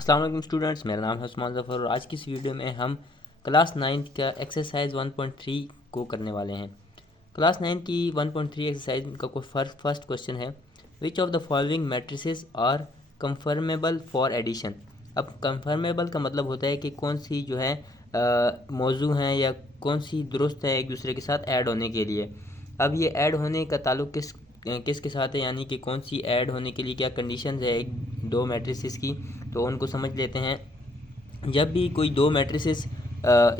अस्सलाम वालेकुम स्टूडेंट्स, मेरा नाम है उस्मान ज़फ़र और आज की इस वीडियो में हम क्लास 9 का एक्सरसाइज 1.3 को करने वाले हैं। क्लास 9 की 1.3 एक्सरसाइज का कोई फर्स्ट क्वेश्चन है, which of the following matrices are conformable for addition. अब कंफर्मेबल का मतलब होता है कि कौन सी जो है मौजू हैं या कौन सी दुरुस्त है एक दूसरे के साथ ऐड होने के लिए। अब ये ऐड होने का ताल्लुक किस के साथ है, यानी कि कौन सी ऐड होने के लिए क्या कंडीशंस है एक दो मैट्रिसेस की, तो उनको समझ लेते हैं। जब भी कोई दो मैट्रिसेस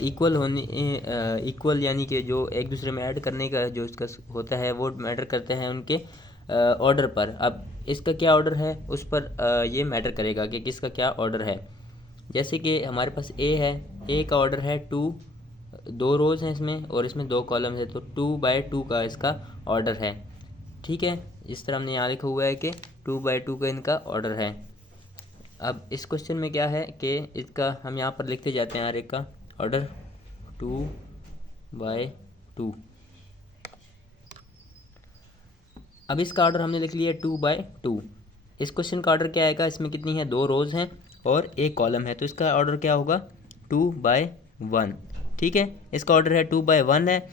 इक्वल यानी कि जो एक दूसरे में ऐड करने का जो इसका होता है वो मैटर करता है उनके ऑर्डर पर। अब इसका क्या ऑर्डर है उस पर ये मैटर करेगा कि किसका क्या ऑर्डर है। जैसे कि हमारे पास ए है, ए का ऑर्डर है 2, 2 रोज़ हैं इसमें और इसमें 2 कॉलम है, तो 2/2 का इसका ऑर्डर है। ठीक है, इस तरह हमने यहाँ लिखा हुआ है कि 2/2 का इनका ऑर्डर है। अब इस क्वेश्चन में क्या है कि इसका हम यहाँ पर लिखते जाते हैं हर एक का ऑर्डर 2/2। अब इसका ऑर्डर हमने लिख लिया 2/2। इस क्वेश्चन का ऑर्डर क्या आएगा, इसमें कितनी है 2 रोज़ हैं और एक कॉलम है, तो इसका ऑर्डर क्या होगा 2/1। ठीक है, इसका ऑर्डर है 2/1 है।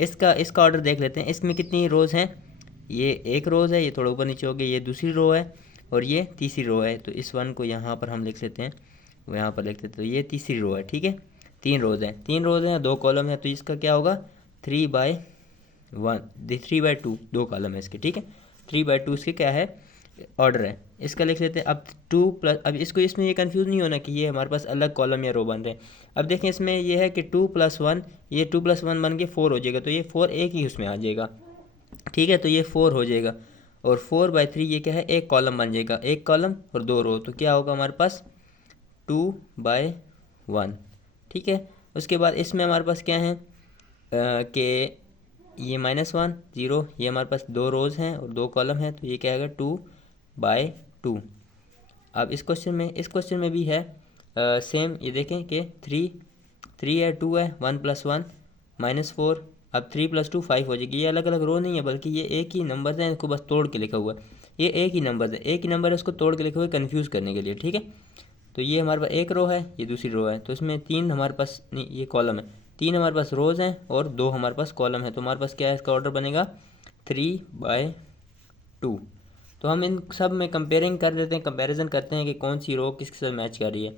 इसका ऑर्डर देख लेते हैं, इसमें कितनी रोज़ हैं। ये एक रोज़ है, ये थोड़ा ऊपर नीचे हो गया, ये दूसरी रो है और ये तीसरी रो है, तो इस वन को यहाँ पर हम लिख लेते हैं, वो यहाँ पर लिख लेते हैं, तो ये तीसरी रो है। ठीक है, 3 रोज़ हैं 2 कॉलम है, तो इसका क्या होगा 3/1, 3/2, 2 कॉलम है इसके। ठीक है, 3/2 इसके क्या है ऑर्डर है, इसका लिख लेते हैं। अब 2 प्लस, अब इसको इसमें ये कंफ्यूज नहीं होना कि ये हमारे पास अलग कॉलम या रो बन रहे हैं। अब देखें इसमें ये है कि 2+1, ये 2+1 बन के 4 हो जाएगा, तो ये 4 एक ही उसमें आ जाएगा। ठीक है, तो ये 4 हो जाएगा और 4/3 ये क्या है एक कॉलम बन जाएगा, एक कॉलम और 2 रो, तो क्या होगा हमारे पास 2/1। ठीक है, उसके बाद इसमें हमारे पास क्या है कि ये -1 0, ये हमारे पास 2 रोज़ हैं और 2 कॉलम हैं, तो ये क्या आएगा 2/2। अब इस क्वेश्चन में भी है सेम, ये देखें कि 3 है, 2 है, 1+1 -4। अब 3+2 5 हो जाएगी। ये अलग अलग रो नहीं है बल्कि ये एक ही नंबर है, इसको बस तोड़ के लिखा हुआ है। ये एक ही नंबर है, एक ही नंबर है, इसको तोड़ के लिखा हुआ है कन्फ्यूज़ करने के लिए। ठीक है, तो ये हमारे पास एक रो है, ये दूसरी रो है, तो इसमें 3 हमारे पास नहीं, ये कॉलम है, 3 हमारे पास रोज़ हैं और 2 हमारे पास कॉलम है, तो हमारे पास क्या है इसका ऑर्डर बनेगा 3/2। तो हम इन सब में कंपेयरिंग कर लेते हैं, कंपैरिजन करते हैं कि कौन सी रो किसके साथ मैच कर रही है।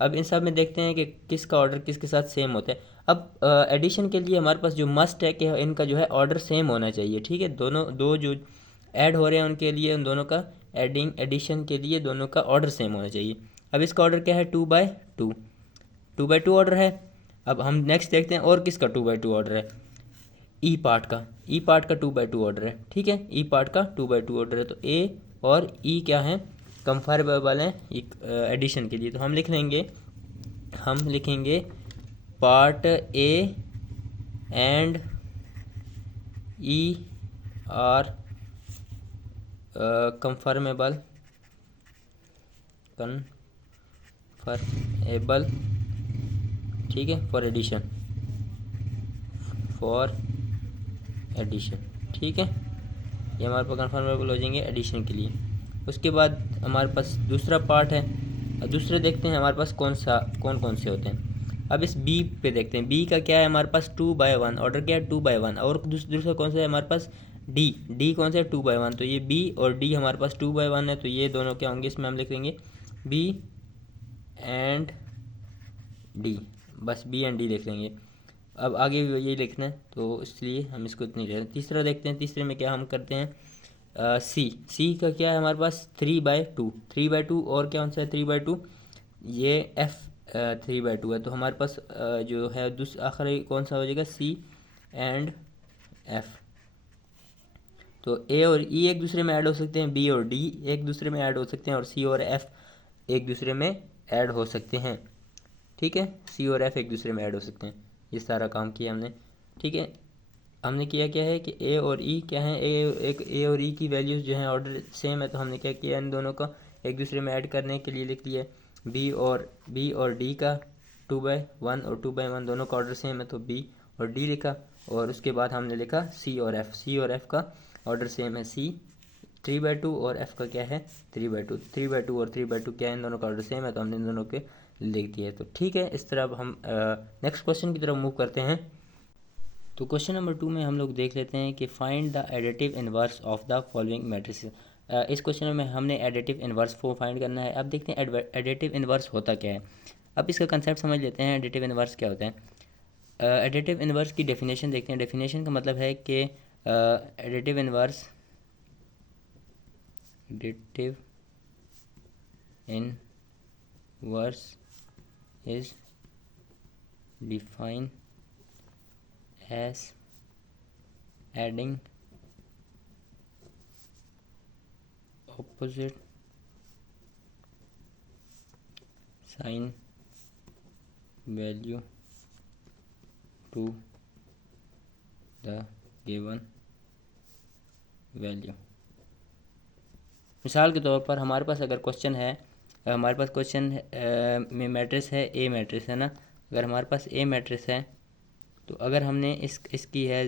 अब इन सब में देखते हैं कि किसका ऑर्डर किसके साथ सेम होता है। अब एडिशन के लिए हमारे पास जो मस्ट है कि इनका जो है ऑर्डर सेम होना चाहिए। ठीक है, दोनों दो जो ऐड हो रहे हैं उनके लिए उन दोनों का एडिशन के लिए दोनों का ऑर्डर सेम होना चाहिए। अब इसका ऑर्डर क्या है 2/2, 2/2 ऑर्डर है। अब हम नेक्स्ट देखते हैं और किसका 2/2 ऑर्डर है, ई पार्ट का 2/2 ऑर्डर है। ठीक है, ई पार्ट का 2/2 ऑर्डर है, तो ए और ई क्या है कंफर्मेबल हैं एडिशन के लिए, तो हम लिखेंगे part A and E R confirmable ठीक है फॉर एडिशन। ठीक है, ये हमारे पास कंफर्मेबल हो जाएंगे एडिशन के लिए। उसके बाद हमारे पास दूसरा पार्ट है, दूसरे देखते हैं हमारे पास कौन कौन से होते हैं। अब इस बी पे देखते हैं, बी का क्या है हमारे पास 2/1 ऑर्डर, क्या है 2/1। और दूसरा कौन सा है हमारे पास डी कौन सा है 2/1, तो ये बी और डी हमारे पास 2/1 है, तो ये दोनों क्या होंगे इसमें हम लिखेंगे बी एंड डी, बस बी एंड डी लिख लेंगे। अब आगे भी यही लिखना है तो इसलिए हम इसको इतनी ले। तीसरा देखते हैं, तीसरे में क्या हम करते हैं सी का क्या है हमारे पास 3/2 और क्या कौन सा है 3/2, ये एफ 3/2 है, तो हमारे पास जो है आखिरी कौन सा हो जाएगा सी एंड एफ। तो ए और ई एक दूसरे में ऐड हो सकते हैं, बी और डी एक दूसरे में ऐड हो सकते हैं और सी और एफ एक दूसरे में ऐड हो सकते हैं। ठीक है, सी और एफ एक दूसरे में ऐड हो सकते हैं। ये सारा काम किया हमने। ठीक है, हमने किया क्या है कि ए और ई क्या है, ए और ई की वैल्यूज़ जो हैं ऑर्डर सेम है, तो हमने क्या किया इन दोनों का एक दूसरे में ऐड करने के लिए लिख लिया बी और डी का 2/1 और 2/1 दोनों का ऑर्डर सेम है, तो बी और डी लिखा। और उसके बाद हमने लिखा सी और एफ का ऑर्डर सेम है, सी 3/2 और एफ का क्या है 3/2। 3/2 और 3/2 क्या है, इन दोनों का ऑर्डर सेम है तो हमने इन दोनों के लिख दिए। तो ठीक है, इस तरह अब हम नेक्स्ट क्वेश्चन की तरफ मूव करते हैं। तो क्वेश्चन नंबर 2 में हम लोग देख लेते हैं कि find the additive inverse of the following matrices. इस क्वेश्चन में हमने एडिटिव इनवर्स को फाइंड करना है। अब देखते हैं एडिटिव इनवर्स होता क्या है। अब इसका कंसेप्ट समझ लेते हैं, एडिटिव इनवर्स क्या होता है। एडिटिव इनवर्स की डेफिनेशन देखते हैं। डेफिनेशन का मतलब है कि additive inverse is defined as adding opposite sign value to the given value। मिसाल के तौर पर हमारे पास अगर क्वेश्चन है, हमारे पास क्वेश्चन में मैट्रिक्स है ए मैट्रिक्स है ना। अगर हमारे पास ए मैट्रिक्स है तो अगर हमने इसकी है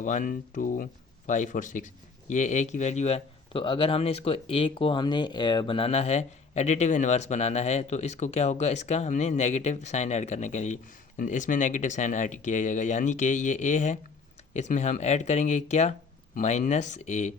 1 2 5 और 6, ये ए की वैल्यू है। तो अगर हमने इसको ए को हमने बनाना है, एडिटिव इनवर्स बनाना है, तो इसको क्या होगा, इसका हमने नेगेटिव साइन ऐड करने के लिए इसमें नेगेटिव साइन ऐड किया जाएगा। यानी कि ये ए है, इसमें हम ऐड करेंगे क्या माइनस ए,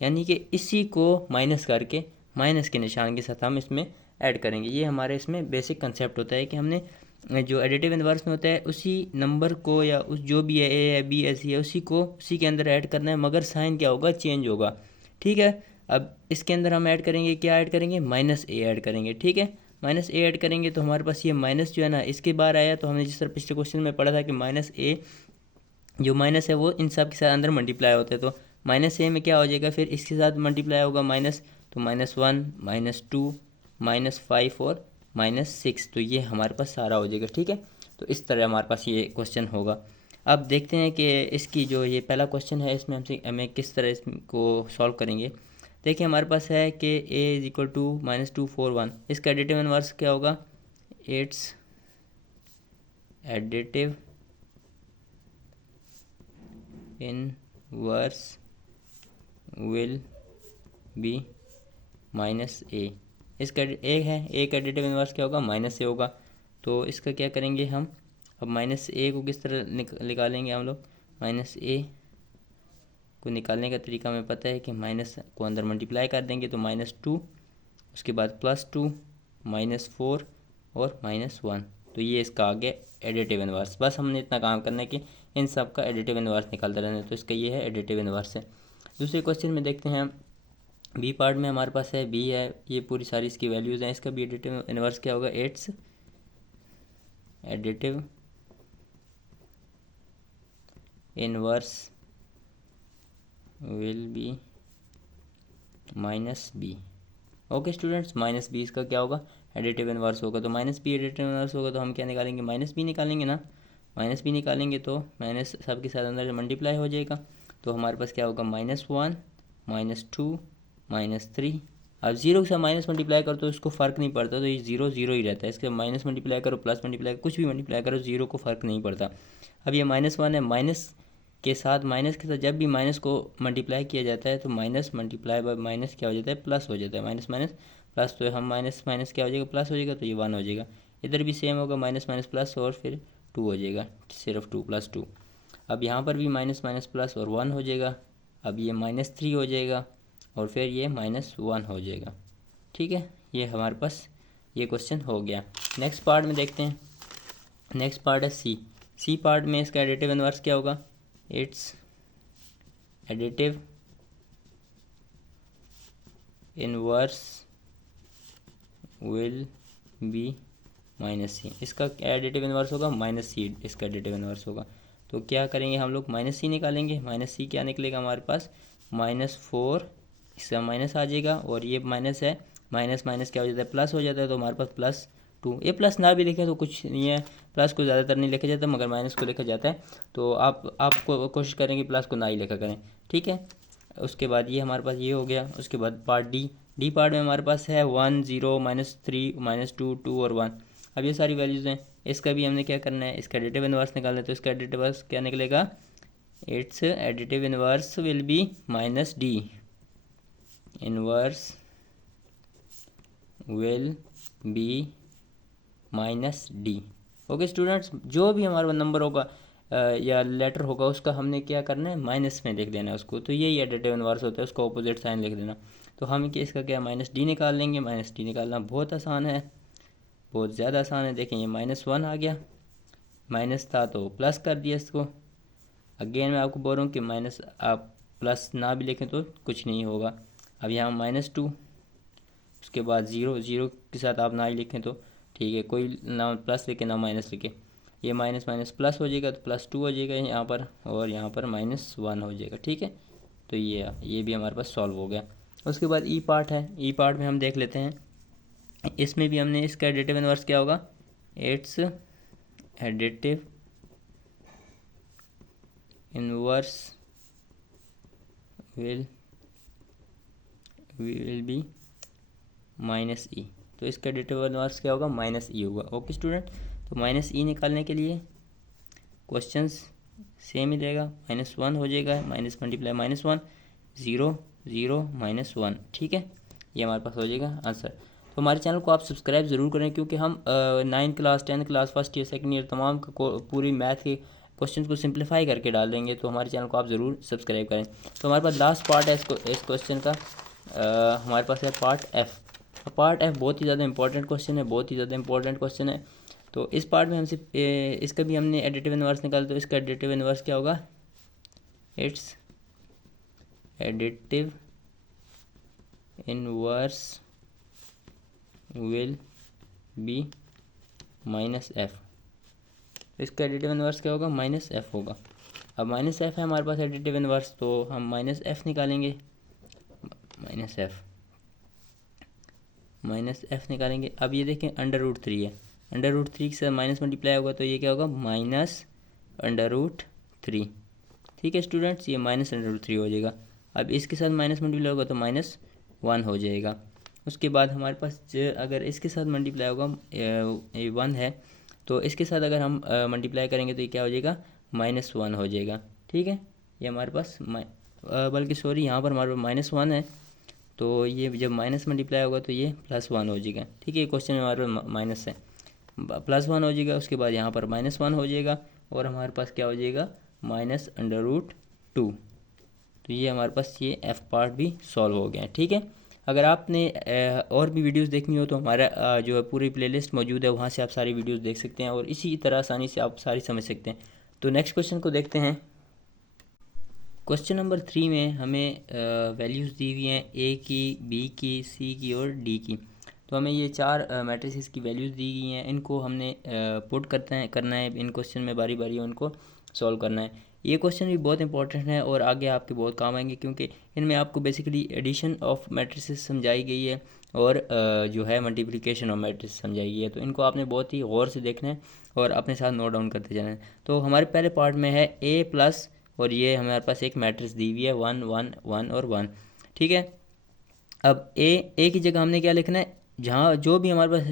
यानी कि इसी को माइनस करके माइनस के निशान के साथ हम इसमें ऐड करेंगे। ये हमारे इसमें बेसिक कंसेप्ट होता है कि हमने जो एडिटिव इनवर्स में होता है उसी नंबर को या उस जो भी है ए है बी ऐसी है उसी को उसी के अंदर ऐड करना है, मगर साइन क्या होगा चेंज होगा। ठीक है, अब इसके अंदर हम ऐड करेंगे, क्या ऐड करेंगे माइनस ए ऐड करेंगे। ठीक है, माइनस ए ऐड करेंगे तो हमारे पास ये माइनस जो है ना इसके बार आया, तो हमने जिस तरह पिछले क्वेश्चन में पढ़ा था कि माइनस ए जो माइनस है वो इन सब के साथ अंदर मल्टीप्लाई होते हैं। तो माइनस ए में क्या हो जाएगा, फिर इसके साथ मल्टीप्लाई होगा माइनस, तो -1 -2 -5 और -6, तो ये हमारे पास सारा हो जाएगा। ठीक है, तो इस तरह हमारे पास ये क्वेश्चन होगा। अब देखते हैं कि इसकी जो ये पहला क्वेश्चन है इसमें हमें किस तरह इसको सॉल्व करेंगे। देखिए हमारे पास है कि a = -2 4 1, इसका एडिटिव इनवर्स क्या होगा, it's additive inverse will be -a। इसका ए है, ए का एडिटिव इनवर्स क्या होगा माइनस ए होगा। तो इसका क्या करेंगे हम, अब माइनस ए को किस तरह निकालेंगे हम लोग, माइनस ए को निकालने का तरीका हमें पता है कि माइनस को अंदर मल्टीप्लाई कर देंगे तो -2, उसके बाद +2 -4 और -1, तो ये इसका आ गया एडिटिव इनवर्स। बस हमने इतना काम करना है कि इन सब का एडिटिव इनवर्स निकालते रहना है, तो इसका ये है एडिटिव इनवर्स है। दूसरे क्वेश्चन में देखते हैं, बी पार्ट में हमारे पास है बी है, ये पूरी सारी इसकी वैल्यूज़ हैं। इसका भी एडिटिव इनवर्स क्या होगा, it's additive inverse will be -b। Okay students, -b इसका क्या होगा एडिटिव इनवर्स होगा। तो -b एडिटिव इनवर्स होगा तो हम क्या निकालेंगे, -b निकालेंगे ना। -b निकालेंगे तो माइनस सब के साथ अंदर मल्टीप्लाई हो जाएगा, तो हमारे पास क्या होगा -1 -2 -3। अब जीरो के साथ माइनस मल्टीप्लाई करो तो इसको फ़र्क नहीं पड़ता, तो ये जीरो जीरो ही रहता है। इसके माइनस मल्टीप्लाई करो प्लस मल्टीप्लाई करो, कुछ भी मल्टीप्लाई करो जीरो को फ़र्क नहीं पड़ता। अब ये -1 है, माइनस के साथ जब भी माइनस को मल्टीप्लाई किया जाता है तो माइनस मल्टीप्लाई बाय माइनस क्या हो जाता है, प्लस हो जाता है। माइनस माइनस प्लस, तो हम माइनस माइनस क्या हो जाएगा, प्लस हो जाएगा, तो ये 1 हो जाएगा। इधर भी सेम होगा, माइनस माइनस प्लस और फिर 2 हो जाएगा, सिर्फ 2 + 2। अब यहाँ पर भी माइनस माइनस प्लस और 1 हो जाएगा। अब ये -3 हो जाएगा और फिर ये -1 हो जाएगा। ठीक है, ये हमारे पास ये क्वेश्चन हो गया। नेक्स्ट पार्ट में देखते हैं, नेक्स्ट पार्ट है सी। सी पार्ट में इसका एडिटिव इनवर्स क्या होगा, it's additive inverse will be -c। इसका एडिटिव इनवर्स होगा -c, इसका एडिटिव इनवर्स होगा। तो क्या करेंगे हम लोग, -c निकालेंगे। -c क्या निकलेगा हमारे पास, -4, इसका माइनस आ जाएगा और ये माइनस है, माइनस माइनस क्या हो जाता है, प्लस हो जाता है। तो हमारे पास +2, ये प्लस ना भी लिखे तो कुछ नहीं है, प्लस को ज़्यादातर नहीं लिखा जाता मगर माइनस को लिखा जाता है। तो आपको कोशिश करें कि प्लस को ना ही लिखा करें। ठीक है, उसके बाद ये हमारे पास ये हो गया। उसके बाद पार्ट डी पार्ट में हमारे पास है 1 0 -3 -2 2 और 1। अब ये सारी वैल्यूज़ हैं, इसका भी हमने क्या करना है, इसका एडिटिव इनवर्स निकालना है। तो इसका एडिटिव इनवर्स क्या निकलेगा, it's additive inverse will be -d। Inverse will be minus D. Okay students, जो भी हमारा नंबर होगा या लेटर होगा उसका हमने क्या करना है, माइनस में लिख देना है उसको। तो यही एडिटिव इनवर्स होता है, उसका ऑपोजिट साइन लिख देना। तो हम इसका क्या माइनस डी निकाल लेंगे। माइनस डी निकालना बहुत आसान है, बहुत ज़्यादा आसान है। देखें ये -1 आ गया, माइनस था तो प्लस कर दिया इसको। अगेन मैं आपको बोल रहा हूँ कि माइनस आप प्लस ना भी लिखें तो कुछ नहीं होगा। अब यहाँ -2, उसके बाद 0, 0 के साथ आप ना ही लिखें तो ठीक है, कोई ना प्लस लिखे ना माइनस लिखे। ये माइनस माइनस प्लस हो जाएगा तो +2 हो जाएगा यहाँ पर, और यहाँ पर -1 हो जाएगा। ठीक है, तो ये भी हमारे पास सॉल्व हो गया। उसके बाद ई पार्ट है, ई पार्ट में हम देख लेते हैं। इसमें भी हमने इसका एडिटिव इनवर्स क्या होगा, it's additive inverse will be -e। तो इसका एडिटिव इनवर्स क्या होगा, -e होगा। ओके स्टूडेंट, तो -e निकालने के लिए क्वेश्चंस सेम ही रहेगा, -1 हो जाएगा, माइनस मल्टीप्लाई -1, 0 0 -1। ठीक है, ये हमारे पास हो जाएगा आंसर। तो हमारे चैनल को आप सब्सक्राइब ज़रूर करें, क्योंकि हम 9th class 10th class first year second year तमाम पूरी मैथ के क्वेश्चन को सिंप्लीफाई करके डाल देंगे। तो हमारे चैनल को आप ज़रूर सब्सक्राइब करें। तो हमारे पास लास्ट पार्ट है इस क्वेश्चन का, हमारे पास है पार्ट एफ। पार्ट एफ बहुत ही ज़्यादा इंपॉर्टेंट क्वेश्चन है, बहुत ही ज़्यादा इंपॉर्टेंट क्वेश्चन है। तो इस पार्ट में हमसे इसका भी हमने एडिटिव इनवर्स निकाला। तो इसका एडिटिव इनवर्स क्या होगा, it's additive inverse will be -f। इसका एडिटिव इनवर्स क्या होगा, -f होगा। अब -f है हमारे पास एडिटिव इनवर्स, तो हम -f निकालेंगे, -f निकालेंगे। अब ये देखें √3 है, √3 के साथ माइनस मल्टीप्लाई होगा तो ये क्या होगा, -√3। ठीक है स्टूडेंट्स, ये -√3 हो जाएगा। अब इसके साथ माइनस मल्टीप्लाई होगा तो -1 हो जाएगा। उसके बाद हमारे पास अगर इसके साथ मल्टीप्लाई होगा 1 है, तो इसके साथ अगर हम मल्टीप्लाई करेंगे तो ये क्या हो जाएगा, -1 हो जाएगा। ठीक है, ये हमारे पास बल्कि सॉरी यहाँ पर हमारे पास -1 है, तो ये जब माइनस मल्टीप्लाई होगा तो ये +1 हो जाएगा। ठीक है, क्वेश्चन में हमारे पास माइनस है, +1 हो जाएगा। उसके बाद यहाँ पर -1 हो जाएगा, और हमारे पास क्या हो जाएगा, -√2। तो ये हमारे पास ये एफ पार्ट भी सॉल्व हो गया है। ठीक है, अगर आपने और भी वीडियोस देखनी हो तो हमारा जो है पूरी प्लेलिस्ट मौजूद है, वहाँ से आप सारी वीडियोस देख सकते हैं, और इसी तरह आसानी से आप सारी समझ सकते हैं। तो नेक्स्ट क्वेश्चन को देखते हैं। क्वेश्चन नंबर 3 में हमें वैल्यूज़ दी हुई हैं, ए की, बी की, सी की और डी की। तो हमें ये 4 मैट्रिसेस की वैल्यूज़ दी गई हैं, इनको हमने पुट करना है इन क्वेश्चन में, बारी बारी उनको सॉल्व करना है। ये क्वेश्चन भी बहुत इंपॉर्टेंट है और आगे आपके बहुत काम आएंगे, क्योंकि इनमें आपको बेसिकली एडिशन ऑफ मैट्रिसेस समझाई गई है, और जो है मल्टीप्लिकेशन ऑफ मैट्रिस समझाई गई है। तो इनको आपने बहुत ही गौर से देखना है और अपने साथ नोट डाउन करते जाना है। तो हमारे पहले पार्ट में है A+, और ये हमारे पास एक मैट्रिक्स दी हुई है 1 1 1 और 1। ठीक है, अब ए की जगह हमने क्या लिखना है, जहाँ जो भी हमारे पास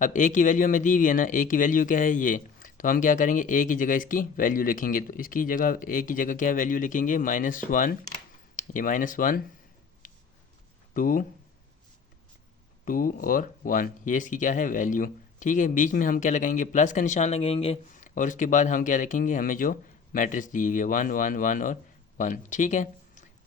अब ए की वैल्यू हमें दी हुई है ना, ए की वैल्यू क्या है ये, तो हम क्या करेंगे, ए की जगह इसकी वैल्यू लिखेंगे। तो इसकी जगह ए की जगह क्या वैल्यू लिखेंगे, -1, ये -1 2 2 और 1, ये इसकी क्या है वैल्यू। ठीक है, बीच में हम क्या लगाएंगे, प्लस का निशान लगाएंगे, और उसके बाद हम क्या लिखेंगे, हमें जो मैट्रिक्स दी हुई है 1 1 1 और 1। ठीक है,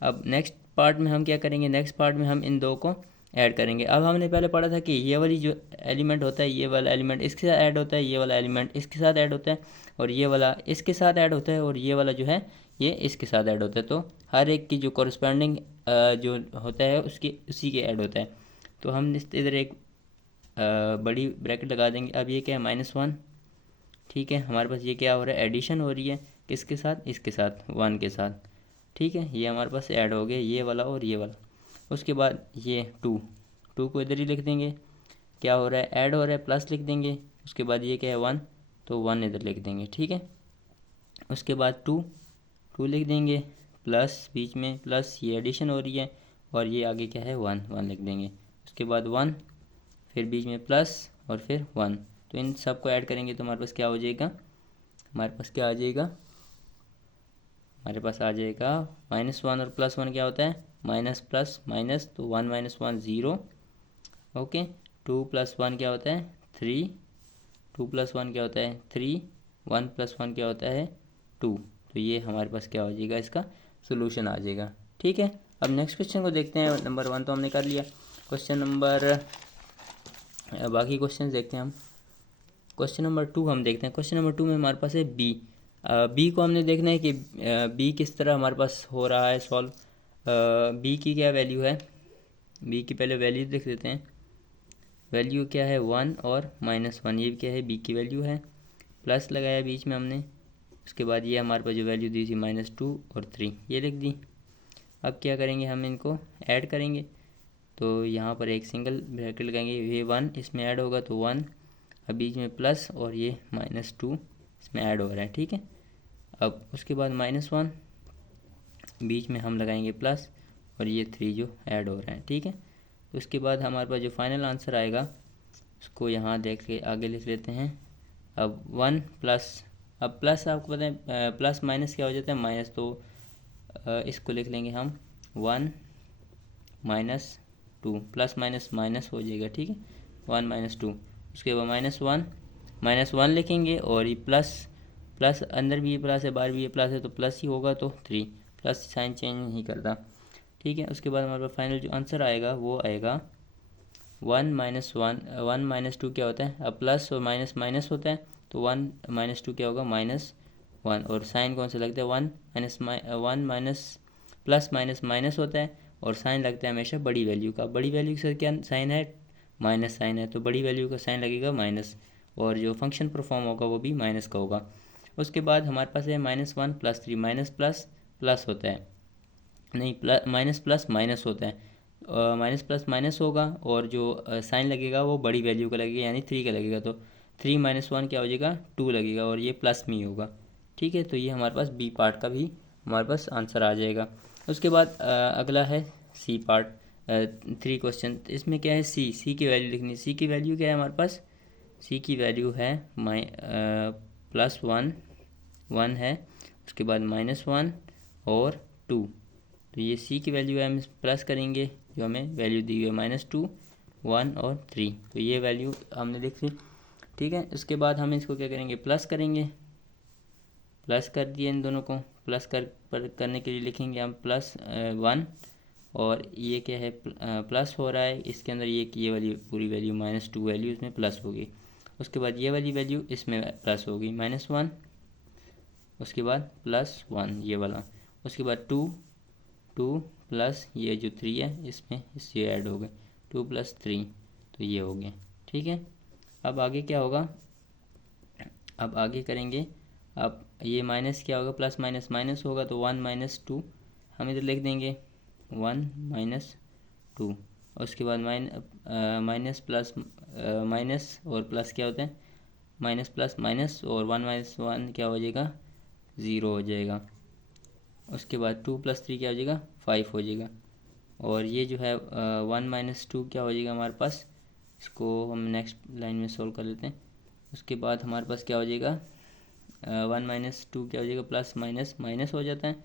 अब नेक्स्ट पार्ट में हम क्या करेंगे, नेक्स्ट पार्ट में हम इन दो को ऐड करेंगे। अब हमने पहले पढ़ा था कि ये वाली जो एलिमेंट होता है, ये वाला एलिमेंट इसके साथ ऐड होता है, ये वाला एलिमेंट इसके साथ ऐड होता है, और ये वाला इसके साथ ऐड होता है, और ये वाला जो है ये इसके साथ ऐड होता है। तो हर एक की जो कॉरस्पॉन्डिंग जो होता है उसकी उसी के ऐड होता है। तो हम इधर एक बड़ी ब्रैकेट लगा देंगे। अब ये क्या है, -1। ठीक है, हमारे पास ये क्या हो रहा है, एडिशन हो रही है, किसके साथ, इसके साथ 1 के साथ। ठीक है, ये हमारे पास ऐड हो गए, ये वाला और ये वाला। उसके बाद ये 2 को इधर ही लिख देंगे, क्या हो रहा है, ऐड हो रहा है, प्लस लिख देंगे। उसके बाद ये क्या है 1, तो 1 इधर लिख देंगे। ठीक है, उसके बाद 2 लिख देंगे, प्लस बीच में प्लस, ये एडिशन हो रही है, और ये आगे क्या है 1 लिख देंगे। उसके बाद 1, फिर बीच में प्लस, और फिर 1। तो इन सब को ऐड करेंगे तो हमारे पास क्या हो जाएगा, हमारे पास क्या आ जाएगा, हमारे पास आ जाएगा -1 और +1 क्या होता है, माइनस प्लस माइनस, तो 1 - 1 0। ओके, 2 + 1 क्या होता है 3, 2 + 1 क्या होता है 3, 1 + 1 क्या होता है 2। तो ये हमारे पास क्या हो जाएगा, इसका सोल्यूशन आ जाएगा। ठीक है, अब नेक्स्ट क्वेश्चन को देखते हैं। नंबर 1 तो हमने कर लिया। क्वेश्चन नंबर बाकी क्वेश्चन देखते हैं हम। क्वेश्चन नंबर 2 हम देखते हैं। क्वेश्चन नंबर 2 में हमारे पास है बी। बी को हमने देखना है कि बी किस तरह हमारे पास हो रहा है सॉल्व। बी की क्या वैल्यू है, बी की पहले वैल्यू देख लेते हैं। वैल्यू क्या है 1 और -1, ये क्या है बी की वैल्यू है। प्लस लगाया बीच में हमने, उसके बाद ये हमारे पास जो वैल्यू दी थी -2 और 3 ये लिख दी। अब क्या करेंगे, हम इनको ऐड करेंगे। तो यहाँ पर एक सिंगल ब्रैकेट लगाएंगे, ये 1 इसमें ऐड होगा तो 1, अब बीच में प्लस और ये -2 इसमें ऐड हो रहा है। ठीक है, अब उसके बाद -1 बीच में हम लगाएंगे प्लस और ये 3 जो ऐड हो रहा है। ठीक है, तो उसके बाद हमारे पास जो फाइनल आंसर आएगा उसको यहाँ देख के आगे लिख लेते हैं। अब 1 प्लस, अब प्लस आपको पता है प्लस माइनस क्या हो जाता है माइनस, तो इसको लिख लेंगे हम 1 - 2, प्लस माइनस माइनस हो जाएगा। ठीक है, 1 - 2, उसके बाद -1 लिखेंगे और ये प्लस प्लस, अंदर भी ये प्लस है बाहर भी ये प्लस है तो प्लस ही होगा, तो 3 प्लस साइन चेंज नहीं करता। ठीक है, उसके बाद हमारे पास फाइनल जो आंसर आएगा वो आएगा 1 - 1 - 2 क्या होता है, अब प्लस और माइनस माइनस होता है तो 1 - 2 क्या होगा -1, और साइन कौन सा लगता है 1 माइनस प्लस माइनस माइनस होता है और साइन लगता है हमेशा बड़ी वैल्यू का। बड़ी वैल्यू का क्या साइन है, माइनस साइन है, तो बड़ी वैल्यू का साइन लगेगा माइनस, और जो फंक्शन परफॉर्म होगा वो भी माइनस का होगा। उसके बाद हमारे पास है -1 + 3, माइनस प्लस प्लस होता है, नहीं माइनस प्लस माइनस होता है, माइनस प्लस माइनस होगा और जो साइन लगेगा वो बड़ी वैल्यू का लगेगा यानी 3 का लगेगा, तो 3 - 1 क्या हो जाएगा 2 लगेगा और ये प्लस में ही होगा। ठीक है, तो ये हमारे पास बी पार्ट का भी हमारे पास आंसर आ जाएगा। उसके बाद अगला है सी पार्ट, 3 क्वेश्चन। इसमें क्या है सी की वैल्यू लिखनी। सी की वैल्यू क्या है हमारे पास, सी की वैल्यू है +1 है, उसके बाद -1 और 2, तो ये सी की वैल्यू है, हम प्लस करेंगे जो हमें वैल्यू दी हुई है -2, 1 और 3, तो ये वैल्यू हमने देख ली। ठीक है, उसके बाद हम इसको क्या करेंगे प्लस करेंगे, प्लस कर दिए इन दोनों को, प्लस करने के लिए लिखेंगे हम +1 और ये क्या है प्लस हो रहा है इसके अंदर, ये वाली पूरी वैल्यू -2 वैल्यू इसमें प्लस होगी। उसके बाद ये वाली वैल्यू इसमें प्लस होगी -1, उसके बाद +1 ये वाला, उसके बाद 2 प्लस ये जो 3 है इसमें इससे ऐड हो गए 2 + 3, तो ये हो गए। ठीक है, अब आगे क्या होगा, अब आगे करेंगे। अब ये माइनस क्या होगा, प्लस माइनस माइनस होगा तो 1 - 2 हम इधर लिख देंगे 1 - 2, उसके बाद माइनस प्लस माइनस और प्लस क्या होता है माइनस प्लस माइनस, और 1 - 1 क्या हो जाएगा 0 हो जाएगा। उसके बाद 2 + 3 क्या हो जाएगा 5 हो जाएगा, और ये जो है 1 - 2 क्या हो जाएगा हमारे पास, इसको हम नेक्स्ट लाइन में सोल्व कर लेते हैं। उसके बाद हमारे पास क्या हो जाएगा 1 - 2 क्या हो जाएगा प्लस माइनस माइनस हो जाता है,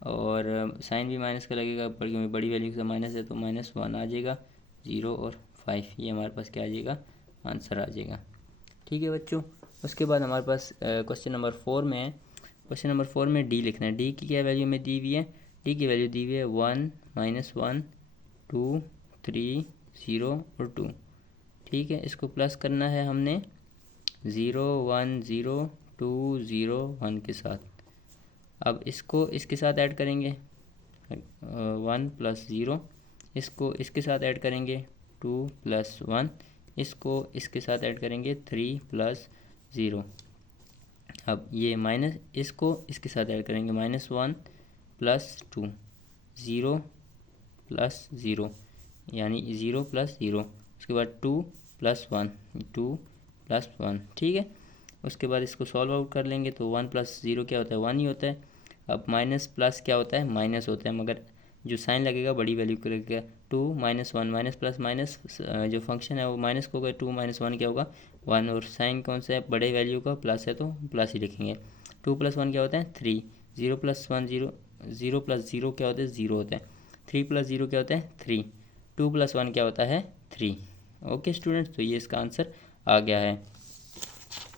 और साइन भी माइनस का लगेगा क्योंकि बड़ी वैल्यू का माइनस है तो -1 आ जाएगा, 0 और 5, ये हमारे पास क्या आ जाएगा आंसर आ जाएगा। ठीक है बच्चों, उसके बाद हमारे पास क्वेश्चन नंबर 4 में है। क्वेश्चन नंबर 4 में डी लिखना है। डी की क्या वैल्यू में दी हुई है, डी की वैल्यू दी हुई है 1 - 1 2 3 0 और 2। ठीक है, इसको प्लस करना है हमने 0 1 0 2 0 1 के साथ। अब इसको इसके साथ ऐड करेंगे 1 + 0, इसको इसके साथ ऐड करेंगे 2 + 1, इसको इसके साथ ऐड करेंगे 3 + 0। अब ये माइनस इसको इसके साथ ऐड करेंगे -1 + 2 0 + 0 यानी 0 + 0, उसके बाद 2 + 1 2 + 1। ठीक है, उसके बाद इसको सॉल्व आउट कर लेंगे तो 1 + 0 क्या होता है 1 ही होता है। अब माइनस प्लस क्या होता है माइनस होता है, मगर जो साइन लगेगा बड़ी वैल्यू को लगेगा 2 - 1 माइनस प्लस माइनस जो फंक्शन है वो माइनस को होगा, 2 - 1 क्या होगा 1, और साइन कौन सा है बड़े वैल्यू का प्लस है तो प्लस ही लिखेंगे। 2 + 1 क्या होता है 3, 0 प्लस 1 0, 0 प्लस 0 क्या होता है 0 होता है, 3 प्लस 0 क्या होता है 3, 2 प्लस 1 क्या होता है 3। ओके स्टूडेंट्स, तो ये इसका आंसर आ गया है।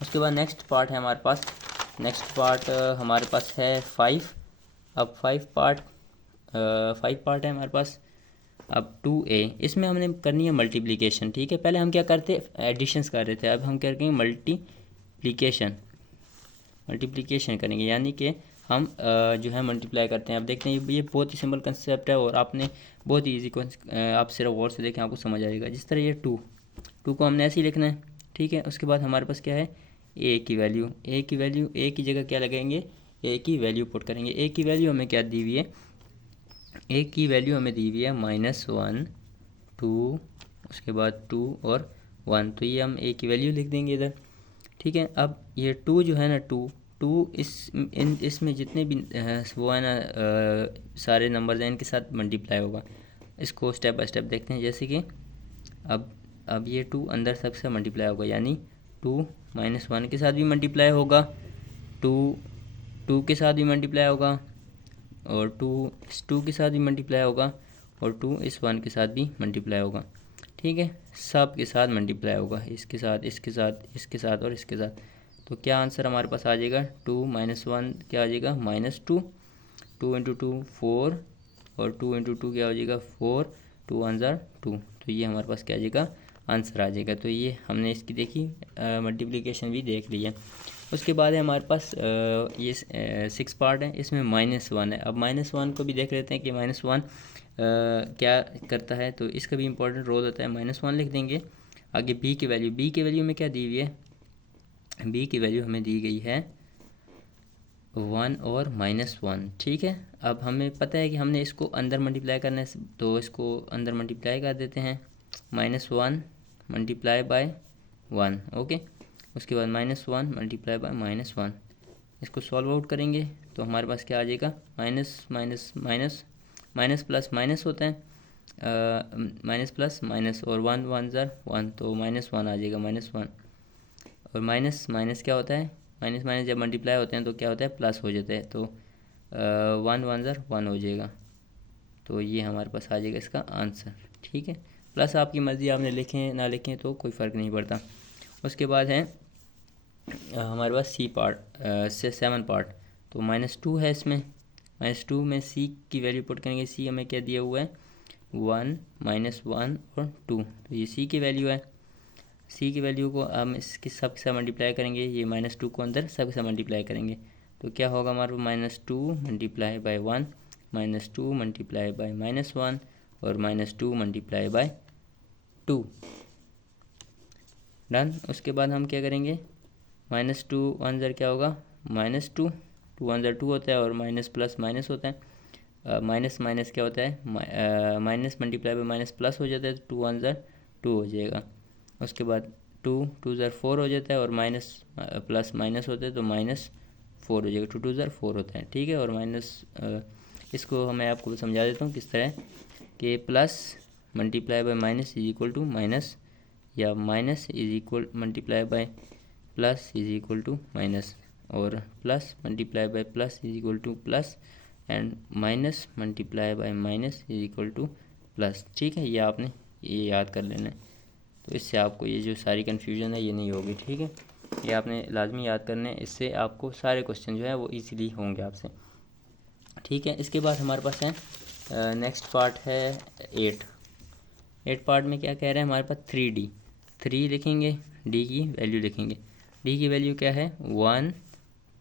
उसके बाद नेक्स्ट पार्ट है हमारे पास, नेक्स्ट पार्ट हमारे पास है 5। अब 5 पार्ट है हमारे पास। अब 2a, इसमें हमने करनी है मल्टीप्लिकेशन। ठीक है, पहले हम क्या करते एडिशंस कर रहे थे, अब हम क्या करेंगे मल्टीप्लिकेशन करेंगे, यानी कि हम जो है मल्टीप्लाई करते हैं। अब देखते हैं ये बहुत ही सिंपल कंसेप्ट है और आपने बहुत ही ईजी, आप सिर्फ गौर से देखें आपको समझ आएगा। जिस तरह ये 2 को हमने ऐसे ही लिखना है। ठीक है, उसके बाद हमारे पास क्या है ए की वैल्यू, ए की जगह क्या लगाएंगे, ए की वैल्यू पुट करेंगे। ए की वैल्यू हमें क्या दी हुई है, ए की वैल्यू हमें दी हुई है -1 2, उसके बाद 2 और 1, तो ये हम ए की वैल्यू लिख देंगे इधर। ठीक है, अब ये 2 जो है ना 2 इसमें जितने भी वो है ना सारे नंबर्स हैं इनके साथ मल्टीप्लाई होगा। इसको स्टेप बाय स्टेप देखते हैं। जैसे कि अब ये 2 अंदर सबसे मल्टीप्लाई होगा, यानी 2 -1 के साथ भी मल्टीप्लाई होगा, 2 के साथ भी मल्टीप्लाई होगा, और 2 इस 2 के साथ भी मल्टीप्लाई होगा, और 2 इस 1 के साथ भी मल्टीप्लाई होगा। ठीक है, सब के साथ मल्टीप्लाई होगा, इसके साथ, इसके साथ, इसके साथ और इसके साथ। तो क्या आंसर हमारे पास आ जाएगा 2 -1 क्या आ जाएगा -2, 2 × 2 4, और 2 × 2 क्या हो जाएगा 4, 2 1 ज़ा 2, तो ये हमारे पास क्या आ जाएगा आंसर आ जाएगा। तो ये हमने इसकी देखी मल्टीप्लिकेशन भी देख ली है। उसके बाद है हमारे पास ये 6 पार्ट है, इसमें -1 है। अब -1 को भी देख लेते हैं कि -1 क्या करता है, तो इसका भी इम्पोर्टेंट रोल होता है। -1 लिख देंगे। आगे बी की वैल्यू में क्या दी हुई है, बी की वैल्यू हमें दी गई है 1 और -1। ठीक है, अब हमें पता है कि हमने इसको अंदर मल्टीप्लाई करना है, तो इसको अंदर मल्टीप्लाई कर देते हैं, -1 मल्टीप्लाई बाय 1। ओके, उसके बाद -1 मल्टीप्लाई बाय -1, इसको सॉल्व आउट करेंगे तो हमारे पास क्या आ जाएगा, माइनस प्लस माइनस होता है, माइनस प्लस माइनस, और 1 1 ज़ा 1, तो -1 आ जाएगा, -1। और माइनस माइनस क्या होता है, माइनस माइनस जब मल्टीप्लाई होते हैं तो क्या होता है प्लस हो जाता है, तो 1 1 ज़ा 1 हो जाएगा। तो ये हमारे पास आ जाएगा इसका आंसर। ठीक है, प्लस आपकी मर्ज़ी, आपने लिखें ना लिखें तो कोई फ़र्क नहीं पड़ता। उसके बाद है हमारे पास सी पार्ट से 7 पार्ट, तो -2 है इसमें। -2 में सी की वैल्यू पुट करेंगे। सी हमें क्या दिया हुआ है 1 -1 और 2, तो ये सी की वैल्यू है। सी की वैल्यू को हम इसके सब के साथ मल्टीप्लाई करेंगे, ये -2 को अंदर सब के साथ मल्टीप्लाई करेंगे, तो क्या होगा हमारे पास -2 मल्टीप्लाई बाय 1, -2 मल्टीप्लाई बाय -1, और -2 मल्टीप्लाई बाय 2, डन। उसके बाद हम क्या करेंगे, -2 1 ज़र क्या होगा -2, 2 1 ज़र 2 होता है, और माइनस प्लस माइनस होता है, माइनस माइनस क्या होता है minus multiply by minus plus हो जाता है, तो 2 1 ज़र 2 हो जाएगा। उसके बाद 2 2 ज़र 4 हो जाता है, और माइनस प्लस माइनस होता है, तो -4 हो जाएगा, 2 2 ज़र 4 होता है। ठीक है, और इसको मैं आपको समझा देता हूँ किस तरह, कि plus multiply by minus is equal to minus, या minus is equal multiply by plus is equal to minus, और plus multiply by plus is equal to plus, and minus multiply by minus is equal to plus. ठीक है, ये आपने ये याद कर लेना है, तो इससे आपको ये जो सारी कन्फ्यूजन है ये नहीं होगी। ठीक है, ये आपने लाजमी याद करने हैं, इससे आपको सारे क्वेश्चन जो है वो इजीली होंगे आपसे। ठीक है, इसके बाद हमारे पास है नेक्स्ट पार्ट है 8 पार्ट में क्या कह रहे हैं हमारे पास 3 लिखेंगे, डी की वैल्यू लिखेंगे। डी की वैल्यू क्या है 1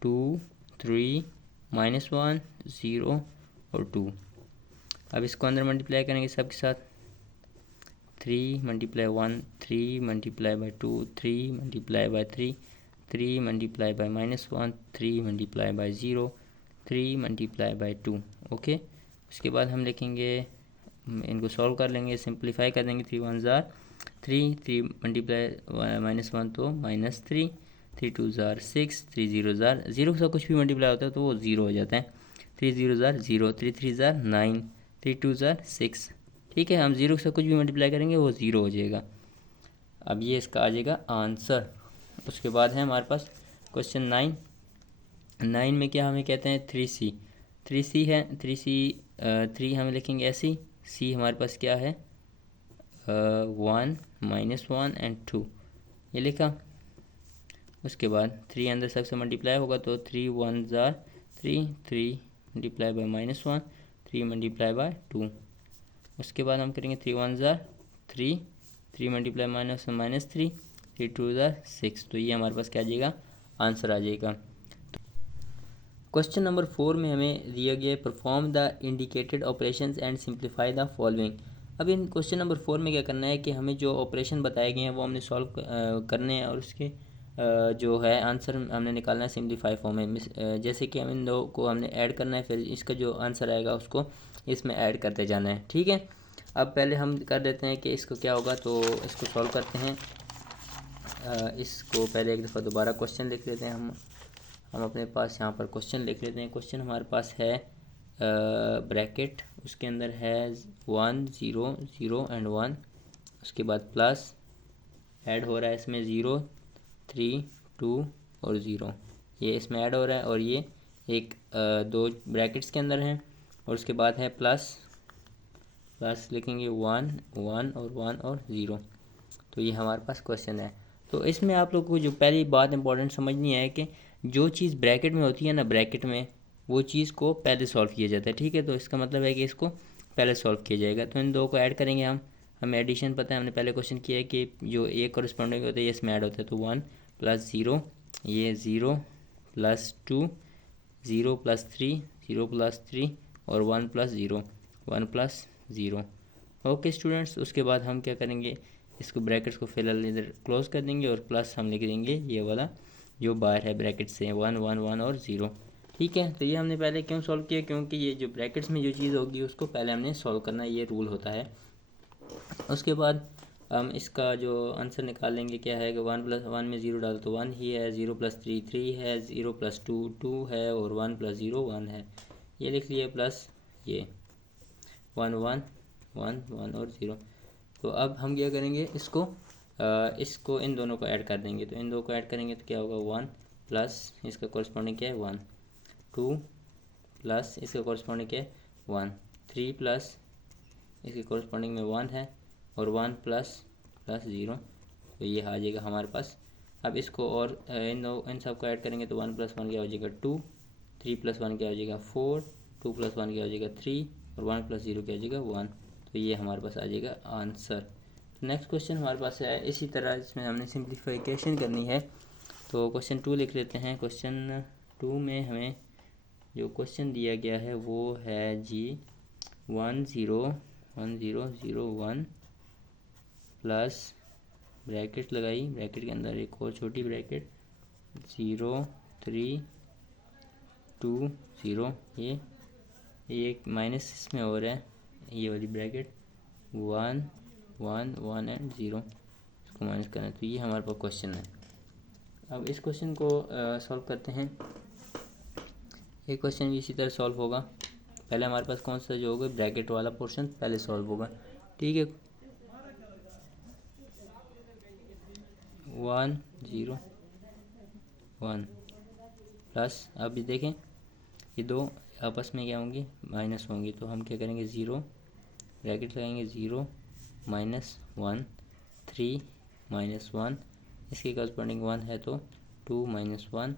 2 3 -1 0 और 2। अब इसको अंदर मल्टीप्लाई करेंगे सबके साथ, 3 multiply 1 3 multiply by 2 3 multiply by 3 3 multiply by -1 3 multiply by 0 3 multiply by 2। Okay, उसके बाद हम लिखेंगे, इनको सॉल्व कर लेंगे, सिंप्लीफाई कर देंगे। 3 1 ज़ार 3 3 मल्टीप्लाई -1 तो -3 3 2 ज़ार 6 3 0 ज़ार 0 के साथ कुछ भी मल्टीप्लाई होता है तो वो 0 हो जाता है। 3 0 ज़ार 0 3 3 ज़ार 9 3 2 ज़ार 6। ठीक है, हम 0 के साथ कुछ भी मल्टीप्लाई करेंगे वो 0 हो जाएगा। अब ये इसका आ जाएगा आंसर। उसके बाद है हमारे पास क्वेश्चन 9। 9 में क्या हमें कहते हैं 3c, 3c है, 3c 3 हम लिखेंगे ऐसे, c हमारे पास क्या है 1 -1 एंड 2, ये लिखा। उसके बाद 3 अंदर सबसे मल्टीप्लाई होगा तो 3 1 ज़ार 3, 3 मल्टीप्लाई बाय -1, 3 मल्टीप्लाई बाय 2। उसके बाद हम करेंगे 3 1 ज़ार 3, 3 मल्टीप्लाई -3, 3 2 ज़ार 6। तो ये हमारे पास क्या आ जाएगा, आंसर आ जाएगा। क्वेश्चन नंबर 4 में हमें दिया गया है perform the indicated operations and simplify the following. अब इन क्वेश्चन नंबर 4 में क्या करना है कि हमें जो ऑपरेशन बताए गए हैं वो हमने सॉल्व करने हैं और उसके जो है आंसर हमने निकालना है सिंप्लीफाई फॉर्म में। जैसे कि हम इन दो को हमने ऐड करना है, फिर इसका जो आंसर आएगा उसको इसमें ऐड करते जाना है, ठीक है। अब पहले हम कर देते हैं कि इसको क्या होगा, तो इसको सॉल्व करते हैं। इसको पहले एक दफ़ा दोबारा क्वेश्चन लिख लेते हैं हम अपने पास यहाँ पर क्वेश्चन लिख लेते हैं। क्वेश्चन हमारे पास है ब्रैकेट, उसके अंदर है 1 0 0 एंड 1, उसके बाद प्लस ऐड हो रहा है इसमें 0 3 2 और 0, ये इसमें ऐड हो रहा है और ये एक दो ब्रैकेट्स के अंदर हैं, और उसके बाद है प्लस लिखेंगे 1 1 और 1 और 0। तो ये हमारे पास क्वेश्चन है। तो इसमें आप लोग को जो पहली बात इंपॉर्टेंट समझनी है कि जो चीज़ ब्रैकेट में होती है ना, ब्रैकेट में वो चीज़ को पहले सॉल्व किया जाता है, ठीक है। तो इसका मतलब है कि इसको पहले सॉल्व किया जाएगा। तो इन दो को ऐड करेंगे हमें एडिशन पता है, हमने पहले क्वेश्चन किया है कि जो ए कॉरस्पॉन्डिंग होता है ये इसमें ऐड होता है। तो 1 + 0, ये 0 + 2, 0 + 3, 0 + 3 और 1 + 0, 1 + 0। ओके स्टूडेंट्स, उसके बाद हम क्या करेंगे, इसको ब्रैकेट्स को फिलहाल इधर क्लोज कर देंगे और प्लस हम लिख देंगे ये वाला जो बाहर है ब्रैकेट से 1 1 1 और 0, ठीक है। तो ये हमने पहले क्यों सॉल्व किया, क्योंकि ये जो ब्रैकेट्स में जो चीज़ होगी उसको पहले हमने सॉल्व करना, ये रूल होता है। उसके बाद हम इसका जो आंसर निकालेंगे क्या है कि 1 + 1 में 0 डालो तो 1 ही है, 0 + 3 3 है, 0 + 2 2 है और 1 + 0 1 है, ये लिख लिया, प्लस ये 1 1 1 1 और 0। तो अब हम क्या करेंगे, इसको इन दोनों को ऐड कर देंगे। तो इन दोनों को ऐड करेंगे तो क्या होगा 1 प्लस इसका कॉरस्पॉन्डिंग क्या है 1, 2 प्लस इसका कॉरस्पॉन्डिंग क्या है 1, 3 प्लस इसके कॉरस्पॉन्डिंग में 1 है और 1 प्लस 0। तो ये आ जाएगा हमारे पास। अब इसको और इन सब को ऐड करेंगे तो 1 + 1 क्या हो जाएगा 2, 3 + 1 क्या हो जाएगा 4, 2 + 1 क्या हो जाएगा 3 और 1 + 0 क्या हो जाएगा 1। तो ये हमारे पास आ जाएगा आंसर। तो नेक्स्ट क्वेश्चन हमारे पास है इसी तरह, इसमें हमने सिंप्लीफिकेशन करनी है। तो क्वेश्चन 2 लिख लेते हैं। क्वेश्चन 2 में हमें जो क्वेश्चन दिया गया है वो है जी 1 0 1 0 0 1 प्लस ब्रैकेट लगाई, ब्रैकेट के अंदर एक और छोटी ब्रैकेट 0 3 2 0, ये एक माइनस इसमें हो रहा है, ये वाली ब्रैकेट 1 1 1 एंड 0, इसको माइनस करना है। तो ये हमारे पास क्वेश्चन है। अब इस क्वेश्चन को सॉल्व करते हैं। ये क्वेश्चन भी इसी तरह सॉल्व होगा। पहले हमारे पास कौन सा जो होगा ब्रैकेट वाला पोर्शन पहले सॉल्व होगा, ठीक है। 1 0 1 प्लस, अब ये देखें ये दो आपस में क्या होंगी माइनस होंगी, तो हम क्या करेंगे 0 ब्रैकेट लगाएंगे 0 -1 3 -1, इसके कॉरस्पॉन्डिंग 1 है तो 2 -1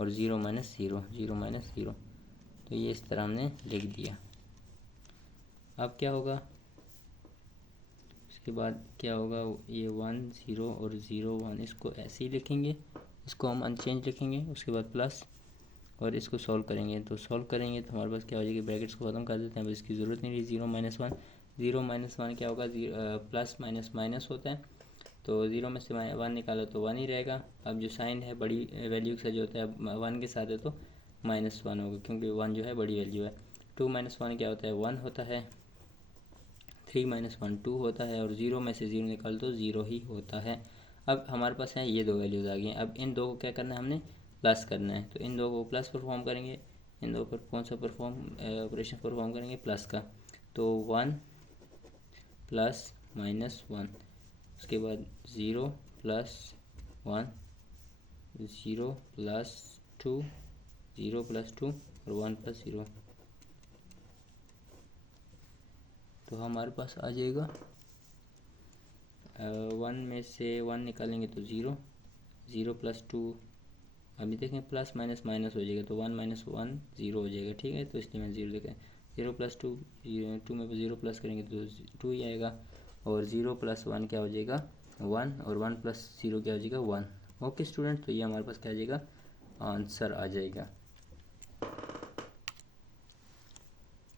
और 0 -0 0 -0। तो ये इस तरह हमने लिख दिया। अब क्या होगा, इसके बाद क्या होगा, ये 1 0 और 0 1 इसको ऐसे ही लिखेंगे, इसको हम अनचेंज लिखेंगे। उसके बाद प्लस और इसको सॉल्व करेंगे। तो सॉल्व करेंगे तो हमारे पास क्या हो जाएगी, ब्रैकेट्स को ख़त्म कर देते हैं, अब इसकी ज़रूरत नहीं रही। 0 -1 0 -1 क्या होगा, प्लस माइनस माइनस होता है, तो 0 में से 1 निकालो तो 1 ही रहेगा। अब जो साइन है बड़ी वैल्यू का जो होता है 1 के साथ है तो -1 होगा, क्योंकि 1 जो है बड़ी वैल्यू है। 2 - 1 क्या होता है 1 होता है, 3 - 1 2 होता है और 0 में से 0 निकाल तो 0 ही होता है। अब हमारे पास है ये दो वैल्यूज़ आ गई हैं। अब इन दो को क्या करना है हमने प्लस करना है, तो इन दो को प्लस परफॉर्म करेंगे। इन दो पर कौन सा ऑपरेशन परफॉर्म करेंगे प्लस का, तो 1 प्लस -1, उसके बाद 0 + 1 0 + 2 0 + 2 और 1 + 0, तो हमारे पास आ जाएगा 1 में से 1 निकालेंगे तो 0, 0 + 2, अभी देखें प्लस माइनस माइनस हो जाएगा तो 1 - 1 0 हो जाएगा, ठीक है। तो इसलिए मैं 0 देखें, 0 + 2, 2 में 0 प्लस करेंगे तो 2 ही आएगा, और 0 + 1 क्या हो जाएगा 1, और 1 + 0 क्या हो जाएगा 1। ओके स्टूडेंट, तो ये हमारे पास क्या आ जाएगा, आंसर आ जाएगा।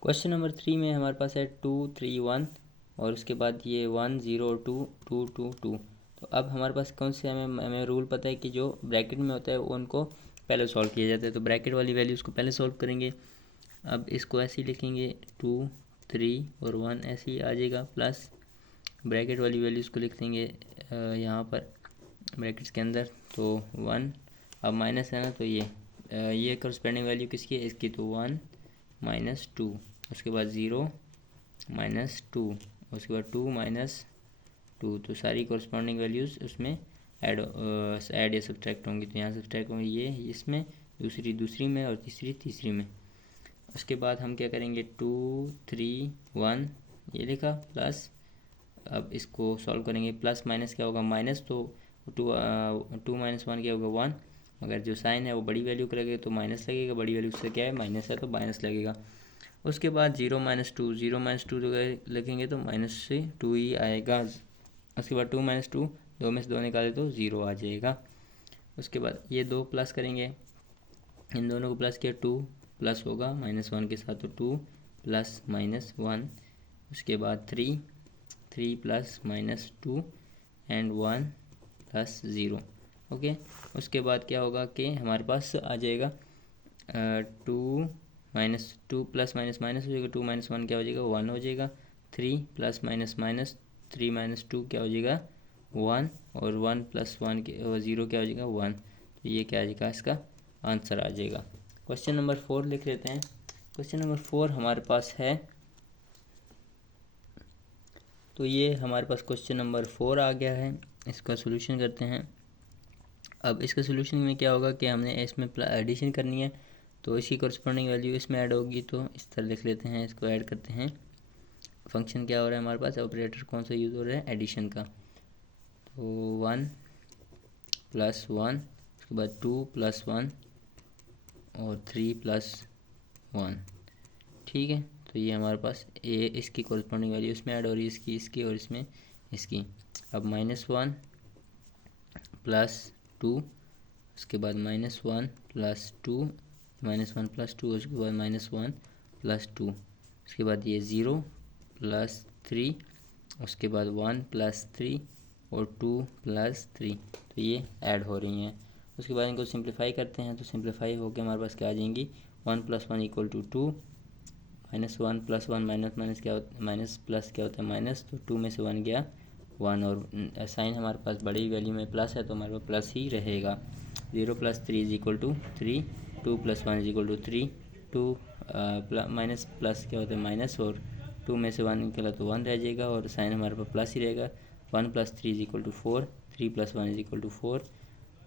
क्वेश्चन नंबर 3 में हमारे पास है 2 3 1, और उसके बाद ये 1 0 2 2 2 2। तो अब हमारे पास कौन से हमें रूल पता है कि जो ब्रैकेट में होता है उनको पहले सॉल्व किया जाता है, तो ब्रैकेट वाली वैल्यूज़ को पहले सॉल्व करेंगे। अब इसको ऐसे ही लिखेंगे 2 3 और 1 ऐसे ही आ जाएगा, प्लस ब्रैकेट वाली वैल्यूज़ को लिख देंगे यहाँ पर ब्रैकेट्स के अंदर, तो 1, अब माइनस है ना, तो ये करस्पेंडिंग वैल्यू किसकी है, इसकी, तो 1 - 2, उसके बाद 0 - 2, उसके बाद 2 - 2, तो सारी करस्पॉन्डिंग वैल्यूज़ उसमें ऐड या सब्ट्रैक्ट होंगी, तो यहाँ सब्ट्रैक्ट होंगी ये इसमें, दूसरी में, और तीसरी में। उसके बाद हम क्या करेंगे 2 3 1 ये लिखा, प्लस अब इसको सॉल्व करेंगे, प्लस माइनस क्या होगा माइनस, तो 2 - 1 क्या होगा 1, मगर जो साइन है वो बड़ी वैल्यू का लगेगा तो माइनस लगेगा, बड़ी वैल्यू से क्या है माइनस है तो माइनस लगेगा। उसके बाद 0 - 2, 0 - 2 लिखेंगे तो माइनस से 2 ही आएगा। उसके बाद 2 - 2, 2 में से 2 निकाले तो 0 आ जाएगा। उसके बाद ये 2 प्लस करेंगे, इन दोनों को प्लस किया, 2 प्लस होगा -1 के साथ, तो 2 + -1, उसके बाद 3 + -2 एंड 1 + 0। ओके, उसके बाद क्या होगा कि हमारे पास आ जाएगा 2 - 2 + माइनस हो जाएगा, 2 - 1 क्या हो जाएगा 1 हो जाएगा, 3 + माइनस 3 - 2 क्या हो जाएगा 1, और 1 + 1 0 क्या हो जाएगा 1, तो ये क्या आ जाएगा इसका आंसर आ जाएगा। क्वेश्चन नंबर 4 लिख लेते हैं। क्वेश्चन नंबर 4 हमारे पास है, तो ये हमारे पास क्वेश्चन नंबर 4 आ गया है, इसका सोल्यूशन करते हैं। अब इसका सोल्यूशन में क्या होगा कि हमने इसमें एडिशन करनी है, तो इसी करस्पॉन्डिंग वैल्यू इसमें ऐड होगी, तो इस तरह लिख लेते हैं, इसको ऐड करते हैं। फंक्शन क्या हो रहा है हमारे पास, ऑपरेटर कौन सा यूज़ हो रहा है एडिशन का, तो 1 + 1, उसके बाद 2 + 1 और 3 + 1, ठीक है। तो ये हमारे पास इसकी कॉरस्पॉन्डिंग वैल्यू इसमें ऐड हो रही है, इसकी और इसमें इसकी। अब -1 + 2, उसके बाद -1 + 2, -1 + 2, उसके बाद -1 + 2, उसके बाद ये 0 + 3, उसके बाद 1 + 3 और 2 + 3, तो ये ऐड हो रही हैं। उसके बाद इनको सिंप्लीफाई करते हैं, तो सिंप्लीफाई होकर हमारे पास क्या आ जाएंगी, 1 + 1 = 2, -1 + 1 माइनस क्या होता है, माइनस प्लस क्या होता है माइनस, तो 2 में से 1 गया 1, और साइन हमारे पास बड़ी वैल्यू में प्लस है तो हमारे पास प्लस ही रहेगा। 0 + 3 = 3, 2 + 1 = 3, 2 माइनस प्लस क्या होता है माइनस, और 2 में से 1 निकला तो 1 रह जाएगा, और साइन हमारे पास प्लस ही रहेगा। 1 + 3 = 4, 3 + 1 = 4,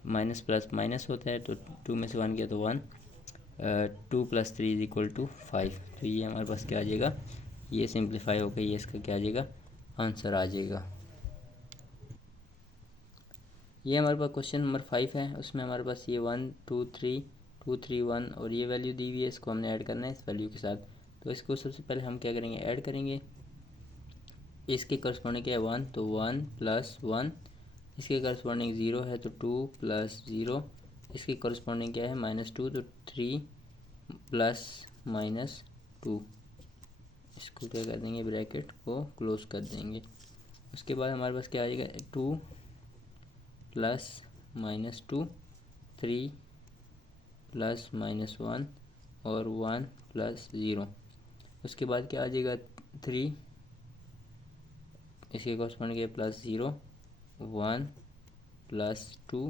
माइनस प्लस माइनस होता है, तो 2 में से 1 गया तो 1, 2 + 3 = 5, तो ये हमारे पास क्या आ जाएगा, ये सिंप्लीफाई होकर ये इसका क्या आ जाएगा आंसर आ जाएगा। ये हमारे पास क्वेश्चन नंबर 5 है, उसमें हमारे पास ये 1 2 3 2 3 1 और ये वैल्यू दी हुई है, इसको हमने ऐड करना है इस वैल्यू के साथ। तो इसको सबसे पहले हम क्या करेंगे, ऐड करेंगे। इसके करस्पॉन्डिंग क्या है 1, तो 1 + 1, इसके करस्पॉन्डिंग 0 है तो 2 + 0, इसके करस्पॉन्डिंग क्या है -2, तो 3 + -2, इसको क्या कर देंगे ब्रैकेट को क्लोज कर देंगे। उसके बाद हमारे पास क्या आ जाएगा 2 + -2, 3 + -1 और 1 + 0। उसके बाद क्या आ जाएगा 3, इसके कॉरस्पॉन्डिंग है +0, 1 + 2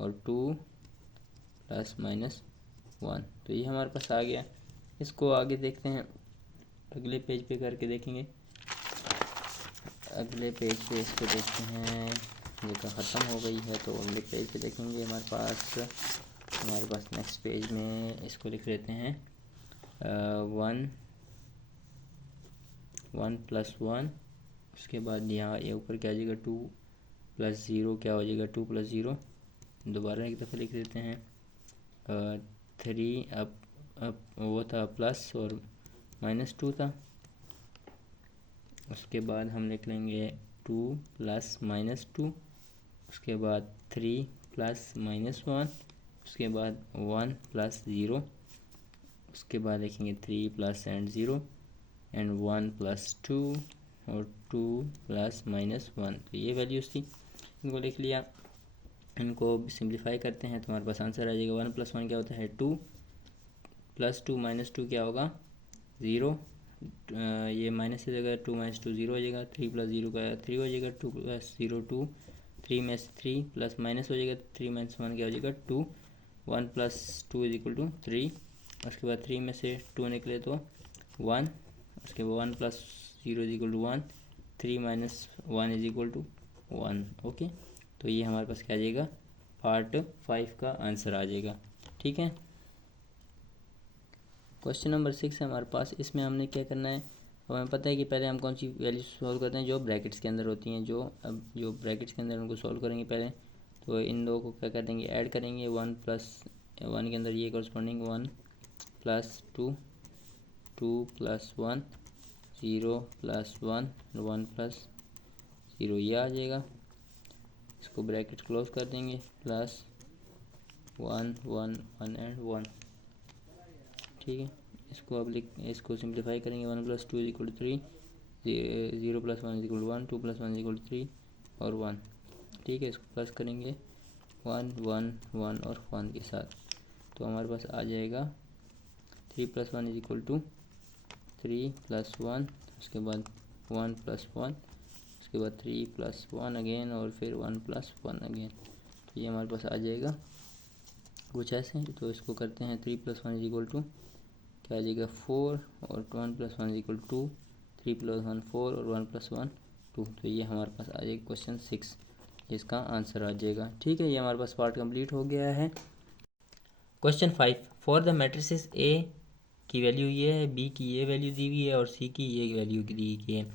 और 2 + -1, तो ये हमारे पास आ गया। इसको आगे देखते हैं, अगले पेज पे करके देखेंगे। अगले पेज पे इसको देखते हैं, ये तो ख़त्म हो गई है, तो अगले पेज पे देखेंगे हमारे पास हमारे पास नेक्स्ट पेज में इसको लिख लेते हैं 1 प्लस 1, उसके बाद यहाँ ये ऊपर क्या आ जाएगा 2 प्लस 0 क्या हो जाएगा 2 प्लस 0, दोबारा एक दफ़ा लिख देते हैं 3 अब वो था प्लस और -2 था, उसके बाद हम लिख लेंगे 2 प्लस -2, उसके बाद 3 प्लस -1, उसके बाद 1 प्लस 0, उसके बाद लिखेंगे 3 प्लस एंड 0 एंड 1 प्लस 2 और 2 प्लस -1। तो ये वैल्यूज़ थी, इनको लिख लिया। इनको सिंप्लीफाई करते हैं तो हमारे पास आंसर आ जाएगा 1 प्लस 1 क्या होता है 2, प्लस 2 -2 क्या होगा 0, ये माइनस से जगह 2 - 2 0 हो जाएगा, 3 प्लस 0 का 3 हो जाएगा, 2 प्लस 0 2, 3 में से 3 प्लस माइनस हो जाएगा, 3 - 1 क्या हो जाएगा 2, 1 प्लस 2 इज इक्वल टू 3, उसके बाद 3 में से 2 निकले तो 1, उसके बाद 1 plus 0 is equal to 1, 3 minus 1 is equal to 1। Okay, तो ये हमारे पास क्या आ जाएगा पार्ट 5 का आंसर आ जाएगा। ठीक है, क्वेश्चन नंबर 6 है हमारे पास। इसमें हमने क्या करना है, अब हमें पता है कि पहले हम कौन सी वैल्यू सॉल्व करते हैं जो ब्रैकेट्स के अंदर होती हैं, जो ब्रैकेट्स के अंदर उनको सॉल्व करेंगे पहले। तो इन दो को क्या कर देंगे ऐड करेंगे, 1 प्लस 1 के अंदर ये corresponding 1 plus 2, 2 plus 1, 0 plus 1, 1 plus 0 ये आ जाएगा। इसको ब्रैकेट क्लोज कर देंगे, प्लस 1 1 1 एंड 1। ठीक है, इसको सिंप्लीफाई करेंगे, 1 plus 2 is equal to 3, 0 plus 1 is equal to 1, 2 plus 1 is equal to 3 और 1। ठीक है, इसको प्लस करेंगे 1 1 1 और 1 के साथ, तो हमारे पास आ जाएगा 3 plus 1 is equal to 3 plus 1, उसके बाद 1 प्लस 1, उसके बाद 3 प्लस 1 अगेन और फिर 1 प्लस 1 अगेन। तो ये हमारे पास आ जाएगा कुछ ऐसे। तो इसको करते हैं 3 प्लस 1 इज इक्वल टू क्या आ जाएगा 4 और 1 plus 1 is equal to 2, 3 plus 1 4 और 1 प्लस 1 2। तो ये हमारे पास आ जाएगा क्वेश्चन 6, इसका आंसर आ जाएगा। ठीक है, ये हमारे पास पार्ट कंप्लीट हो गया है। क्वेश्चन 5, फॉर द मैट्रिसेस ए की वैल्यू ये है, बी की ये वैल्यू दी हुई है और सी की ये वैल्यू दी गई है।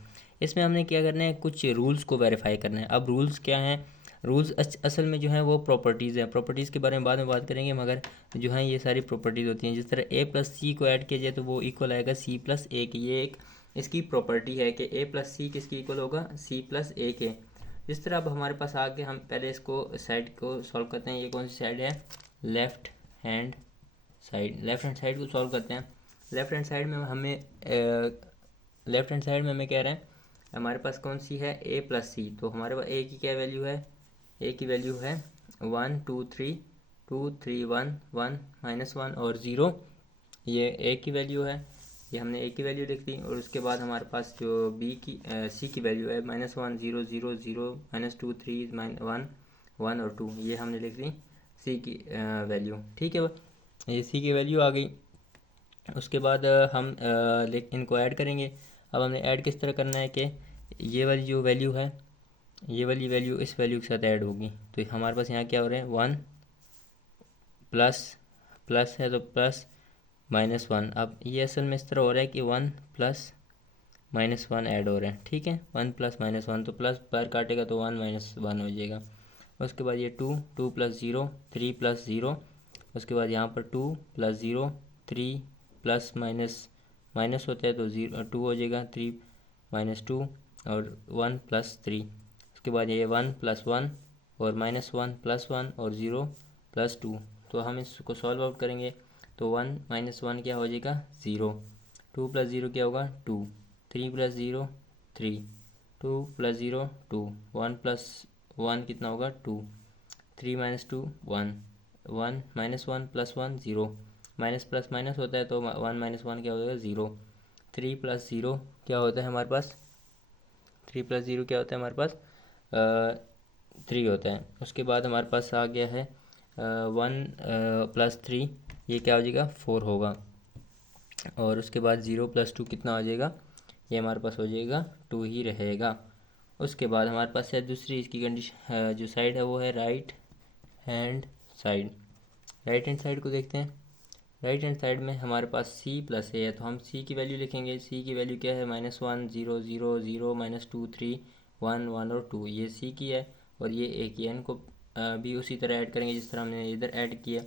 इसमें हमने क्या करना है, कुछ रूल्स को वेरीफाई करना है। अब रूल्स क्या हैं, रूल्स असल में जो है वो प्रॉपर्टीज़ हैं। प्रॉपर्टीज़ के बारे में बाद में बात करेंगे, मगर जो है ये सारी प्रॉपर्टीज़ होती हैं। जिस तरह ए प्लस सी को ऐड किया जाए तो वो इक्वल आएगा सी प्लस ए की, ये एक इसकी प्रॉपर्टी है कि ए प्लस सी किसकी इक्वल होगा सी प्लस ए के। जिस तरह अब हमारे पास आगे हम पहले इसको साइड को सॉल्व करते हैं। ये कौन सी साइड है, लेफ़्ट हैंड साइड को सॉल्व करते हैं। लेफ़्ट हैंड साइड में हमें कह रहे हैं हमारे पास कौन सी है ए प्लस सी। तो हमारे पास ए की क्या वैल्यू है, ए की वैल्यू है 1 2 3 2 3 1 1 -1 और 0, ये ए की वैल्यू है। ये हमने ए की वैल्यू लिख दी। और उसके बाद हमारे पास जो सी की वैल्यू है -1 0 0 0 -2 3 1 1 और 2, ये हमने लिख दी सी की वैल्यू। ठीक है, ये सी की वैल्यू आ गई। उसके बाद हम इनको ऐड करेंगे। अब हमने ऐड किस तरह करना है कि ये वाली जो वैल्यू है, ये वाली वैल्यू इस वैल्यू के साथ ऐड होगी। तो हमारे पास यहाँ क्या हो रहा है 1 प्लस है तो प्लस -1। अब ये असल में इस तरह हो रहा है कि 1 प्लस -1 ऐड हो रहा है। ठीक है, 1 प्लस -1 तो प्लस बाहर काटेगा तो 1 -1 हो जाएगा। उसके बाद ये 2 प्लस 0 3 प्लस 0, उसके बाद यहाँ पर 2 प्लस 0 3 प्लस माइनस होता है तो 2 हो जाएगा, 3 -2 और 1 प्लस 3। उसके बाद ये 1 प्लस 1 और -1 प्लस 1 और 0 प्लस 2। तो हम इसको सॉल्व आउट करेंगे तो 1 -1 क्या हो जाएगा 0, 2 प्लस 0 क्या होगा 2, 3 प्लस 0 3, 2 प्लस 0 2, 1 प्लस 1 कितना होगा 2, 3 -2 1, 1 -1 प्लस 1 0, माइनस प्लस माइनस होता है तो 1 -1 क्या हो जाएगा 0, 3 प्लस 0 क्या होता है हमारे पास 3 प्लस 0 क्या होता है हमारे पास 3 होता है। उसके बाद हमारे पास आ गया है 1 प्लस 3, ये क्या हो जाएगा 4 होगा। और उसके बाद 0 प्लस 2 कितना हो जाएगा, ये हमारे पास हो जाएगा 2 ही रहेगा। उसके बाद हमारे पास है दूसरी इसकी कंडीशन जो साइड है वो है right hand side. Right hand side को देखते हैं। राइट हैंड साइड में हमारे पास सी प्लस ए है, तो हम सी की वैल्यू लिखेंगे। सी की वैल्यू क्या है? -1 0 0 0 -2 3 1 1 और 2, ये सी की है और ये ए की है। इनको भी उसी तरह ऐड करेंगे जिस तरह हमने इधर ऐड किया।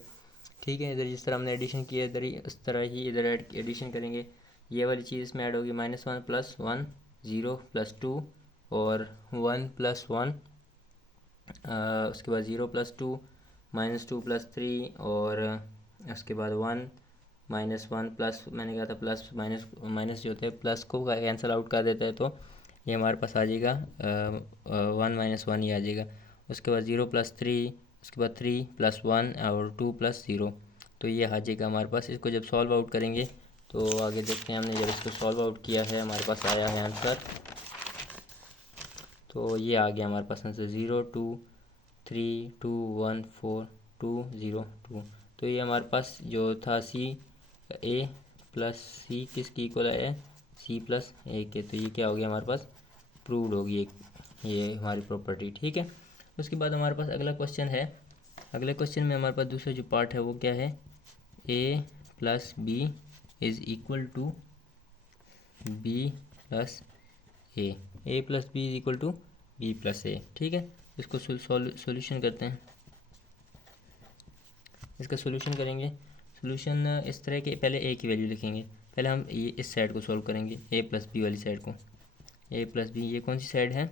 ठीक है, इधर जिस तरह हमने एडिशन किया इधर ही उस तरह ही इधर एडिशन करेंगे। ये वाली चीज़ इसमें ऐड होगी, -1 + 1 0 + 2 और 1 + 1, उसके बाद 0 + 2 -2 + 3 और उसके बाद 1 -1 प्लस, मैंने कहा था प्लस माइनस, माइनस जो होते हैं प्लस को कैंसिल आउट कर देता है, तो ये हमारे पास आ जाएगा 1 - 1 ही आ जाएगा। उसके बाद 0 + 3, उसके बाद 3 + 1 और 2 + 0, तो ये आ जाएगा हमारे पास। इसको जब सॉल्व आउट करेंगे तो आगे देखते हैं। हमने जब इसको सॉल्व आउट किया है हमारे पास आया है आंसर, तो ये आ गया हमारे पास आंसर 0 2 3 2 1 4 2 0 2। तो ये हमारे पास जो था सी ए प्लस सी किसकी इक्वल है? सी प्लस ए के। तो ये क्या हो गया हमारे पास? प्रूव्ड होगी ये हमारी प्रॉपर्टी। ठीक है, उसके बाद हमारे पास अगला क्वेश्चन है। अगले क्वेश्चन में हमारे पास दूसरा जो पार्ट है वो क्या है? A plus B is equal to B plus A plus B is equal to B plus A. ठीक है, इसको सॉल्यूशन करते हैं। इसका सॉल्यूशन करेंगे। सॉल्यूशन इस तरह के, पहले ए की वैल्यू लिखेंगे। पहले हम ये इस साइड को सॉल्व करेंगे, ए प्लस बी वाली साइड को। ए प्लस बी, ये कौन सी साइड है?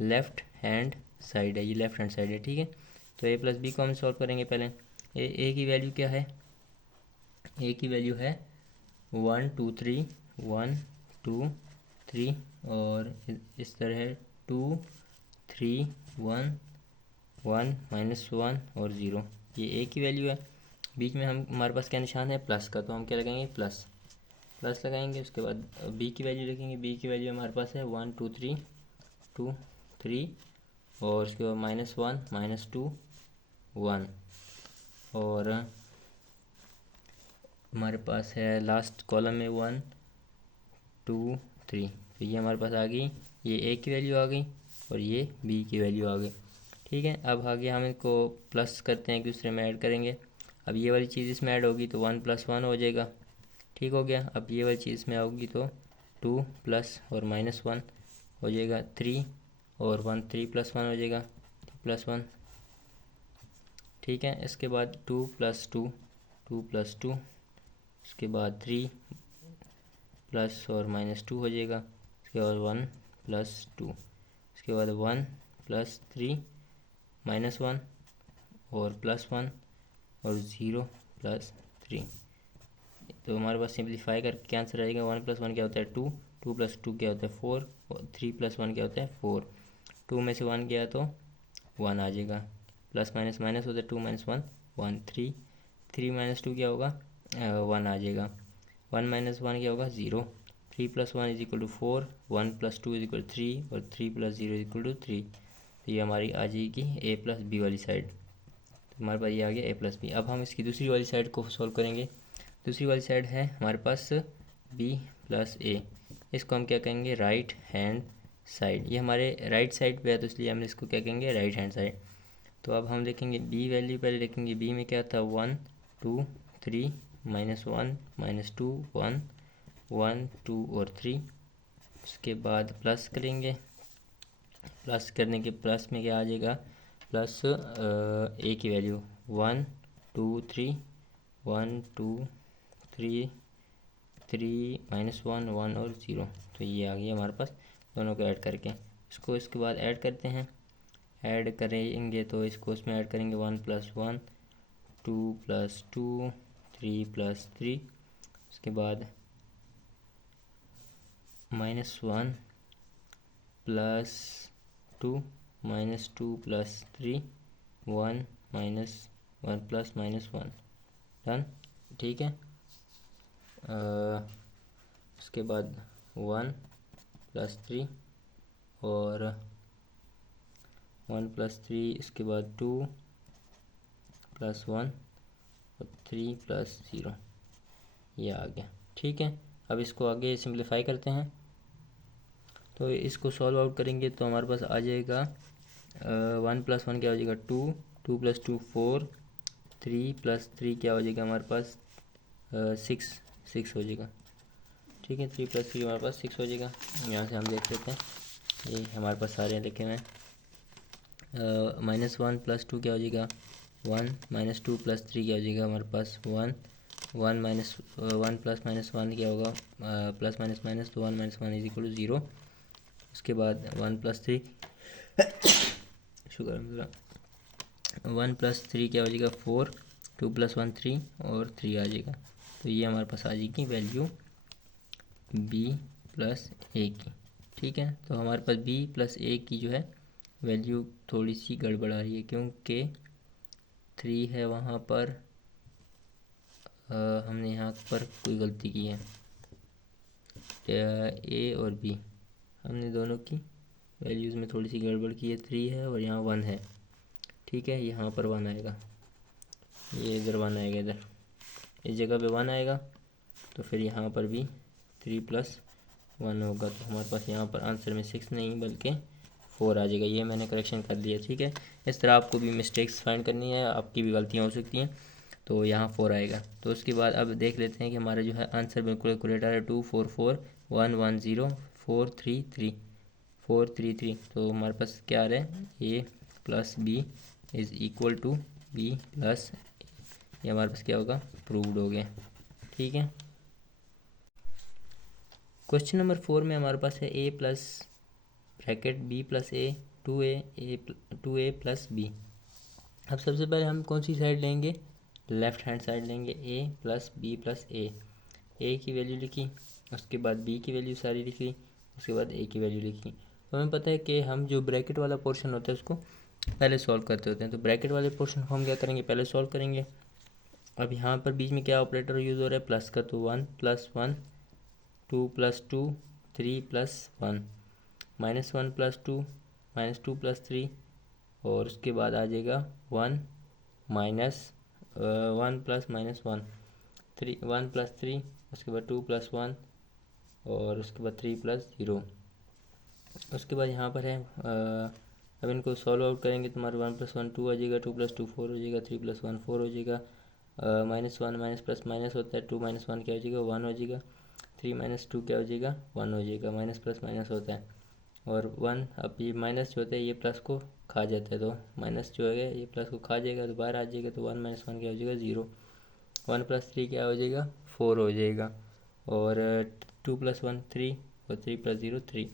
लेफ़्ट हैंड साइड है, ये लेफ़्ट हैंड साइड है। ठीक है, तो ए प्लस बी को हम सॉल्व करेंगे। पहले ए की वैल्यू क्या है? ए की वैल्यू है 1 2 3 1 2 3 और इस तरह है 2 3 1 1 -1 और 0, ये ए की वैल्यू है। बीच में हम हमारे पास क्या निशान है? प्लस का, तो हम क्या लगाएंगे? प्लस लगाएंगे। उसके बाद बी की वैल्यू लिखेंगे। बी की वैल्यू हमारे पास है 1 2 3 2 3 और उसके बाद -1 -2 1 और हमारे पास है लास्ट कॉलम में 1 2 3। तो ये हमारे पास आ गई, ये ए की वैल्यू आ गई और ये बी की वैल्यू आ गई। ठीक है, अब आगे हम इनको प्लस करते हैं, एक दूसरे में ऐड करेंगे। अब ये वाली चीज़ इसमें ऐड होगी तो 1 + 1 हो जाएगा। ठीक हो गया। अब ये वाली चीज़ इसमें आओगी तो 2 प्लस और -1 हो जाएगा 3 और 1 3 + 1 हो जाएगा +1। ठीक है, इसके बाद 2 + 2 2 + 2, उसके बाद 3 प्लस और -2 हो जाएगा। उसके बाद 1 + 2, उसके बाद 1 + 3 -1 और +1 और 0 + 3। तो हमारे पास सिंप्लीफाई करके क्या आंसर आएगा? 1 + 1 क्या होता है? 2 2 + 2 क्या होता है? 4 और 3 + 1 क्या होता है? 4। 2 में से 1 गया तो 1 आ जाएगा। प्लस माइनस माइनस होता है, 2 - 1 1 3 3 - 2 क्या होगा? 1 आ जाएगा। 1 - 1 क्या होगा? 0। 3 + 1 = 4, 1 + 2 = 3 और 3 + 0 = 3। तो ये हमारी आ जाएगी ए प्लस बी वाली साइड। तो हमारे पास ये आ गया ए प्लस बी। अब हम इसकी दूसरी वाली साइड को सॉल्व करेंगे। दूसरी वाली साइड है हमारे पास बी प्लस ए। इसको हम क्या कहेंगे? Right hand side. ये हमारे राइट साइड पे है तो इसलिए हम इसको क्या कहेंगे? Right hand side. तो अब हम देखेंगे बी वैल्यू, पहले देखेंगे बी में क्या था? 1 2 3 -1 -2 1 1 2 और 3। उसके बाद प्लस करेंगे। प्लस करने के प्लस में क्या आ जाएगा? प्लस ए की वैल्यू 1 2 3 1 2 3 3 -1 1 और 0। तो ये आ गया हमारे पास दोनों को ऐड करके। इसको इसके बाद ऐड करते हैं। ऐड करेंगे तो इसको इसमें ऐड करेंगे 1 + 1 2 + 2 3 + 3। उसके बाद -1 + 2 -2 + 3 1 -1 + -1 डन। ठीक है, उसके बाद 1 + 3 और 1 + 3, इसके बाद 2 + 1 और 3 + 0, ये आ गया। ठीक है, अब इसको आगे सिंप्लीफाई करते हैं। तो इसको सॉल्व आउट करेंगे तो हमारे पास आ जाएगा 1 + 1 क्या हो जाएगा? 2 2 + 2 4 3 + 3 क्या हो जाएगा हमारे पास 6 हो जाएगा। ठीक है, 3 + 3 हमारे पास 6 हो जाएगा। यहाँ से हम देख लेते हैं, ये हमारे पास सारे लिखे हुए हैं। -1 + 2 क्या हो जाएगा 1, -2 + 3 क्या हो जाएगा हमारे पास 1, 1 + -1 क्या होगा प्लस माइनस माइनस, तो 1 - 1 = 0। उसके बाद 1 + 3 शुगर 1 + 3 क्या हो जाएगा 4, 2 + 1 3 और 3 आ जाएगा। तो ये हमारे पास आ जाएगी वैल्यू b + a की। ठीक है, तो हमारे पास b + a की जो है वैल्यू थोड़ी सी गड़बड़ आ रही है, क्योंकि 3 है वहाँ पर, हमने यहाँ पर कोई गलती की है। a और b हमने दोनों की वैल्यूज़ में थोड़ी सी गड़बड़ की है। 3 है और यहाँ 1 है। ठीक है, यहाँ पर 1 आएगा, ये इधर 1 आएगा, इधर इस जगह पे 1 आएगा, तो फिर यहाँ पर भी 3 + 1 होगा। तो हमारे पास यहाँ पर आंसर में 6 नहीं बल्कि 4 आ जाएगा। ये मैंने करेक्शन कर दिया। ठीक है, इस तरह आपको भी मिस्टेक्स फाइंड करनी है, आपकी भी गलतियाँ हो सकती हैं। तो यहाँ 4 आएगा। तो उसके बाद अब देख लेते हैं कि हमारा जो है आंसर बिल्कुल एक्यूरेट आ रहा है। 2 4 4 1 1 0 4 3 3 4 3 3। तो हमारे पास क्या आ रहा है a + b = b + ये हमारे पास क्या होगा प्रूव्ड हो गया। ठीक है, क्वेश्चन नंबर 4 में हमारे पास है a + b + a 2a + b। अब सबसे पहले हम कौन सी साइड लेंगे, लेफ़्ट हैंड साइड लेंगे। a + b + a की वैल्यू लिखी, उसके बाद b की वैल्यू सारी लिखी, उसके बाद a की वैल्यू लिखी। तो हमें पता है कि हम जो ब्रैकेट वाला पोर्शन होता है उसको पहले सॉल्व करते होते हैं। तो ब्रैकेट वाले पोर्शन को हम क्या करेंगे, पहले सॉल्व करेंगे। अब यहाँ पर बीच में क्या ऑपरेटर यूज़ हो रहा है, प्लस का, तो 1 + 1 2 + 2 3 + 1 -1 + 2 -2 + 3 और उसके बाद आ जाएगा 1 -1 + -1 3 1 + 3, उसके बाद 2 + 1 और उसके बाद 3 + 0। उसके बाद यहाँ पर है अब इनको सॉल्व आउट करेंगे तो हमारा 1 + 1 2 आ जाएगा, 2 + 2 4 हो जाएगा, 3 + 1 4 हो जाएगा। -1 माइनस प्लस माइनस होता है, 2 - 1 क्या हो जाएगा 1 हो जाएगा, 3 - 2 क्या हो जाएगा 1 हो जाएगा। माइनस प्लस माइनस होता है और 1, अब ये माइनस जो होता है ये प्लस को खा जाता है, तो माइनस जो है ये प्लस को खा जाएगा तो बाहर आ जाएगा, तो 1 - 1 क्या हो जाएगा 0। 1 + 3 क्या हो जाएगा 4 हो जाएगा और 2 + 1 3 और 3 + 0 3।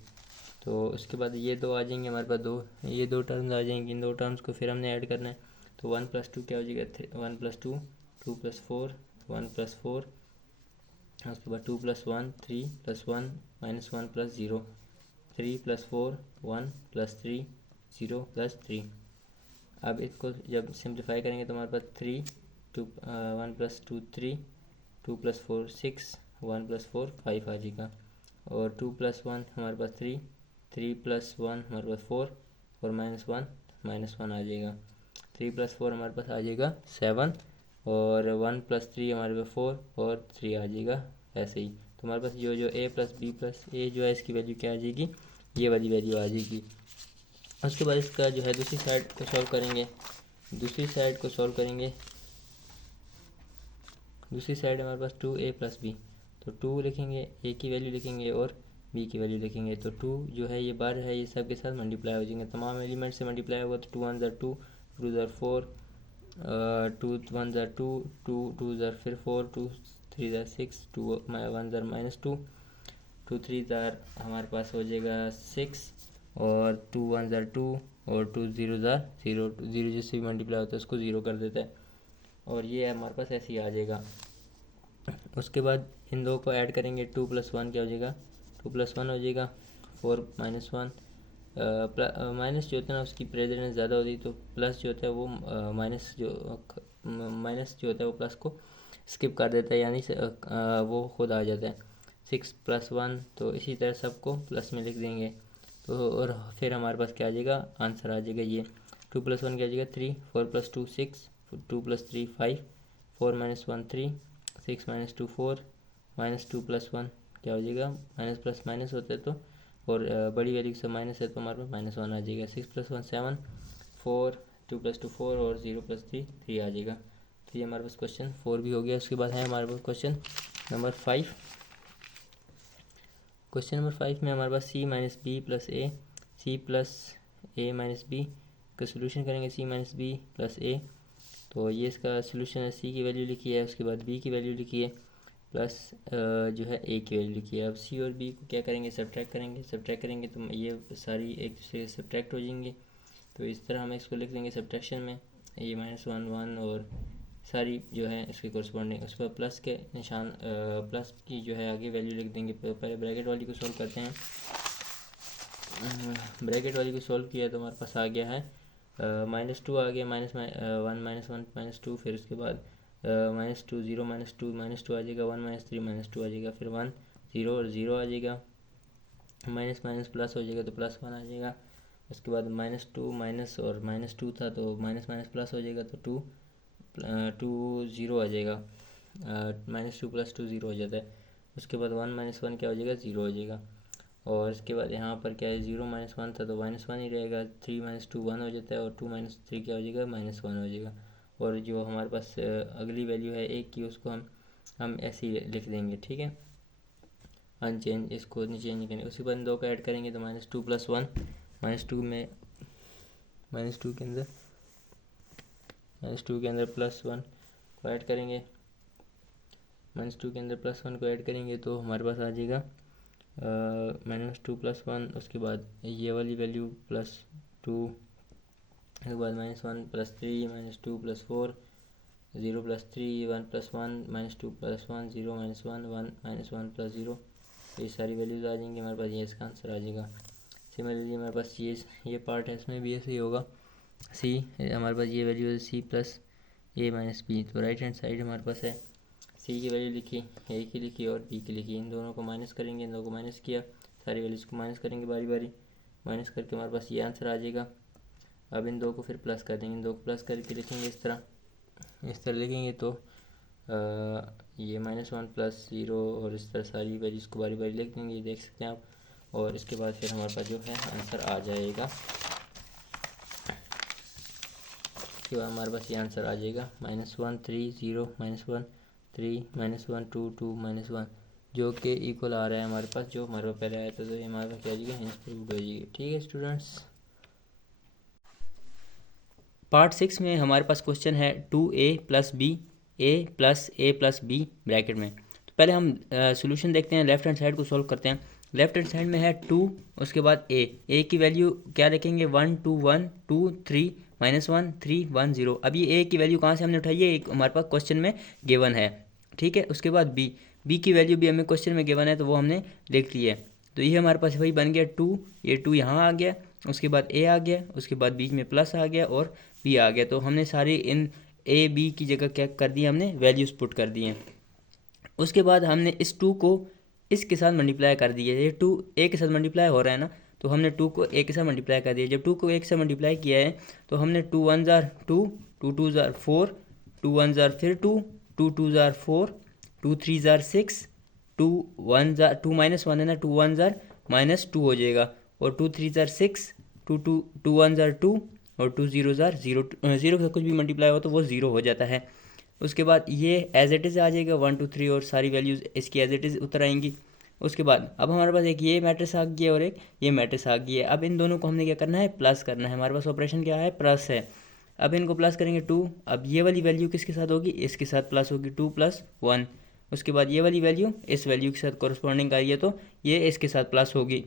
तो उसके बाद ये दो आ जाएंगे हमारे पास, ये दो टर्म्स आ जाएंगी। इन दो टर्म्स को फिर हमने ऐड करना है, तो 1 + 2 क्या हो जाएगा 1 + 2 2 + 4 1 + 4, उसके बाद 2 + 1 3 + 1 -1 + 0 3 + 4 1 + 3 0 + 3। अब इसको जब सिंप्लीफाई करेंगे तो हमारे पास 3 2 1 + 2 3 2 + 4 6 1 + 4 5 आ जाएगा और 2 + 1 हमारे पास 3 3 + 1 हमारे पास 4 और -1 आ जाएगा। 3 + 4 हमारे पास आ जाएगा 7 और 1 + 3 हमारे पास 4 और 3 आ जाएगा ऐसे ही। तो हमारे पास जो a + b + a जो है इसकी वैल्यू क्या आ जाएगी, ये वाली वैल्यू आ जाएगी। उसके बाद इसका जो है दूसरी साइड को सॉल्व करेंगे। दूसरी साइड हमारे पास 2a + b, तो 2 लिखेंगे, a की वैल्यू लिखेंगे और b की वैल्यू लिखेंगे। तो 2 जो है ये बार है, ये सब के साथ मल्टीप्लाई हो जाएंगे, तमाम एलिमेंट से मल्टीप्लाई होगा। तो 2 1 ज़ा 2 2 ज़ा 4 2 1 ज़ा 2 2 2 ज़ा फिर 4 2 3 ज़ा 6 2 1 ज़ा -2 2 3 ज़ा हमारे पास हो जाएगा 6 और 2 1 ज़ा 2 और 2 0 ज़ा 0 0 जिससे भी मल्टीप्लाई होता है उसको 0 कर देता है और ये हमारे पास ऐसे ही आ जाएगा। उसके बाद इन दो को ऐड करेंगे, 2 + 1 क्या हो जाएगा 2 + 1 हो जाएगा 4 - 1 माइनस जो होता है ना उसकी प्रेजेंस ज़्यादा होती है, तो प्लस जो होता है वो माइनस जो होता है वो प्लस को स्किप कर देता है, यानी वो खुद आ जाता है। 6 + 1, तो इसी तरह सबको प्लस में लिख देंगे। तो और फिर हमारे पास क्या आ जाएगा आंसर आ जाएगा ये 2 + 1 क्या आ जाएगा 3 4 + 2 6 2 + 3 5 4 - 1 3 6 - 2 4 -2 + 1 क्या हो जाएगा माइनस प्लस माइनस होता है, तो और बड़ी वैल्यू से माइनस है तो हमारे पास -1 आ जाएगा। 6 + 1 7 4 2 + 2 4 और 0 + 3 3 आ जाएगा। तो ये हमारे पास क्वेश्चन 4 भी हो गया। उसके बाद है हमारे पास क्वेश्चन नंबर 5। क्वेश्चन नंबर 5 में हमारे पास सी माइनस बी प्लस ए, सी प्लस ए माइनस बी का सोल्यूशन करेंगे, सी माइनस बी प्लस ए। तो ये इसका सोल्यूशन है, सी की वैल्यू लिखी है, उसके बाद बी की वैल्यू लिखी है, प्लस जो है ए की वैल्यू लिखी है। अब सी और बी को क्या करेंगे, सब्ट्रैक्ट करेंगे तो ये सारी एक दूसरे से सब्ट्रैक्ट हो जाएंगी। तो इस तरह हम इसको लिख देंगे सब्ट्रैक्शन में, ये -1 1 और सारी जो है इसके कोरस्पॉन्डिंग, उस पर प्लस के निशान प्लस की जो है आगे वैल्यू लिख देंगे। पहले ब्रैकेट वाली को सॉल्व करते हैं। ब्रैकेट वाली को सॉल्व किया तो हमारे पास आ गया है -2 आ गया, -1 -1 -2, फिर उसके बाद -2 0 -2 आ जाएगा, 1 -3 -2 आ जाएगा, फिर 1 0 और 0 आ जाएगा, माइनस माइनस प्लस हो जाएगा तो +1 आ जाएगा। उसके बाद -2 माइनस और -2 था तो माइनस माइनस प्लस हो जाएगा तो 2 0 आ जाएगा, -2 + 2 0 हो जाता है। उसके बाद 1 - 1 क्या हो जाएगा, 0 हो जाएगा। और इसके बाद यहाँ पर क्या है, 0 - 1 था तो -1 ही रहेगा, 3 - 2 1 हो जाता है, और 2 - 3 क्या हो जाएगा, -1 हो जाएगा। और जो हमारे पास अगली वैल्यू है एक की, उसको हम ऐसे ही लिख देंगे, ठीक है, अनचेंज, इसको नहीं चेंज करेंगे। उसके बाद 2 का ऐड करेंगे तो -2 + 1, -2 में -2 के अंदर +1 को ऐड करेंगे, -2 के अंदर +1 को ऐड करेंगे तो हमारे पास आ जाएगा -2 + 1। उसके बाद ये वाली वैल्यू +2, उसके बाद -1 + 3 -2 + 4 0 + 3 1 + 1 -2 + 1 0 -1 1 -1 + 0, ये सारी वैल्यूज़ आ जाएंगी हमारे पास, ये इसका आंसर आ जाएगा। सिमिलरली हमारे पास ये पार्ट है, इसमें भी ऐसे ही होगा। सी हमारे पास ये वैल्यू है सी प्लस ए माइनस बी, तो राइट हैंड साइड हमारे पास है, सी की वैल्यू लिखी, ए की लिखी और बी की लिखी, इन दोनों को माइनस करेंगे, इन दोनों को माइनस किया, सारी वैल्यूज़ को माइनस करेंगे बारी बारी, माइनस करके हमारे पास ये आंसर आ जाएगा। अब इन दो को फिर प्लस कर देंगे, इन दो को प्लस करके लिखेंगे इस तरह लिखेंगे तो ये -1 + 0 और इस तरह सारी वैल्यूज़ को बारी बारी लिख देंगे, ये देख सकते हैं आप। और इसके बाद फिर हमारे पास जो है आंसर आ जाएगा, इसके बाद हमारे पास ये आंसर आ जाएगा -1 3 0 -1 3 -1 2 2 -1, जो कि इक्वल आ रहा है हमारे पास, जो हमारे पास पहले आया था, तो ये हमारे पास क्या आ जाएगा, इंक्लूड हो जाएगी। ठीक है स्टूडेंट्स, पार्ट 6 में हमारे पास क्वेश्चन है 2a + b a + a + b bracket में। तो पहले हम सॉल्यूशन देखते हैं, लेफ्ट हैंड साइड को सॉल्व करते हैं। लेफ्ट हैंड साइड में है 2, उसके बाद a की वैल्यू क्या लिखेंगे, 1 2 1 2 3 -1 3 1 0। अब ये a की वैल्यू कहाँ से हमने उठाई है, एक हमारे पास क्वेश्चन में गिवन है, ठीक है। उसके बाद b की वैल्यू भी हमें क्वेश्चन में गिवन है, तो वो हमने लिख ली है। तो ये हमारे पास वही बन गया 2, ये 2 यहाँ आ गया, उसके बाद a आ गया, उसके बाद बीच में प्लस आ गया और b आ गया। तो हमने सारी इन a b की जगह क्या कर दी, हमने वैल्यूज़ पुट कर दी हैं। उसके बाद हमने इस 2 को इसके साथ मल्टीप्लाई कर दिया, ये 2 a के साथ मल्टीप्लाई हो रहा है ना, तो हमने 2 को a के साथ मल्टीप्लाई कर दिया। जब 2 को a के साथ मल्टीप्लाई किया है तो हमने 2 1 जार 2 2 2 जार 4 2 1 जार फिर 2 2 2 जार 4 2 3 जार 6 2 1 जार 2 -1 है ना, 2 1 जार -2 हो जाएगा, और 2 3 जार 6 2 2 2 1 जार 2 और 2 0 जार 0 0 से कुछ भी मल्टीप्लाई हो तो वो 0 हो जाता है। उसके बाद ये एज इट इज़ आ जाएगा 1 2 3 और सारी वैल्यूज़ इसकी एज इट इज़ उतर आएंगी। उसके बाद अब हमारे पास एक ये मैट्रिक्स आ गया और एक ये मैट्रिक्स आ गई है। अब इन दोनों को हमने क्या करना है, प्लस करना है। हमारे पास ऑपरेशन क्या है, प्लस है। अब इनको प्लस करेंगे 2, अब ये वाली वैल्यू किसके साथ होगी, इसके साथ प्लस होगी, 2 + 1। उसके बाद ये वाली वैल्यू इस वैल्यू के साथ कॉरस्पॉन्डिंग आ रही है तो ये इसके साथ प्लस होगी,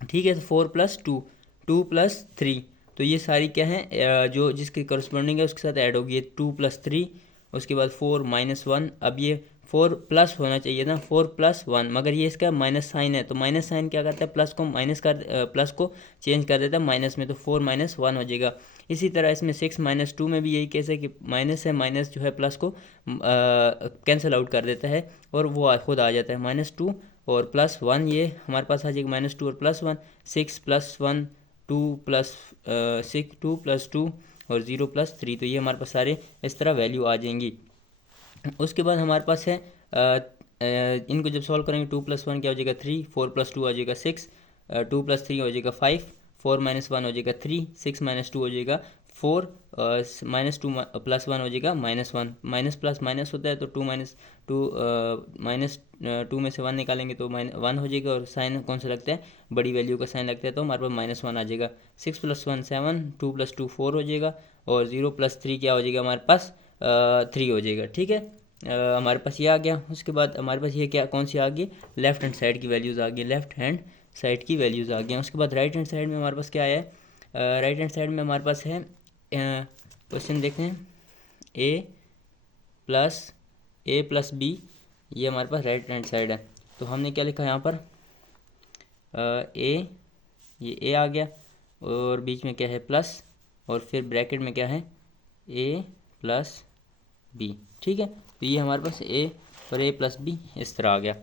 ठीक है। तो 4 + 2 2 + 3, तो ये सारी क्या है, जो जिसकी कॉरस्पॉन्डिंग है उसके साथ ऐड होगी, 2 + 3। उसके बाद 4 -1, अब ये 4 प्लस होना चाहिए ना, 4 + 1, मगर ये इसका माइनस साइन है, तो माइनस साइन क्या करता है, प्लस को चेंज कर देता है माइनस में, तो 4 -1 हो जाएगा। इसी तरह इसमें 6 - 2 में भी यही केस है कि माइनस है, माइनस जो है प्लस को कैंसिल आउट कर देता है और वो खुद आ जाता है -2 और +1, ये हमारे पास आ जाएगा -2 और +1, 6 + 1 2 + 6 2 + 2 और 0 + 3, तो ये हमारे पास सारे इस तरह वैल्यू आ जाएंगी। उसके बाद हमारे पास है इनको जब सॉल्व करेंगे 2 + 1 क्या हो जाएगा 3, 4 + 2 हो जाएगा 6, 2 + 3 हो जाएगा 5, 4 - 1 हो जाएगा 3, 6 - 2 हो जाएगा 4 -2 +1 हो जाएगा -1, माइनस प्लस माइनस होता है तो 2 -2 में से 1 निकालेंगे तो 1 हो जाएगा, और साइन कौन सा लगता है, बड़ी वैल्यू का साइन लगता है, तो हमारे पास -1 आ जाएगा। 6 + 1 7, 2 + 2 4 हो जाएगा, और 0 + 3 क्या हो जाएगा हमारे पास 3 हो जाएगा। ठीक है, हमारे पास ये आ गया। उसके बाद हमारे पास ये क्या कौन सी आ गई, लेफ्ट हैंड साइड की वैल्यूज़ आ गई, लेफ्ट हैंड साइड की वैल्यूज़ आ गई। उसके बाद राइट हैंड साइड में हमारे पास क्या है, राइट हैंड साइड में हमारे पास है क्वेश्चन देखते हैं, a + b, ये हमारे पास राइट हैंड साइड है। तो हमने क्या लिखा यहाँ पर, a, ये a आ गया, और बीच में क्या है प्लस, और फिर ब्रैकेट में क्या है a + b। ठीक है, तो ये हमारे पास a और a + b इस तरह आ गया।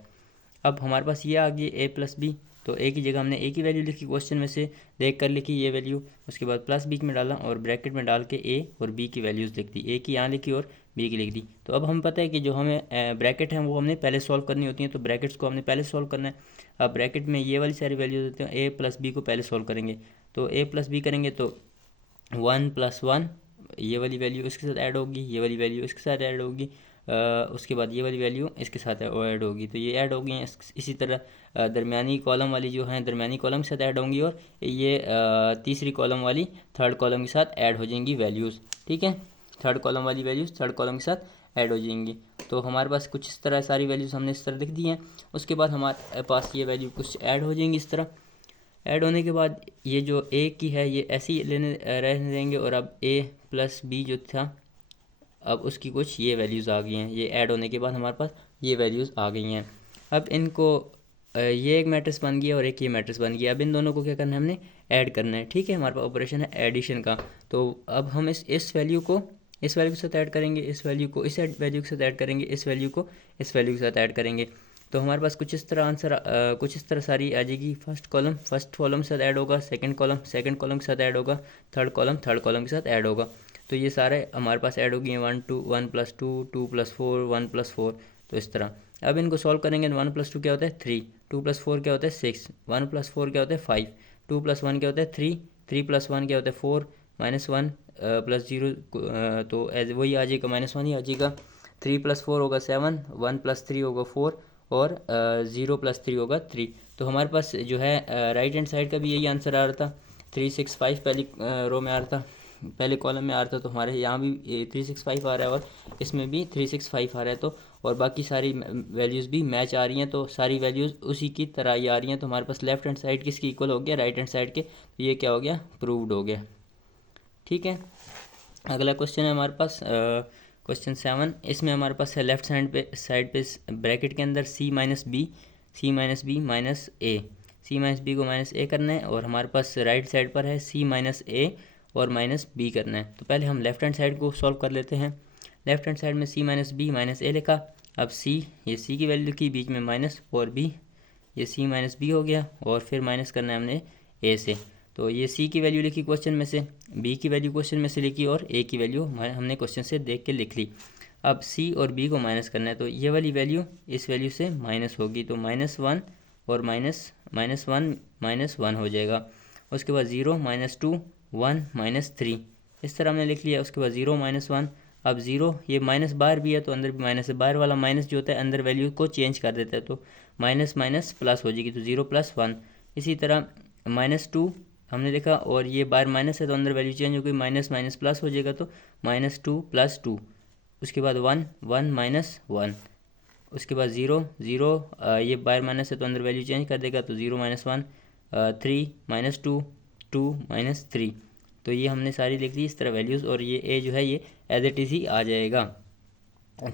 अब हमारे पास ये आ गई a + b, तो a की जगह हमने a की वैल्यू लिखी, क्वेश्चन में से देख कर लिखी ये वैल्यू, उसके बाद प्लस बीच में डाला और ब्रैकेट में डाल के a और b की वैल्यूज़ लिख दी, a की यहाँ लिखी और b की लिख दी। तो अब हमें पता है कि जो हमें ब्रैकेट है वो हमने पहले सॉल्व करनी होती है, तो ब्रैकेट्स को हमने पहले सॉल्व करना है। अब ब्रैकेट में ये वाली सारी वैल्यूज होती हैं, a + b को पहले सॉल्व करेंगे, तो a + b करेंगे तो 1 + 1, ये वाली वैल्यू इसके साथ ऐड होगी, ये वाली वैल्यू इसके साथ ऐड होगी, उसके बाद ये वाली वैल्यू इसके साथ ऐड होगी, तो ये ऐड हो गई हैं। इसी तरह दरमियानी कॉलम वाली जो हैं दरमियानी कॉलम के साथ ऐड होंगी, और ये तीसरी कॉलम वाली थर्ड कॉलम के साथ ऐड हो जाएंगी वैल्यूज़। ठीक है, थर्ड कॉलम वाली वैल्यूज़ थर्ड कॉलम के साथ ऐड हो जाएंगी। तो हमारे पास कुछ इस तरह सारी वैल्यूज़ हमने इस तरह लिख दी हैं। उसके बाद हमारे पास ये वैल्यू कुछ ऐड हो जाएंगी इस तरह। ऐड होने के बाद ये जो a की है ये ऐसे ही रहने देंगे, और अब a + b जो था अब उसकी कुछ ये वैल्यूज़ आ गई हैं, ये ऐड होने के बाद हमारे पास ये वैल्यूज़ आ गई हैं। अब इनको ये एक मैट्रिक्स बन गया और एक ये मैट्रिक्स बन गया। अब इन दोनों को क्या करना है, हमने ऐड करना है। ठीक है, हमारे पास ऑपरेशन है एडिशन का। तो अब हम इस वैल्यू को इस वैल्यू के साथ ऐड करेंगे, इस वैल्यू को इस वैल्यू के साथ ऐड करेंगे, इस वैल्यू को इस वैल्यू के साथ ऐड करेंगे। तो हमारे पास कुछ इस तरह आंसर कुछ इस तरह सारी आ जाएगी। फर्स्ट कॉलम के साथ ऐड होगा, सेकंड कॉलम के साथ ऐड होगा, थर्ड कॉलम के साथ ऐड होगा। तो ये सारे हमारे पास ऐड हो गए हैं, 1 + 2, 2 + 4, 1 + 4, तो इस तरह। अब इनको सॉल्व करेंगे, 1 + 2 क्या होता है 3, 2 + 4 क्या होता है 6, 1 + 4 क्या होता है 5, 2 + 1 क्या होता है 3, 3 + 1 क्या होता है 4, -1 + 0 तो एज वही आ जाएगा, -1 ही आ जाएगा। 3 + 4 होगा 7, 1 + 3 होगा 4, और 0 + 3 होगा 3। तो हमारे पास जो है राइट हैंड साइड का भी यही आंसर आ रहा था, 3 6 5 पहली रो में आ रहा था, पहले कॉलम में आ रहा था। तो हमारे यहाँ भी 3 6 5 आ रहा है, और इसमें भी 3 6 5 आ रहा है। तो और बाकी सारी वैल्यूज़ भी मैच आ रही हैं, तो सारी वैल्यूज़ उसी की तरह ही आ रही हैं। तो हमारे पास लेफ्ट हैंड साइड किसकी इक्वल हो गया, राइट हैंड साइड के। तो ये क्या हो गया, प्रूव्ड हो गया। ठीक है, अगला क्वेश्चन है हमारे पास क्वेश्चन 7। इसमें हमारे पास है लेफ्ट साइड पे ब्रैकेट के अंदर c - b - a, c - b को -a करना है, और हमारे पास राइट साइड पर है c - a और -b करना है। तो पहले हम लेफ्ट हैंड साइड को सॉल्व कर लेते हैं। लेफ्ट हैंड साइड में c - b - a लिखा। अब c, ये c की वैल्यू लिखी, बीच में माइनस, और b, ये c - b हो गया, और फिर माइनस करना है हमने a से। तो ये c की वैल्यू लिखी क्वेश्चन में से, b की वैल्यू क्वेश्चन में से लिखी, और a की वैल्यू हमने क्वेश्चन से देख के लिख ली। अब c और b को माइनस करना है, तो ये वाली वैल्यू इस वैल्यू से माइनस होगी, तो -1 और -1 हो जाएगा। उसके बाद 0 -2 1 -3 इस तरह हमने लिख लिया। उसके बाद 0 -1, अब 0 ये माइनस बाहर भी है तो अंदर भी माइनस है, बाहर वाला माइनस जो होता है अंदर वैल्यू को चेंज कर देता है, तो माइनस माइनस प्लस हो जाएगी, तो 0 + 1। इसी तरह -2 हमने लिखा, और ये बाहर माइनस है तो अंदर वैल्यू चेंज हो गई, माइनस माइनस प्लस हो जाएगा, तो -2 + 2। उसके बाद 1 1 -1, उसके बाद 0 0 ये बाहर माइनस है तो अंदर वैल्यू चेंज कर देगा, तो 0 -1 3 -2 2 -3। तो ये हमने सारी लिख दी इस तरह वैल्यूज़, और ये a जो है ये एज इट इज़ ही आ जाएगा।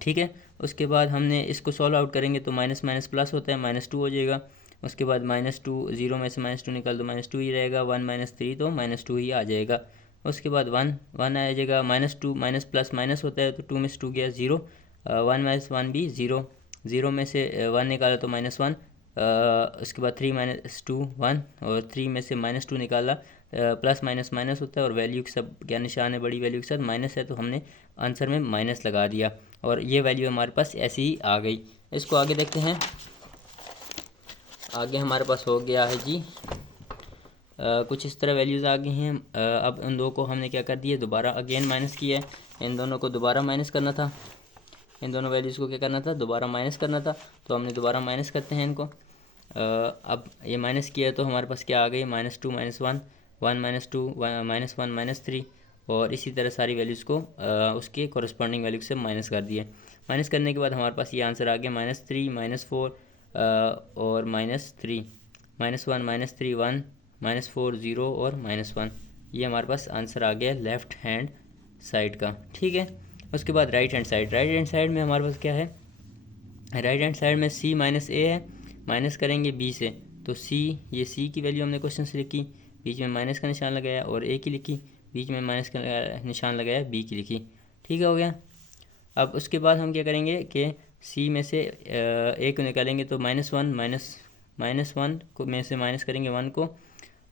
ठीक है, उसके बाद हमने इसको सॉल्व आउट करेंगे, तो माइनस माइनस प्लस होता है, -2 हो जाएगा। उसके बाद -2, 0 में से -2 निकाल दो, -2 ही रहेगा। 1 -3 तो -2 ही आ जाएगा। उसके बाद 1 1 आ जाएगा, -2 माइनस प्लस माइनस होता है, तो 2 में से 2 गया 0, 1 - 1 भी 0, 0 में से 1 निकाला तो -1, उसके बाद 3 - 2 1, और 3 में से -2 निकाला, प्लस माइनस माइनस होता है, और वैल्यू के सब क्या निशान है, बड़ी वैल्यू के साथ माइनस है, तो हमने आंसर में माइनस लगा दिया, और ये वैल्यू हमारे पास ऐसी ही आ गई। इसको आगे देखते हैं। आगे हमारे पास हो गया है जी कुछ इस तरह वैल्यूज़ आ गई हैं। अब उन दो को हमने क्या कर दिया, दोबारा अगेन माइनस किया है। इन दोनों को दोबारा माइनस करना था, इन दोनों वैल्यूज़ को क्या करना था, दोबारा माइनस करना था। तो हमने दोबारा माइनस करते हैं इनको। अब ये माइनस किया है तो हमारे पास क्या आ गई, -2 -1, 1 -2 -1 -3, और इसी तरह सारी वैल्यूज़ को उसके कॉरस्पॉन्डिंग वैल्यू से माइनस कर दिए। माइनस करने के बाद हमारे पास ये आंसर आ गया -3 -4 और -3, -1 -3 1 -4 0 और -1। ये हमारे पास आंसर आ गया लेफ़्ट हैंड साइड का, ठीक है। उसके बाद right hand side, right hand side में हमारे पास क्या है, राइट हैंड साइड में c - a है, माइनस करेंगे b से, तो c, ये c की वैल्यू हमने क्वेश्चन से लिखी, बीच में माइनस का निशान लगाया, और a की लिखी, बीच में माइनस का निशान लगाया, b की लिखी, ठीक है, हो गया। अब उसके बाद हम क्या करेंगे कि c में से a को निकालेंगे, तो -1 को में से माइनस करेंगे 1 को,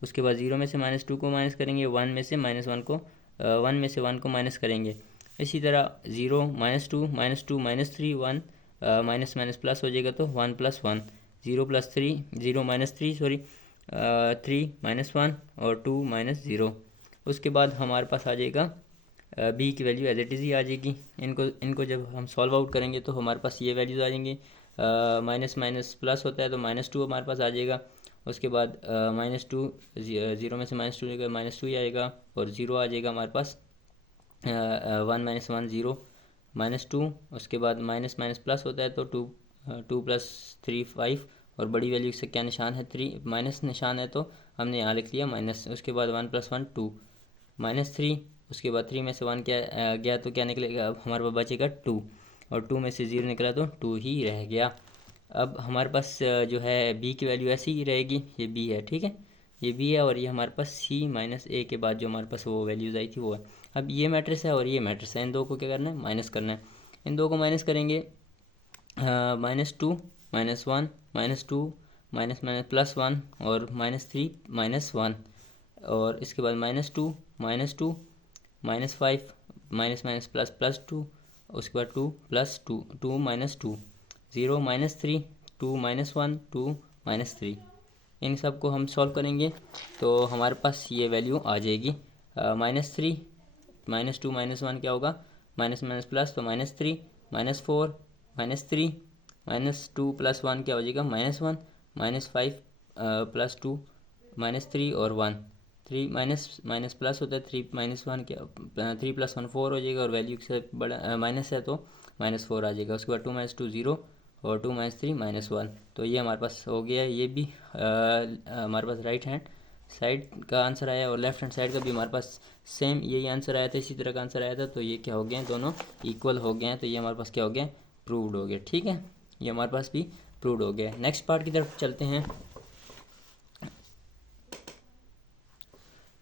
उसके बाद 0 में से -2 को माइनस करेंगे, 1 में से -1 को 1 में से 1 को माइनस करेंगे। इसी तरह 0 -2 -2 -3 1 माइनस माइनस प्लस हो जाएगा, तो 1 + 1, 0 + 3 0 -3 सॉरी 3 -1 और 2 -0। उसके बाद हमारे पास आ जाएगा बी की वैल्यू एज इट इज़ ही आ जाएगी। इनको जब हम सॉल्व आउट करेंगे तो हमारे पास ये वैल्यूज़ आ जाएंगी। माइनस माइनस प्लस होता है तो -2 हमारे पास आ जाएगा। उसके बाद -2, 0 में से -2 लेकर -2 ही आएगा, और 0 आ जाएगा हमारे पास 1 - 1 0 -2। उसके बाद माइनस माइनस प्लस होता है तो 2 + 3 5, और बड़ी वैल्यू से क्या निशान है, 3 माइनस निशान है तो हमने यहाँ लिख लिया माइनस। उसके बाद 1 + 1 2 -3। उसके बाद 3 में से 1 क्या गया तो क्या निकलेगा, अब हमारे पास बचेगा 2, और 2 में से 0 निकला तो 2 ही रह गया। अब हमारे पास जो है b की वैल्यू ऐसी ही रहेगी, ये b है, ठीक है, ये b है, और ये हमारे पास c - a के बाद जो हमारे पास वो वैल्यूज़ आई थी वो है। अब ये मैट्रिक्स है और ये मैट्रिक्स है, इन दो को क्या करना है, माइनस करना है। इन दो को माइनस करेंगे, -2 -1 -2 माइनस माइनस +1 और -3 -1, और इसके बाद -2 -2 -5 माइनस माइनस प्लस +2, उसके बाद 2 + 2 2 -2 0 -3 2 -1 2 -3। इन सब को हम सॉल्व करेंगे तो हमारे पास ये वैल्यू आ जाएगी -3 -2 -1 क्या होगा, माइनस माइनस प्लस तो -3 -4 -3 -2 + 1 क्या हो जाएगा, -1 -5 +2 -3 और 1, 3 माइनस माइनस प्लस होता है, 3 - 1 क्या, 3 + 1 4 हो जाएगा, और वैल्यू से बड़ा माइनस है तो -4 आ जाएगा। उसके बाद 2 - 2 0 और 2 - 3 -1। तो ये हमारे पास हो गया, ये भी हमारे पास राइट हैंड साइड का आंसर आया, और लेफ्ट हैंड साइड का भी हमारे पास सेम यही आंसर आया था, इसी तरह का आंसर आया था। तो ये क्या हो गया, दोनों इक्वल हो गए हैं, तो ये हमारे पास क्या हो गया, प्रूव्ड हो गया, ठीक है, ये हमारे पास भी प्रूव्ड हो गया। नेक्स्ट पार्ट की तरफ चलते हैं,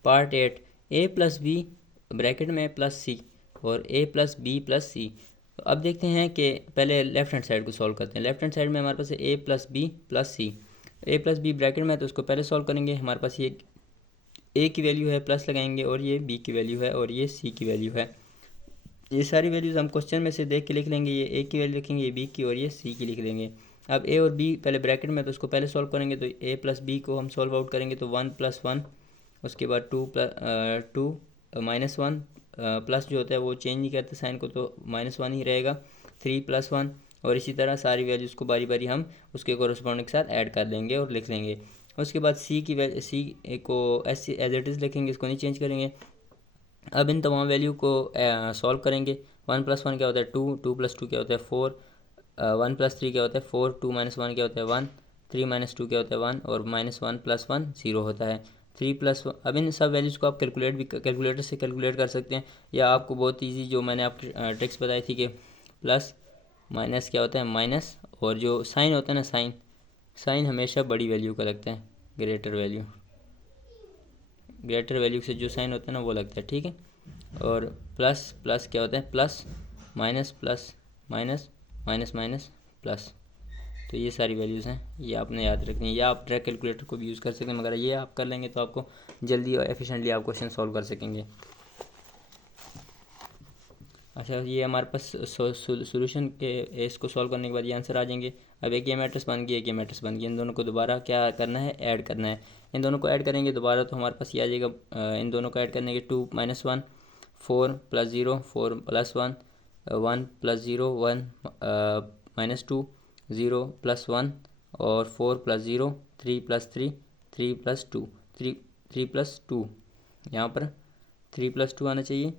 पार्ट 8, a + b ब्रैकेट में +c और a + b + c। तो अब देखते हैं कि पहले लेफ्ट हैंड साइड को सॉल्व करते हैं। लेफ्ट हैंड साइड में हमारे पास है a + b + c, a + b bracket में है तो उसको पहले सॉल्व करेंगे। हमारे पास ये a की वैल्यू है, प्लस लगाएंगे, और ये b की वैल्यू है, और ये c की वैल्यू है। ये सारी वैल्यूज़ हम क्वेश्चन में से देख के लिख लेंगे, ये a की वैल्यू लिखेंगे, ये b की, और ये c की लिख देंगे। अब a और b पहले ब्रैकेट में तो उसको पहले सॉल्व करेंगे, तो a + b को हम सॉल्व आउट करेंगे तो 1 + 1, उसके बाद 2 -1 प्लस जो होता है वो चेंज नहीं करते साइन को, तो -1 ही रहेगा, 3 + 1, और इसी तरह सारी वैल्यूज़ को बारी बारी हम उसके कोरस्पॉन्डिंग के साथ ऐड कर देंगे और लिख लेंगे। उसके बाद सी को एज इट इज़ लिखेंगे, इसको नहीं चेंज करेंगे। अब इन तमाम वैल्यू को सॉल्व करेंगे। 1 + 1 क्या होता है 2, 2 + 2 क्या होता है 4, 1 + 3 क्या होता है 4, 2 - 1 क्या होता है 1, 3 - 2 क्या होता है 1, और -1 + 1 0 होता है। 3 + 1, अब इन सब वैल्यूज़ को आप कैलकुलेटर से कैलकुलेट कर सकते हैं, या आपको बहुत ईजी जो मैंने आपकी ट्रिक्स बताई थी कि प्लस माइनस क्या होता है माइनस, और जो साइन होता है ना, साइन हमेशा बड़ी वैल्यू का लगता है, ग्रेटर वैल्यू से जो साइन होता है ना वो लगता है, ठीक है। और प्लस क्या होता है plus minus plus minus minus minus plus. तो ये सारी वैल्यूज़ हैं, ये आपने याद रखनी है, या आप डायरेक्ट कैलकुलेटर को भी यूज़ कर सकते हैं, मगर ये आप कर लेंगे तो आपको जल्दी और एफिशिएंटली आप क्वेश्चन सॉल्व कर सकेंगे। अच्छा, ये हमारे पास सोल्यूशन के इसको सॉल्व करने के बाद ये आंसर आ जाएंगे। अब एक ये मैट्रिक्स बन गई, एक ये मैट्रिक्स बन गई, इन दोनों को दोबारा क्या करना है, ऐड करना है। इन दोनों को ऐड करेंगे दोबारा तो हमारे पास ये आ जाएगा, इन दोनों को ऐड करने के 2 - 1, 4 + 0, 4 + 1, 1 + 0, 1 -2, 0 + 1 और 4 + 0, 3 + 3, 3 + 2, 3 + 2, यहाँ पर 3 + 2 आना चाहिए।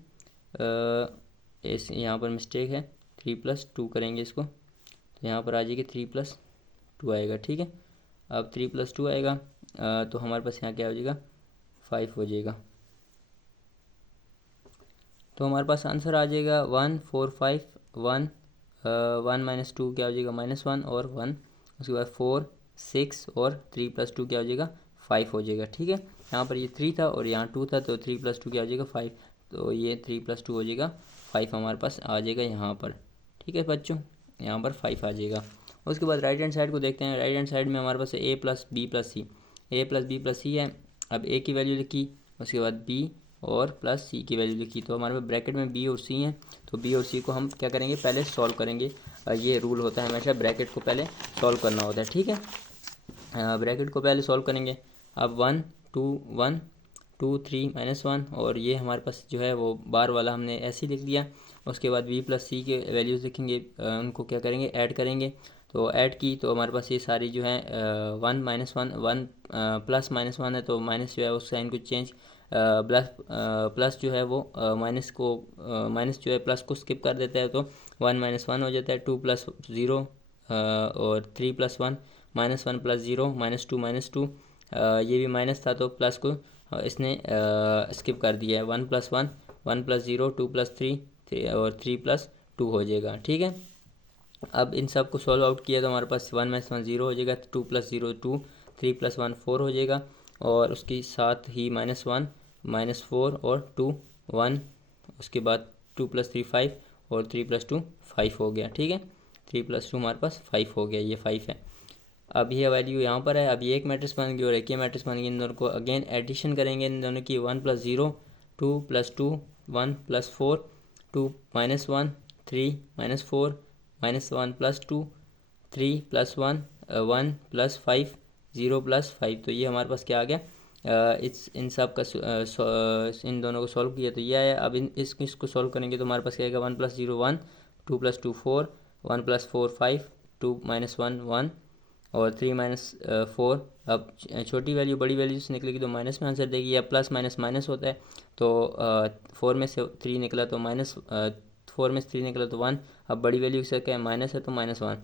इस यहाँ पर मिस्टेक है, 3 + 2 करेंगे इसको तो यहाँ पर आ जाएगी 3 + 2 आएगा। ठीक है, अब 3 + 2 आएगा तो हमारे पास यहाँ क्या हो जाएगा, 5 हो जाएगा। तो हमारे पास आंसर आ जाएगा 1 4 5 1 1 - 2 क्या हो जाएगा, -1 और 1, उसके बाद 4 6 और 3 + 2 क्या हो जाएगा, 5 हो जाएगा। ठीक है, यहाँ पर ये 3 था और यहाँ 2 था तो 3 + 2 क्या हो जाएगा, 5, तो ये 3 + 2 हो जाएगा 5 हमारे पास आ जाएगा यहाँ पर। ठीक है बच्चों, यहाँ पर 5 आ जाएगा। उसके बाद राइट हैंड साइड को देखते हैं। राइट हैंड साइड में हमारे पास a + b + c, a + b + c है। अब a की वैल्यू लिखी, उसके बाद b और प्लस सी की वैल्यू लिखी, तो हमारे पास ब्रैकेट में बी और सी हैं, तो बी और सी को हम क्या करेंगे, पहले सॉल्व करेंगे। ये रूल होता है हमेशा, ब्रैकेट को पहले सॉल्व करना होता है। ठीक है, ब्रैकेट को पहले सॉल्व करेंगे। अब 1 2 1 2 3 -1 और ये हमारे पास जो है वो बार वाला हमने ऐसे ही लिख दिया। उसके बाद बी + सी के वैल्यूज़ लिखेंगे, उनको क्या करेंगे, ऐड करेंगे। तो ऐड की तो हमारे पास ये सारी जो है 1 -1 1 प्लस -1 है तो माइनस जो है उस साइन को चेंज, प्लस प्लस जो है वो माइनस को माइनस जो है प्लस को स्किप कर देता है तो 1 - 1 हो जाता है। 2 + 0 और 3 + 1 -1 + 0 -2 -2, ये भी माइनस था तो प्लस को इसने स्किप कर दिया है। 1 + 1 1 + 0 2 + 3 और 3 + 2 हो जाएगा। ठीक है, अब इन सब को सॉल्व आउट किया तो हमारे पास 1 - 1 0 हो जाएगा, 2 + 0 2, 3 + 1 4 हो जाएगा और उसके साथ ही -1 -4 और 2 1, उसके बाद 2 + 3 5 और 3 + 2 5 हो गया। ठीक है, 3 + 2 हमारे पास 5 हो गया, ये 5 है। अब ये वैल्यू यहाँ पर है। अब ये एक मैट्रिक्स बन गई और एक ये मैट्रिक्स बन गई, इन दोनों को अगेन एडिशन करेंगे इन दोनों की। 1 + 0 2 + 2 1 + 4 2 -1 3 -4 -1 + 2 3 + 1 1 + 5 0 + 5, तो ये हमारे पास क्या आ गया, इस इन सब का इन दोनों को सॉल्व किया तो ये आया। अब इसको सॉल्व करेंगे तो हमारे पास क्या आएगा, 1 + 0 1 2 + 2 4 1 + 4 5 2 - 1 1 और 3 - 4। अब छोटी वैल्यू बड़ी वैल्यू से निकलेगी तो माइनस में आंसर देगी, या प्लस माइनस माइनस होता है तो 4 में से 3 निकला तो माइनस 4 में से 3 निकला तो 1। अब बड़ी वैल्यू से क्या है, माइनस है तो -1।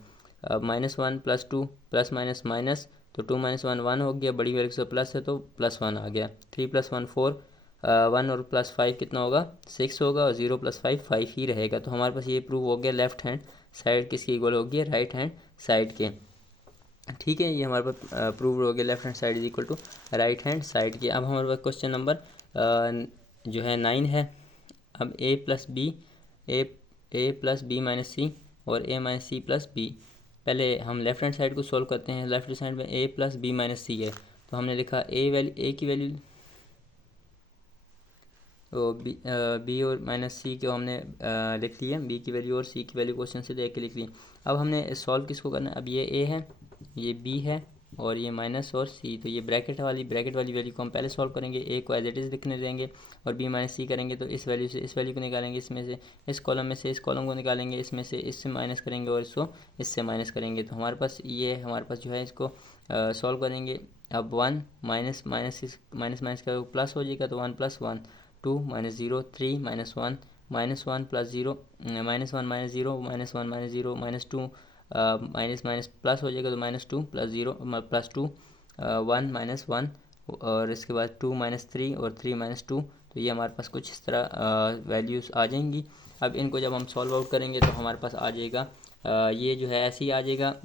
अब -1 + 2 प्लस माइनस माइनस तो 2 - 1 1 हो गया, बड़ी वैल्यू से प्लस है तो +1 आ गया। 3 + 1 4 1 और +5 कितना होगा, 6 होगा और 0 + 5 5 ही रहेगा। तो हमारे पास ये प्रूव हो गया लेफ्ट हैंड साइड किसकी इक्वल होगी, राइट हैंड साइड के। ठीक है, ये हमारे पास प्रूव हो गया left hand side is equal to right hand side के। अब हमारे पास क्वेश्चन नंबर जो है 9 है। अब a + b + b - c और a - c + b। पहले हम लेफ्ट हैंड साइड को सॉल्व करते हैं। लेफ्ट साइड में a + b - c है तो हमने लिखा a की वैल्यू तो बी और -c को हमने लिख लिया, b की वैल्यू और c की वैल्यू क्वेश्चन से देख के लिख ली। अब हमने सॉल्व किसको करना है, अब ये a है, ये b है और ये माइनस और c, तो ये ब्रैकेट वाली वैल्यू को हम पहले सॉल्व करेंगे। a को एज इट इज़ लिखने देंगे और b - c करेंगे तो इस वैल्यू से इस वैल्यू को निकालेंगे, इसमें से इस कॉलम में से इस कॉलम को निकालेंगे, इसमें से इससे माइनस करेंगे और इसको इससे माइनस करेंगे। तो हमारे पास जो है इसको सॉल्व करेंगे। अब 1 माइनस माइनस माइनस का प्लस हो जाएगा तो 1 + 1 2 - 0 3 - 1 -1 + 0 -1 - 0 -1 - 0 -2 माइनस माइनस प्लस हो जाएगा तो -2 + 0 + 2 1 - 1 और इसके बाद 2 - 3 और 3 - 2, तो ये हमारे पास कुछ इस तरह वैल्यूज़ आ जाएंगी। अब इनको जब हम सॉल्व आउट करेंगे तो हमारे पास आ जाएगा, ये जो है ऐसे ही आ जाएगा,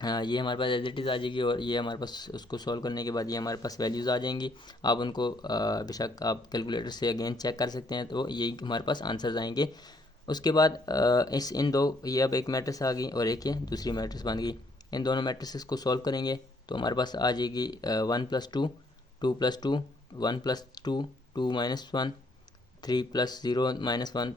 ये हमारे पास एज इट इज़ आ जाएगी और ये हमारे पास उसको सॉल्व करने के बाद ये हमारे पास वैल्यूज़ आ जाएंगी। आप उनको बेशक आप कैलकुलेटर से अगेन चेक कर सकते हैं, तो यही हमारे पास आंसर्स आएंगे। उसके बाद इन दो, ये अब एक मैट्रिक्स आ गई और एक ये दूसरी मैट्रिक्स बन गई। इन दोनों मैट्रिक्स को सॉल्व करेंगे तो हमारे पास आ जाएगी 1 + 2 2 + 2 1 + 2 2 - 1 3 + 0 - 1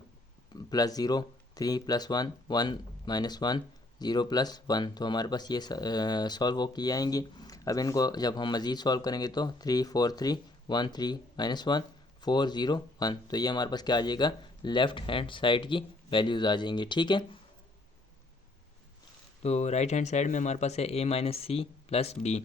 plus zero, 3 plus 1, 1 minus 1, 0 plus 1। तो हमारे पास ये सॉल्व हो की आएंगी। अब इनको जब हम मज़ीद सॉल्व करेंगे तो 3 4 3 1 3 माइनस 1 4 0 1। तो ये हमारे पास क्या आ जाएगा, लेफ़्ट हैंड साइड की वैल्यूज़ आ जाएंगी। ठीक है, तो राइट हैंड साइड में हमारे पास है a minus C plus B.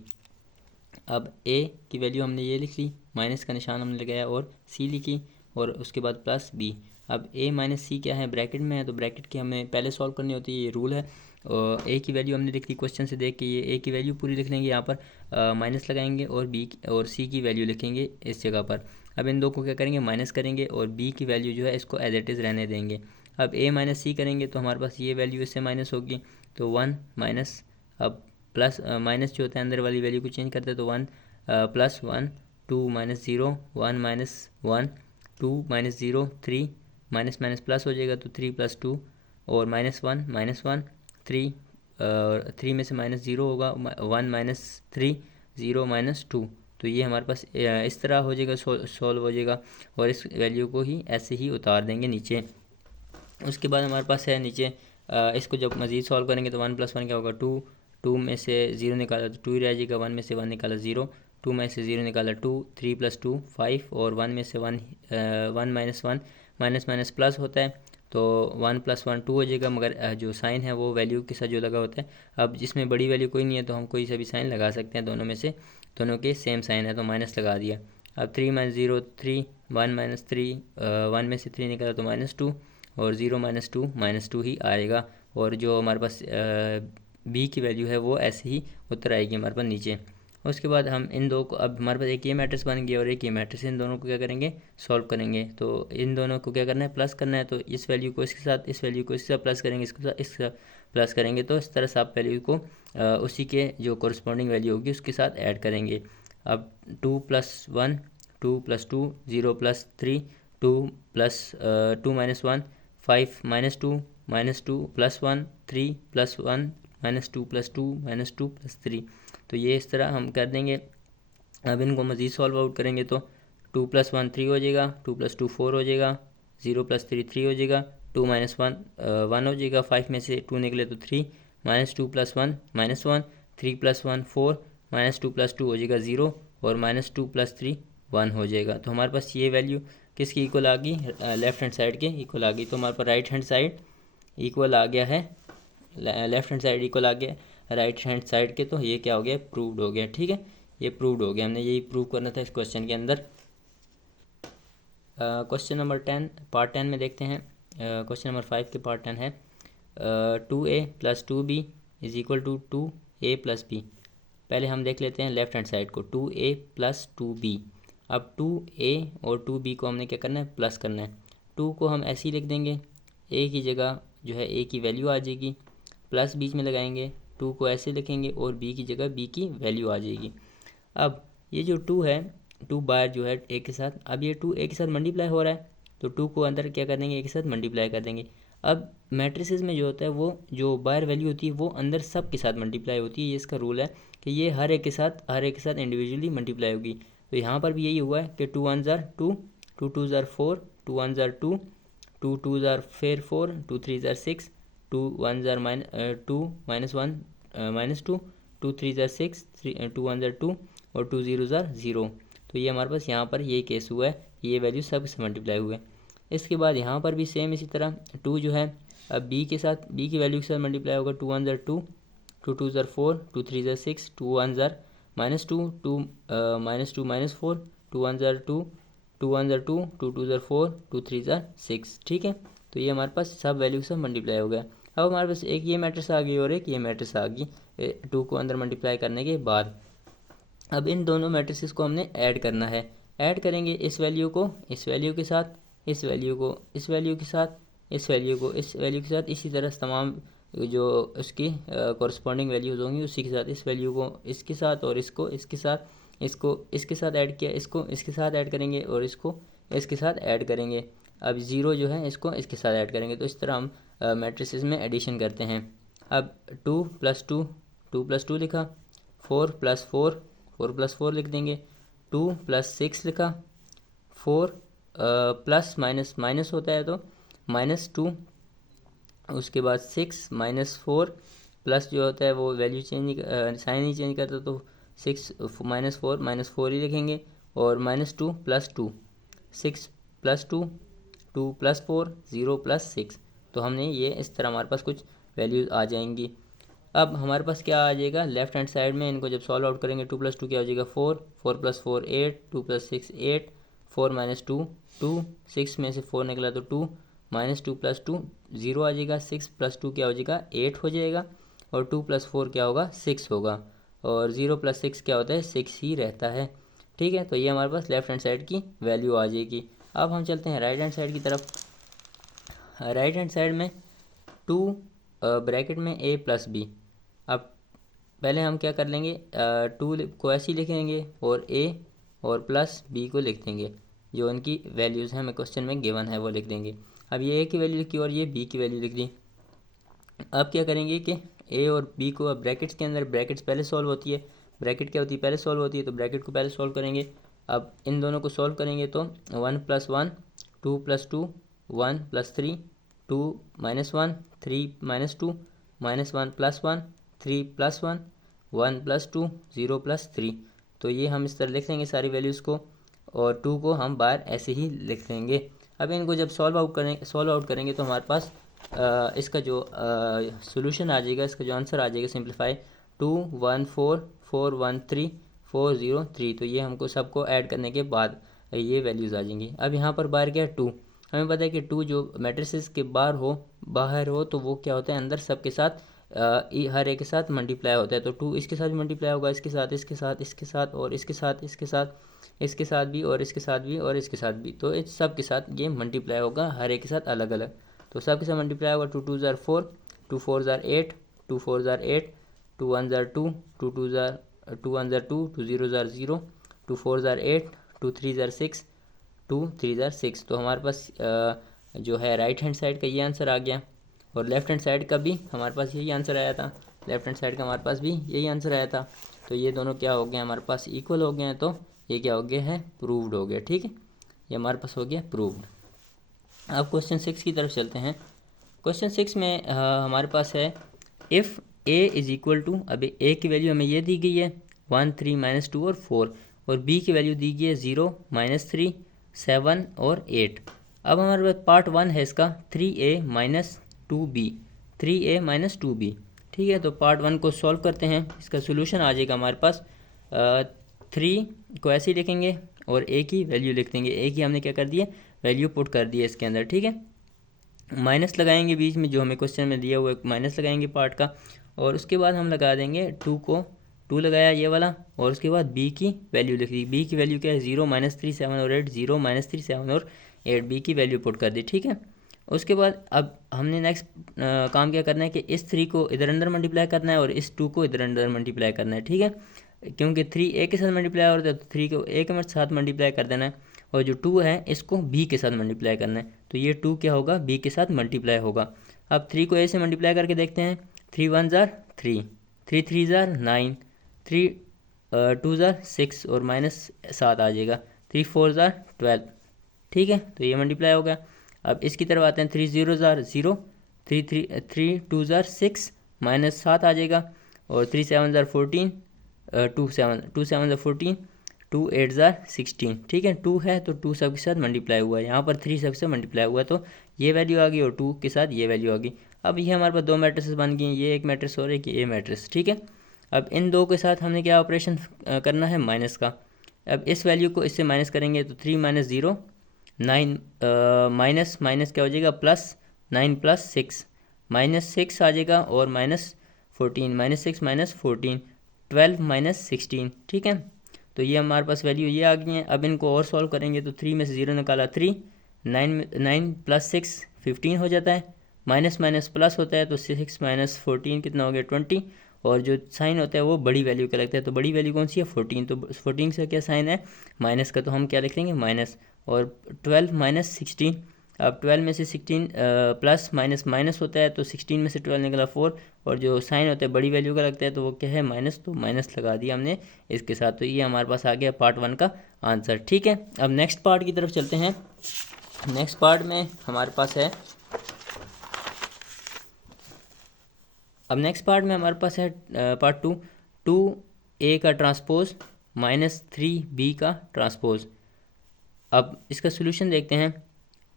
अब a की वैल्यू हमने ये लिख ली, माइनस का निशान हमने लगाया और c लिखी और उसके बाद प्लस b। अब a माइनस सी क्या है, ब्रैकेट में है, तो ब्रैकेट की हमें पहले सॉल्व करनी होती है, ये रूल है। और a की वैल्यू हमने लिख ली क्वेश्चन से देख के, ये a की वैल्यू पूरी लिख लेंगे, यहाँ पर माइनस लगाएंगे और b और c की वैल्यू लिखेंगे इस जगह पर। अब इन दो को क्या करेंगे, माइनस करेंगे और b की वैल्यू जो है इसको एज इट इज़ रहने देंगे। अब a माइनस सी करेंगे तो हमारे पास ये वैल्यू इससे माइनस होगी, तो 1 माइनस, अब प्लस माइनस जो होता है अंदर वाली वैल्यू को चेंज करते हैं, तो 1 plus 1, 2 minus 0, 1 minus 1, 2 minus 0, 3 minus minus plus हो जाएगा, तो 3 प्लस 2 और माइनस 1, 3 3 में से माइनस 0 होगा, 1 माइनस 3, 0 माइनस 2। तो ये हमारे पास इस तरह हो जाएगा, सॉल्व हो जाएगा और इस वैल्यू को ही ऐसे ही उतार देंगे नीचे। उसके बाद हमारे पास है नीचे, इसको जब मज़ीद सॉल्व करेंगे तो 1 प्लस 1 क्या होगा, 2, 2 में से 0 निकाला तो 2 ही रह जाएगा, 1 में से 1 निकाला 0, 2 में से 0 निकाला 2, 3 प्लस 2 5 और 1 में से 1 1 माइनस 1 माइनस माइनस प्लस होता है, तो 1 प्लस 1 2 हो जाएगा, मगर जो साइन है वो वैल्यू के साथ जो लगा होता है। अब जिसमें बड़ी वैल्यू कोई नहीं है तो हम कोई सा भी साइन लगा सकते हैं, दोनों में से दोनों के सेम साइन है तो माइनस लगा दिया। अब 3 माइनस 0 3, 1 माइनस 3, 1 में से 3 निकाला तो माइनस 2 और 0 माइनस टू ही आएगा। और जो हमारे पास बी की वैल्यू है वो ऐसे ही उतर आएगी हमारे पास नीचे। उसके बाद हम इन दो को, अब हमारे पास एक ये मैट्रिक्स बन गया और एक ये मैट्रिक्स, इन दोनों को क्या करेंगे, सॉल्व करेंगे। तो इन दोनों को क्या करना है, प्लस करना है, तो इस वैल्यू को इसके साथ, इस वैल्यू को इसके साथ प्लस करेंगे, इसके साथ इसके साथ प्लस करेंगे, तो इस तरह से आप वैल्यू को उसी के जो कोरस्पॉन्डिंग वैल्यू होगी उसके साथ ऐड करेंगे। अब 2 plus 1, 2 plus 2, 0 plus 3, 2 plus 2 minus 1, 5 minus two plus 1, 3 plus 1 minus 2 plus 2 minus 2 plus 3। तो ये इस तरह हम कर देंगे। अब इनको मज़ीद सॉल्व आउट करेंगे तो 2 प्लस 1 3 हो जाएगा, 2 प्लस 2 4 हो जाएगा, 0 प्लस 3 3 हो जाएगा, 2 माइनस 1 1 हो जाएगा, 5 में से 2 निकले तो 3, minus 2 plus 1 minus 1, 3 plus 1 4, minus 2 plus 2 हो जाएगा 0 और माइनस 2 प्लस 3 1 हो जाएगा। तो हमारे पास ये वैल्यू किसकी इक्वल आ गई, लेफ़्ट हैंड साइड के इक्वल आ गई। तो हमारे पास राइट हैंड साइड इक्वल आ गया है, लेफ़्ट हैंड साइड इक्वल आ गया राइट हैंड साइड के, तो ये क्या हो गया, प्रूव्ड हो गया। ठीक है, ये प्रूव्ड हो गया, हमने यही प्रूव करना था इस क्वेश्चन के अंदर। क्वेश्चन नंबर 10 पार्ट 10 में देखते हैं। क्वेश्चन नंबर 5 के पार्ट 10 है 2a plus 2b is equal to 2a plus b। पहले हम देख लेते हैं लेफ़्ट हैंड साइड को, 2a प्लस 2b। अब 2a और 2b को हमने क्या करना है, प्लस करना है। 2 को हम ऐसे ही लिख देंगे, a की जगह जो है a की वैल्यू आ जाएगी, प्लस बीच में लगाएंगे, 2 को ऐसे लिखेंगे और b की जगह b की वैल्यू आ जाएगी। अब ये जो 2 है, 2 बार जो है a के साथ, अब ये 2 a के साथ मल्टीप्लाई हो रहा है, तो 2 को अंदर क्या कर देंगे, a के साथ मल्टीप्लाई कर देंगे। अब मैट्रिसेस में जो होता है वो जो बायर वैल्यू होती है वो अंदर सब के साथ मल्टीप्लाई होती है, ये इसका रूल है कि ये हर एक के साथ इंडिविजुअली मल्टीप्लाई होगी। तो यहाँ पर भी यही हुआ है कि 2 1 ज़ार 2, 2 2 ज़ार 4, 2 1 ज़ार 2, 2 2 ज़ार फिर 4, 2 3 ज़ार 6, 2 1 ज़ार 2 माइनस 1 माइनस 2, 2 3 ज़ार 6, 2 1 ज़ार 2 और 2 0 ज़ार 0। तो ये हमारे पास यहाँ पर ये केस हुआ है, ये वैल्यू सब से मल्टीप्लाई हुए। इसके बाद यहाँ पर भी सेम इसी तरह 2 जो है अब b के साथ, b की वैल्यू के साथ मल्टीप्लाई होगा, 2 1 ज़ार 2, 2 2 ज़ार 4, 2 3 ज़ार 6, 2 1 ज़ार माइनस 2, 2 माइनस 2 माइनस 4, 2 1 ज़ार 2, 2 1 ज़ार 2, 2 2 ज़ार 4, 2 3 ज़ार 6। ठीक है, तो ये हमारे पास सब वैल्यू के साथ मल्टीप्लाई हो गया। अब हमारे पास एक ये मैट्रिक्स आ गई और एक ये मैट्रिक्स आ गई 2 को अंदर मल्टीप्लाई करने के बाद। अब इन दोनों मैट्रिक्स को हमने ऐड करना है, ऐड करेंगे इस वैल्यू को इस वैल्यू के साथ, इस वैल्यू को इस वैल्यू के साथ, इस वैल्यू को इस वैल्यू के साथ, इसी तरह तमाम जो उसकी कॉरस्पॉन्डिंग वैल्यूज़ होंगी उसी के साथ, इस वैल्यू को इसके साथ और इसको इसके साथ, इसको इसके साथ ऐड किया, इसको इसके साथ ऐड करेंगे और इसको इसके साथ ऐड करेंगे। अब ज़ीरो जो है इसको इसके साथ ऐड करेंगे। तो इस तरह हम मैट्रिसेस में एडिशन करते हैं। अब 2 प्लस 2, 2 प्लस 2 लिखा, 4 प्लस 4, 4 प्लस 4 लिख देंगे, 2 प्लस 6 लिखा, 4 प्लस माइनस माइनस होता है तो -2, उसके बाद 6 -4 प्लस जो होता है वो वैल्यू चेंज साइन ही चेंज करता तो 6 -4 ही लिखेंगे, और -2 + 2 6 + 2 2 + 4 0 + 6। तो हमने ये इस तरह हमारे पास कुछ वैल्यूज़ आ जाएंगी। अब हमारे पास क्या आ जाएगा लेफ्ट हैंड साइड में, इनको जब सॉल्व आउट करेंगे 2 + 2 क्या हो जाएगा 4 4 + 4 8 2 + 6 8 4 - 2 2 6 में से 4 निकला तो 2 -2 + 2 0 आ जाएगा, 6 + 2 क्या हो जाएगा 8 हो जाएगा, और 2 + 4 क्या होगा 6 होगा, और 0 + 6 क्या होता है 6 ही रहता है। ठीक है, तो ये हमारे पास लेफ्ट हैंड साइड की वैल्यू आ जाएगी। अब हम चलते हैं राइट हैंड साइड की तरफ। राइट हैंड साइड में 2 ब्रैकेट में a + b। अब पहले हम क्या कर लेंगे 2 को ऐसे ही लिखेंगे और a और प्लस b को लिख देंगे, जो उनकी वैल्यूज़ हैं हमें क्वेश्चन में गिवन है वो लिख देंगे। अब ये a की वैल्यू लिखी और ये b की वैल्यू लिख दी। अब क्या करेंगे कि a और b को अब ब्रैकेट्स के अंदर, ब्रैकेट्स पहले सॉल्व होती है, ब्रैकेट क्या होती है पहले सॉल्व होती है, तो ब्रैकेट को पहले सॉल्व करेंगे। अब इन दोनों को सॉल्व करेंगे तो 1 + 1 2 + 2 1 + 3 2 - 1 3 - 2 -1 + 1 3 + 1 1 + 2 0 + 3। तो ये हम इस तरह लिख लेंगे सारी वैल्यूज़ को, और 2 को हम बाहर ऐसे ही लिख लेंगे। अब इनको जब सॉल्व आउट करेंगे तो हमारे पास इसका जो सोल्यूशन आ जाएगा, इसका जो आंसर आ जाएगा सिंप्लीफाई 2 1 4 4 1 3 4 0 3। तो ये हमको सबको ऐड करने के बाद ये वैल्यूज़ आ जाएंगी। अब यहाँ पर बाहर क्या है 2, हमें पता है कि 2 जो मैट्रिसेस के बाहर हो तो वो क्या होता है अंदर सबके साथ हर एक के साथ मल्टीप्लाई होता है। तो 2 इसके साथ भी मल्टीप्लाई होगा, इसके साथ इसके साथ इसके साथ और इसके साथ इसके साथ इसके साथ भी और इसके साथ भी और इसके साथ भी, तो इस सब के साथ ये मल्टीप्लाई होगा हर एक के साथ अलग अलग। तो सब के साथ मल्टीप्लाई होगा 2 2 ज़ार 4 2 4 ज़ार 8 2 4 ज़ार 8 2 1 ज़ार 2 2 2 ज़ार 2 1 ज़ार 2 2 0 ज़ार 0 2 4 ज़ार 8 2 3 ज़ार 6 2 3 ज़ार 6। तो हमारे पास जो है राइट हैंड साइड का ये आंसर आ गया, और लेफ़्ट हैंड साइड का भी हमारे पास यही आंसर आया था, लेफ़्ट हैंड साइड का हमारे पास भी यही आंसर आया था। तो ये दोनों क्या हो गए हमारे पास इक्वल हो गए हैं, तो ये क्या हो गया है प्रूव्ड हो गया। ठीक है, ये हमारे पास हो गया प्रूव्ड। अब क्वेश्चन 6 की तरफ चलते हैं। क्वेश्चन 6 में हमारे पास है इफ़ a = अब a की वैल्यू हमें ये दी गई है 1 3 -2 और 4, और b की वैल्यू दी गई है 0 -3 7 और 8। अब हमारे पास पार्ट 1 है इसका 3a - 2b 3a - 2b। ठीक है, तो पार्ट 1 को सॉल्व करते हैं, इसका सोल्यूशन आ जाएगा हमारे पास 3 को ऐसे ही लिखेंगे और a की वैल्यू लिख देंगे। a की हमने क्या कर दिया वैल्यू पुट कर दी है इसके अंदर। ठीक है, माइनस लगाएंगे बीच में, जो हमें क्वेश्चन में दिया हुआ है माइनस लगाएंगे पार्ट का, और उसके बाद हम लगा देंगे 2 को 2 लगाया ये वाला, और उसके बाद b की वैल्यू लिख दी। b की वैल्यू क्या है 0 -3 7 और 8 0 -3 7 और 8 b की वैल्यू पुट कर दी। ठीक है, उसके बाद अब हमने नेक्स्ट काम क्या करना है कि इस 3 को इधर अंदर मल्टीप्लाई करना है और इस 2 को इधर अंदर मल्टीप्लाई करना है। ठीक है, क्योंकि 3 a के साथ मल्टीप्लाई हो रहा है तो 3 को a के साथ मल्टीप्लाई कर देना है, और जो 2 है इसको b के साथ मल्टीप्लाई करना है, तो ये 2 क्या होगा b के साथ मल्टीप्लाई होगा। अब 3 को a से मल्टीप्लाई करके देखते हैं, 3 1 ज़ार 3 3 3 ज़ार 9 3 2 ज़ार 6 और -7 आ जाएगा, 3 4 ज़ार 12। ठीक है, तो ये मल्टीप्लाई हो गया। अब इसकी तरफ आते हैं 3 0 ज़ार 0 3 2 ज़ार 6 -7 आ जाएगा, और 3 7 ज़ार 14 2 7 ज़ार 14 2 8 ज़ार 16। ठीक है, 2 है तो 2 सब के साथ मल्टीप्लाई हुआ है, यहाँ पर 3 सब से मल्टीप्लाई हुआ है, तो ये वैल्यू आ गई और 2 के साथ ये वैल्यू आ गई। अब ये हमारे पास दो मैट्रिसेस बन गई, ये एक मैट्रिक्स और एक ये मैट्रिक्स। ठीक है, अब इन दो के साथ हमने क्या ऑपरेशन करना है माइनस का। अब इस वैल्यू को इससे माइनस करेंगे तो 3 - 0 9 माइनस माइनस क्या हो जाएगा प्लस 9 + 6 -6 आ जाएगा, और -14 -6 -14 12 - 16। ठीक है, तो ये हमारे पास वैल्यू ये आ गई है। अब इनको और सॉल्व करेंगे तो 3 में से 0 निकाला 3 9 + 6 15 हो जाता है, माइनस माइनस प्लस होता है तो 6 - 14 कितना हो गया 20, और जो साइन होता है वो बड़ी वैल्यू का लगता है, तो बड़ी वैल्यू कौन सी है 14, तो 14 से क्या साइन है माइनस का, तो हम क्या लिख लेंगे माइनस, और 12 - 16। अब 12 में से 16 प्लस माइनस माइनस होता है, तो 16 में से 12 निकला 4, और जो साइन होता है बड़ी वैल्यू का लगता है तो वो क्या है माइनस, तो माइनस लगा दिया हमने इसके साथ। तो ये हमारे पास आ गया पार्ट 1 का आंसर। ठीक है, अब नेक्स्ट पार्ट की तरफ चलते हैं। नेक्स्ट पार्ट में हमारे पास है, अब नेक्स्ट पार्ट में हमारे पास है पार्ट 2, 2a का ट्रांसपोज -3b का ट्रांसपोज। अब इसका सोल्यूशन देखते हैं।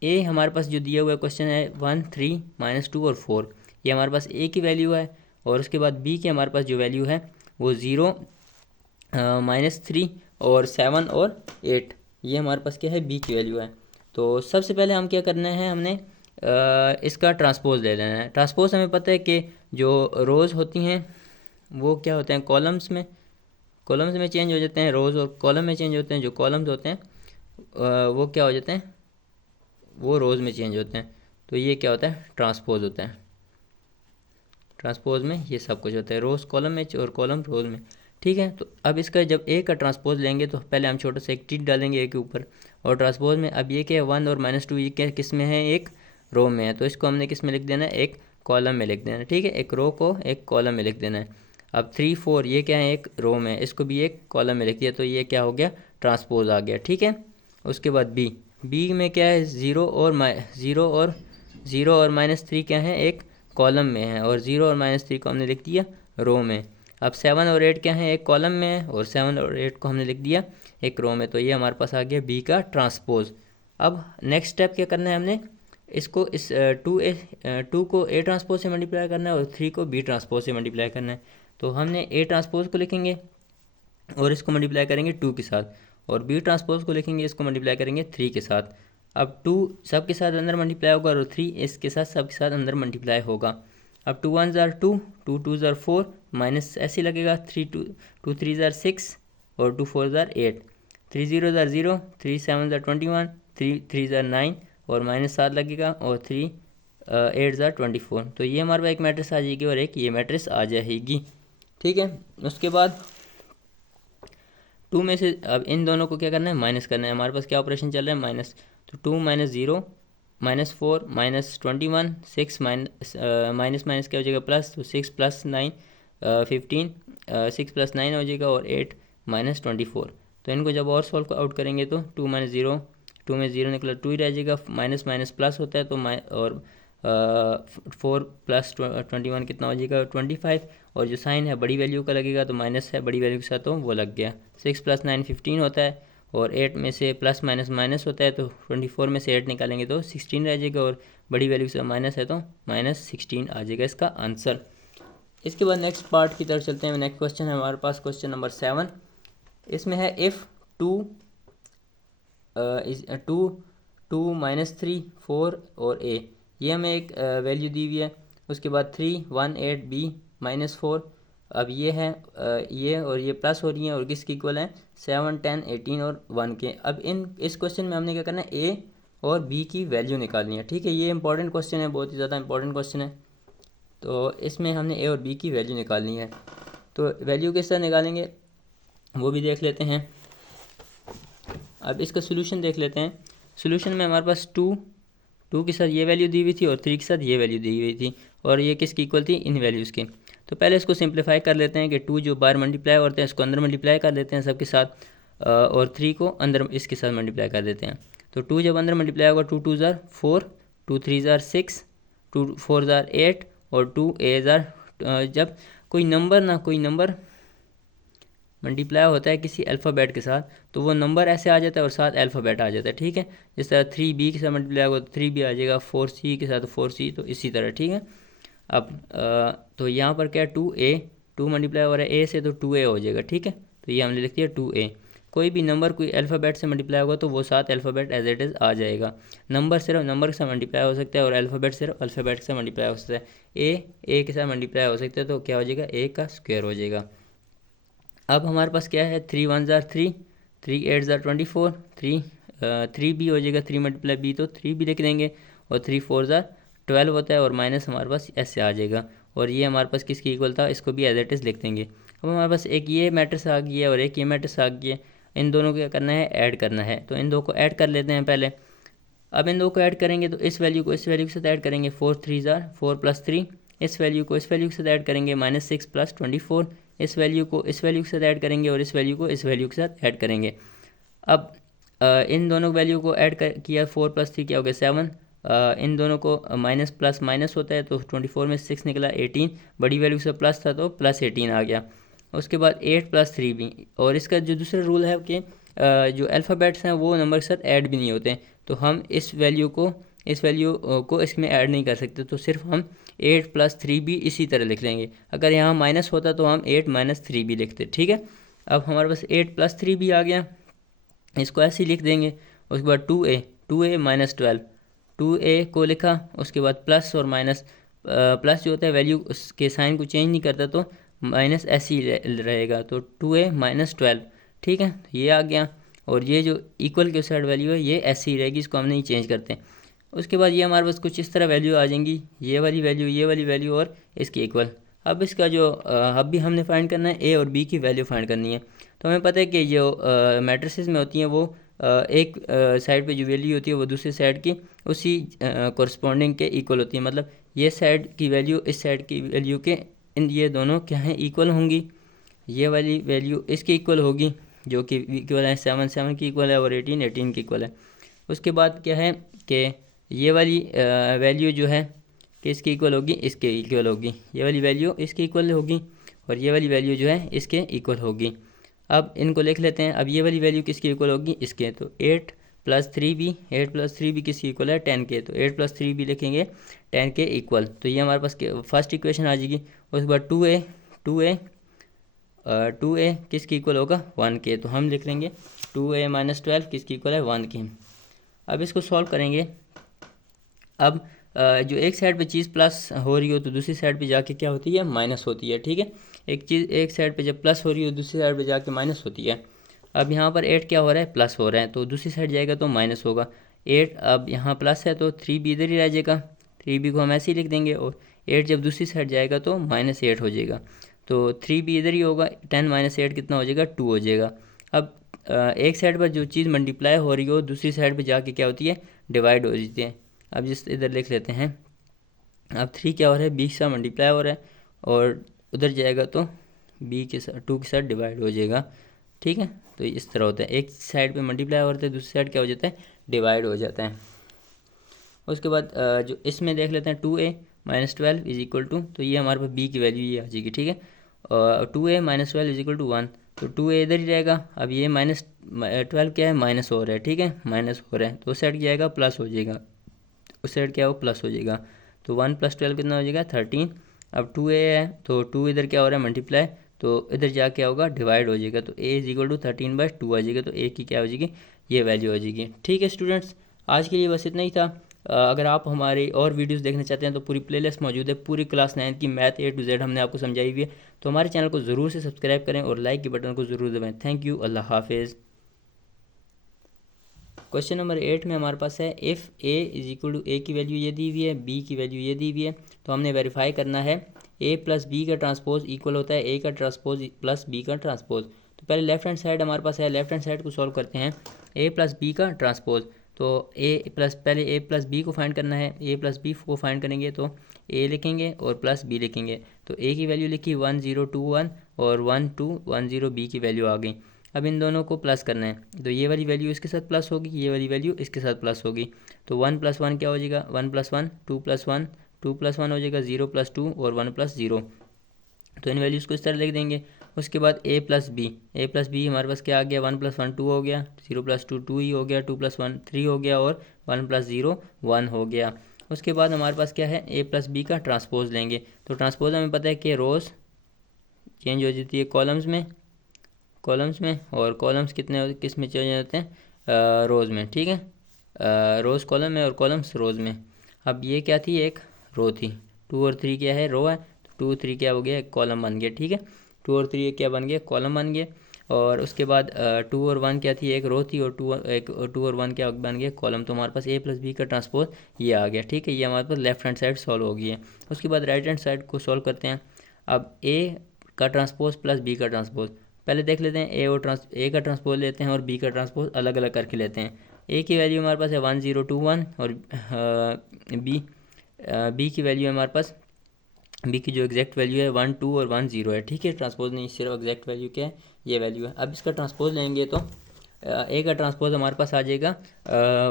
ए हमारे पास जो दिया हुआ क्वेश्चन है 1, 3, -2 और 4, ये हमारे पास ए की वैल्यू है। और उसके बाद बी की हमारे पास जो वैल्यू है वो 0, -3 और 7 और 8, ये हमारे पास क्या है, बी की वैल्यू है। तो सबसे पहले हम क्या करना है, हमने इसका ट्रांसपोज ले लेना है। ट्रांसपोज हमें पता है कि जो रोज़ होती हैं वो क्या होते हैं, कॉलम्स में चेंज हो जाते हैं रोज़, और कॉलम में चेंज होते हैं। जो कॉलम्स होते हैं वो क्या हो जाते हैं, वो रोज़ में चेंज होते हैं। तो ये क्या होता है, ट्रांसपोज होता है। ट्रांसपोज में ये सब कुछ होता है, रोज़ कॉलम में और कॉलम रोज़ में। ठीक है, तो अब इसका जब ए का ट्रांसपोज लेंगे तो पहले हम छोटा सा एक टिक डालेंगे ए के ऊपर, और ट्रांसपोज में अब ये क्या है 1 और -2, ये क्या किस में है, एक रो में है। तो इसको हमने किस में लिख देना है, एक कॉलम में लिख देना है। ठीक है, एक रो को एक कॉलम में लिख देना है। अब 3, 4 ये क्या है, एक रो में, इसको भी एक कॉलम में लिख दिया। तो ये क्या हो गया, ट्रांसपोज आ गया। ठीक है, उसके बाद बी में क्या है, ज़ीरो और -3 क्या है, एक कॉलम में है, और 0 और -3 को हमने लिख दिया रो में। अब 7 और 8 क्या है, एक कॉलम में है, और 7 और 8 को हमने लिख दिया एक रो में। तो ये हमारे पास आ गया बी का ट्रांसपोज। अब नेक्स्ट स्टेप क्या करना है, हमने इसको इस 2 को ए ट्रांसपोज से मल्टीप्लाई करना है, और 3 को बी ट्रांसपोज से मल्टीप्लाई करना है। तो हमने ए ट्रांसपोज को लिखेंगे और इसको मल्टीप्लाई करेंगे 2 के साथ, और बी ट्रांसपोज को लिखेंगे, इसको मल्टीप्लाई करेंगे 3 के साथ। अब 2 सब के साथ अंदर मल्टीप्लाई होगा, और 3 इसके साथ सब के साथ अंदर मल्टीप्लाई होगा। अब 2 1 ज़ार 2, 2 2 ज़ार 4, माइनस ऐसे लगेगा, 2 3 ज़ार 6 और 2 4 ज़ार 8, 3 0 ज़ार 0, 3 7 ज़ार 21, 3 3 ज़ार 9 और -7 लगेगा, और 3 8 ज़ार 24। तो ये हमारे पास एक मैट्रिक्स आ जाएगी और एक ये मैट्रिक्स आ जाएगी। ठीक है, उसके बाद 2 में से अब इन दोनों को क्या करना है, माइनस करना है। हमारे पास क्या ऑपरेशन चल रहा है, माइनस। तो 2 - 0 -4 -21, 6 माइनस क्या हो जाएगा, प्लस। तो 6 + 9 15, 6 + 9 हो जाएगा, और 8 -24। तो इनको जब और सॉल्व आउट करेंगे तो 2 - 0, 2 में 0 निकला 2 ही रह जाएगा, माइनस माइनस प्लस होता है, तो और 4 + 21 कितना हो जाएगा, 25। और जो साइन है बड़ी वैल्यू का लगेगा, तो माइनस है बड़ी वैल्यू के साथ, तो वो लग गया। 6 + 9 15 होता है, और 8 में से प्लस माइनस माइनस होता है, तो 24 में से 8 निकालेंगे तो 16 रह जाएगा, और बड़ी वैल्यू से माइनस है तो -16 आ जाएगा इसका आंसर। इसके बाद नेक्स्ट पार्ट की तरफ चलते हैं। नेक्स्ट क्वेश्चन है हमारे पास क्वेश्चन नंबर 7। इसमें है इफ़ 2 2 -3 4 और a, ये हमें एक वैल्यू दी हुई है। उसके बाद 3 1 8 b -4। अब ये है ये और ये प्लस हो रही है, और किसकी इक्वल है, 7 10 18 और 1 के। अब इस क्वेश्चन में हमने क्या करना है, a और b की वैल्यू निकालनी है। ठीक है, ये इंपॉर्टेंट क्वेश्चन है, बहुत ही ज़्यादा इंपॉर्टेंट क्वेश्चन है। तो इसमें हमने a और b की वैल्यू निकालनी है। तो वैल्यू किस तरह निकालेंगे वो भी देख लेते हैं। अब इसका सोल्यूशन देख लेते हैं। सोल्यूशन में हमारे पास 2 के साथ ये वैल्यू दी हुई थी, और 3 के साथ ये वैल्यू दी हुई थी, और ये किसकी इक्वल थी, इन वैल्यूज़ की। तो पहले इसको सिंप्लीफाई कर लेते हैं कि 2 जो बाहर मल्टीप्लाई होते हैं इसको अंदर मल्टीप्लाई कर लेते हैं सबके साथ, और 3 को अंदर इसके साथ मल्टीप्लाई कर देते हैं। तो 2 जब अंदर मल्टीप्लाई होगा, 2 2 ज़ार 4, 2 3 ज़ार 6, 2 4 ज़ार 8, और 2 a ज़ार जब कोई नंबर मल्टीप्लाई होता है किसी अल्फ़ाबेट के साथ, तो वो नंबर ऐसे आ जाता है और साथ अल्फ़ाबेट आ जाता है। ठीक है, जिस तरह 3b के साथ मल्टीप्लाई होगा तो 3b आ जाएगा, 4c के साथ 4c, तो इसी तरह। ठीक है, अब तो यहाँ पर क्या है, 2a, 2 मल्टीप्लाई हो रहा है a से, तो 2a हो जाएगा। ठीक है, तो ये हमने लिख दिया 2a। कोई भी नंबर कोई अल्फ़ाबेट से मल्टीप्लाई होगा तो वो साथ अल्फ़ाबेट एज इट इज़ आ जाएगा। नंबर सिर्फ नंबर के साथ मल्टीप्लाई हो सकता है, और अल्फ़ाबेट सिर्फ अल्फ़ाबेट के साथ मल्टीप्लाई हो सकता है। a के साथ मल्टीप्लाई हो सकता है, तो क्या हो जाएगा, a का स्क्वायर हो जाएगा। अब हमारे पास क्या है, 3 1 ज़ार 3, 3 8 ज़ार 24, 3 भी हो जाएगा, 3 × b, तो 3 भी लिख देंगे, और 3 4 ज़ार 12 होता है, और माइनस हमारे पास ऐसे आ जाएगा। और ये हमारे पास किसकी इक्वल था, इसको भी एज इट इज़ लिख देंगे। अब हमारे पास एक ये मैट्रिक्स आ गया है और एक ये मैट्रिक्स आ गया है। इन दोनों को क्या करना है, ऐड करना है। तो इन दो को ऐड कर लेते हैं पहले। अब इन दो को ऐड करेंगे तो इस वैल्यू को इस वैल्यू के साथ ऐड करेंगे, 4 3 ज़ार 4 + 3। इस वैल्यू को इस वैल्यू के साथ ऐड करेंगे, -6 + 24। इस वैल्यू को इस वैल्यू के साथ ऐड करेंगे, और इस वैल्यू को इस वैल्यू के साथ ऐड करेंगे। अब इन दोनों वैल्यू को ऐड कर किया, 4 + 3 क्या हो गया 7। इन दोनों को माइनस प्लस माइनस होता है, तो 24 में 6 निकला 18, बड़ी वैल्यू से प्लस था तो प्लस 18 आ गया। उसके बाद 8 + 3 भी, और इसका जो दूसरा रूल है कि जो अल्फ़ाबेट्स हैं वो नंबर के साथ ऐड भी नहीं होते, तो हम इस वैल्यू को इसमें ऐड नहीं कर सकते, तो सिर्फ हम 8 + 3 भी इसी तरह लिख लेंगे। अगर यहाँ माइनस होता तो हम 8 - 3 भी लिखते, ठीक है। अब हमारे पास 8 + 3 भी आ गया, इसको ऐसे ही लिख देंगे। उसके बाद 2a -12, 2a को लिखा, उसके बाद प्लस और माइनस, प्लस जो होता है वैल्यू उसके साइन को चेंज नहीं करता, तो माइनस ऐसे ही रहेगा, तो 2a - 12, ठीक है, ये आ गया। और ये जो इक्वल के साइड वैल्यू है ये ऐसी ही रहेगी, इसको हम नहीं चेंज करते। उसके बाद ये हमारे पास कुछ इस तरह वैल्यू आ जाएंगी, ये वाली वैल्यू और इसकी इक्वल। अब इसका जो अब भी हमने फाइंड करना है, ए और बी की वैल्यू फाइंड करनी है। तो हमें पता है कि जो मैट्रिसेस में होती हैं वो एक साइड पे जो वैल्यू होती है वो दूसरी साइड की उसी कोरस्पॉन्डिंग के इक्वल होती है, मतलब ये साइड की वैल्यू इस साइड की वैल्यू के ये दोनों क्या हैं, इक्वल होंगी। ये वाली वैल्यू इसकी इक्वल होगी, जो कि इक्वल है 7 की इक्वल है, और 18 की इक्वल है। उसके बाद क्या है कि ये वाली वैल्यू जो है कि इसकी इक्वल होगी, इसके इक्वल होगी, ये वाली वैल्यू इसके इक्वल होगी, और ये वाली वैल्यू जो है इसके इक्वल होगी। अब इनको लिख लेते हैं। अब ये वाली वैल्यू किसकी इक्वल होगी, इसके, तो 8 + 3 भी किसकी इक्वल है, 10 के, तो 8 + 3 भी लिखेंगे 10 के इक्वल। तो ये हमारे पास फर्स्ट इक्वेशन आ जाएगी। उसके बाद 2a किसकी इक्वल होगा, 1 के, तो हम लिख लेंगे 2a - 12 किसकी इक्वल है, 1 के। अब इसको सॉल्व करेंगे। अब जो एक साइड पे चीज़ प्लस हो रही हो तो दूसरी साइड पे जाके क्या होती है, माइनस होती है, ठीक है। एक चीज़ एक साइड पे जब प्लस हो रही हो दूसरी साइड पे जाके माइनस होती है। अब यहाँ पर 8 क्या हो रहा है, प्लस हो रहा है, तो दूसरी साइड जाएगा तो माइनस होगा। 8 अब यहाँ प्लस है तो 3 भी इधर ही रह जाएगा, 3 भी को हम ऐसे ही लिख देंगे, और 8 जब दूसरी साइड जाएगा तो -8 हो जाएगा, तो 3 भी इधर ही होगा, 10 - 8 कितना हो जाएगा, 2 हो जाएगा। अब एक साइड पर जो चीज़ मल्टीप्लाई हो रही हो दूसरी साइड पर जाके क्या होती है, डिवाइड हो जाती है। अब जिस इधर लिख लेते हैं। अब 3 क्या हो रहा है, बी के साथ मल्टीप्लाई हो रहा है, और उधर जाएगा तो बी के साथ 2 के साथ डिवाइड हो जाएगा, ठीक है। तो इस तरह होता है, एक साइड पे मल्टीप्लाई हो रहा है दूसरी साइड क्या हो जाता है, डिवाइड हो जाता है। उसके बाद जो इसमें देख लेते हैं 2a - 12 = 2, तो ये हमारे पास बी की वैल्यू ये आ जाएगी, ठीक है। 2a - 12 = 1, तो 2a इधर ही रहेगा। अब ये -12 क्या है, माइनस हो रहा है, ठीक है, माइनस हो रहा है, तो उस साइड क्या आएगा, प्लस हो जाएगा, उस साइड क्या हो, प्लस हो जाएगा। तो 1 + 12 कितना हो जाएगा, 13। अब 2a है तो 2 इधर क्या हो रहा है, मल्टीप्लाई, तो इधर जा क्या होगा, डिवाइड हो जाएगा, तो a = 13/2 आ जाएगा, तो a की क्या हो जाएगी, ये वैल्यू आ जाएगी, ठीक है स्टूडेंट्स। आज के लिए बस इतना ही था। अगर आप हमारी और वीडियोस देखना चाहते हैं तो पूरी प्लेलिस्ट मौजूद है, पूरी क्लास 9 की मैथ A to Z हमने आपको समझाई हुई है। तो हमारे चैनल को ज़रूर से सब्सक्राइब करें और लाइक के बटन को ज़रूर दबाएं। थैंक यू, अल्लाह हाफिज़। क्वेश्चन नंबर 8 में हमारे पास है, इफ़ a = a की वैल्यू ये दी हुई है, b की वैल्यू ये दी हुई है, तो हमने वेरीफाई करना है a + b का ट्रांसपोज इक्वल होता है a का ट्रांसपोज प्लस b का ट्रांसपोज। तो पहले लेफ्ट हैंड साइड हमारे पास है, लेफ्ट हैंड साइड को सॉल्व करते हैं। a + b का ट्रांसपोज, तो पहले a + b को फाइंड करना है, a + b को फाइंड करेंगे तो a लिखेंगे और प्लस b लिखेंगे। तो a की वैल्यू लिखी 1021 और 1210 b की वैल्यू आ गई। अब इन दोनों को प्लस करना है, तो ये वाली वैल्यू इसके साथ प्लस होगी, ये वाली वैल्यू इसके साथ प्लस होगी, तो 1 + 1 क्या हो जाएगा, 1 + 1 2 + 1 2 + 1 हो जाएगा, 0 + 2 और 1 + 0। तो इन वैल्यूज़ को इस तरह लिख देंगे। उसके बाद a + b हमारे पास क्या आ गया, 1 + 1 2 हो गया, 0 + 2 2 ही हो गया, 2 + 1 3 हो गया, और 1 + 0 1 हो गया। उसके बाद हमारे पास क्या है, a + b का ट्रांसपोज लेंगे, तो ट्रांसपोज हमें पता है कि रोज़ चेंज हो जाती है कॉलम्स में, और कॉलम्स किस में चेंज होते हैं, रोज़ में, ठीक है। रोज़ कॉलम में और कॉलम्स रोज़ में। अब ये क्या थी, एक रो थी, 2 और 3 क्या है, रो है, तो 2 3 क्या हो गया, एक कॉलम बन गया, ठीक है। 2 और 3 क्या बन गया, कॉलम बन गया। और उसके बाद 2 और 1 क्या थी, एक रो थी, और 2 और 1 क्या बन गया, कॉलम। तो हमारे पास a + b का ट्रांसपोज ये आ गया, ठीक है। ये हमारे पास लेफ्ट हैंड साइड सॉल्व हो गई है। उसके बाद राइट हैंड साइड को सॉल्व करते हैं। अब a का ट्रांसपोज प्लस b का ट्रांसपोज, पहले देख लेते हैं ए का ट्रांसपोज लेते हैं और बी का ट्रांसपोज अलग अलग करके लेते हैं। ए की वैल्यू हमारे पास है 1021 और बी की वैल्यू है हमारे पास, बी की जो एग्जैक्ट वैल्यू है 1 2 और 1 0 है, ठीक है। ट्रांसपोज नहीं, सिर्फ एग्जैक्ट वैल्यू क्या है, ये वैल्यू है। अब इसका ट्रांसपोज लेंगे तो ए का ट्रांसपोज हमारे पास आ जाएगा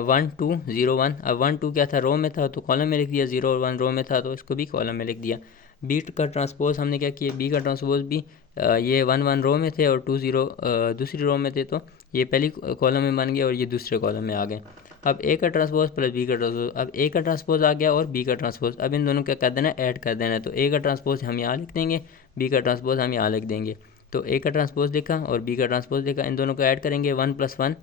1 2 0 1। अब 1 2 क्या था, रो में था तो कॉलम में लिख दिया, 0 और 1 रो में था तो इसको भी कॉलम में लिख दिया। बी का ट्रांसपोज हमने क्या किया, बी का ट्रांसपोज भी ये 1 1 रो में थे और 2 0 दूसरी रो में थे, तो ये पहली कॉलम में बन गया और ये दूसरे कॉलम में आ गए। अब ए का ट्रांसपोज प्लस बी का ट्रांसपोज, अब ए का ट्रांसपोज आ गया और बी का ट्रांसपोज, अब इन दोनों क्या कर देना, ऐड कर देना है। तो ए का ट्रांसपोज हम यहाँ लिख देंगे, बी का ट्रांसपोज हम यहाँ लिख देंगे। तो ए का ट्रांसपोज लिखा और बी का ट्रांसपोज लिखा, इन दोनों को ऐड करेंगे, 1 + 1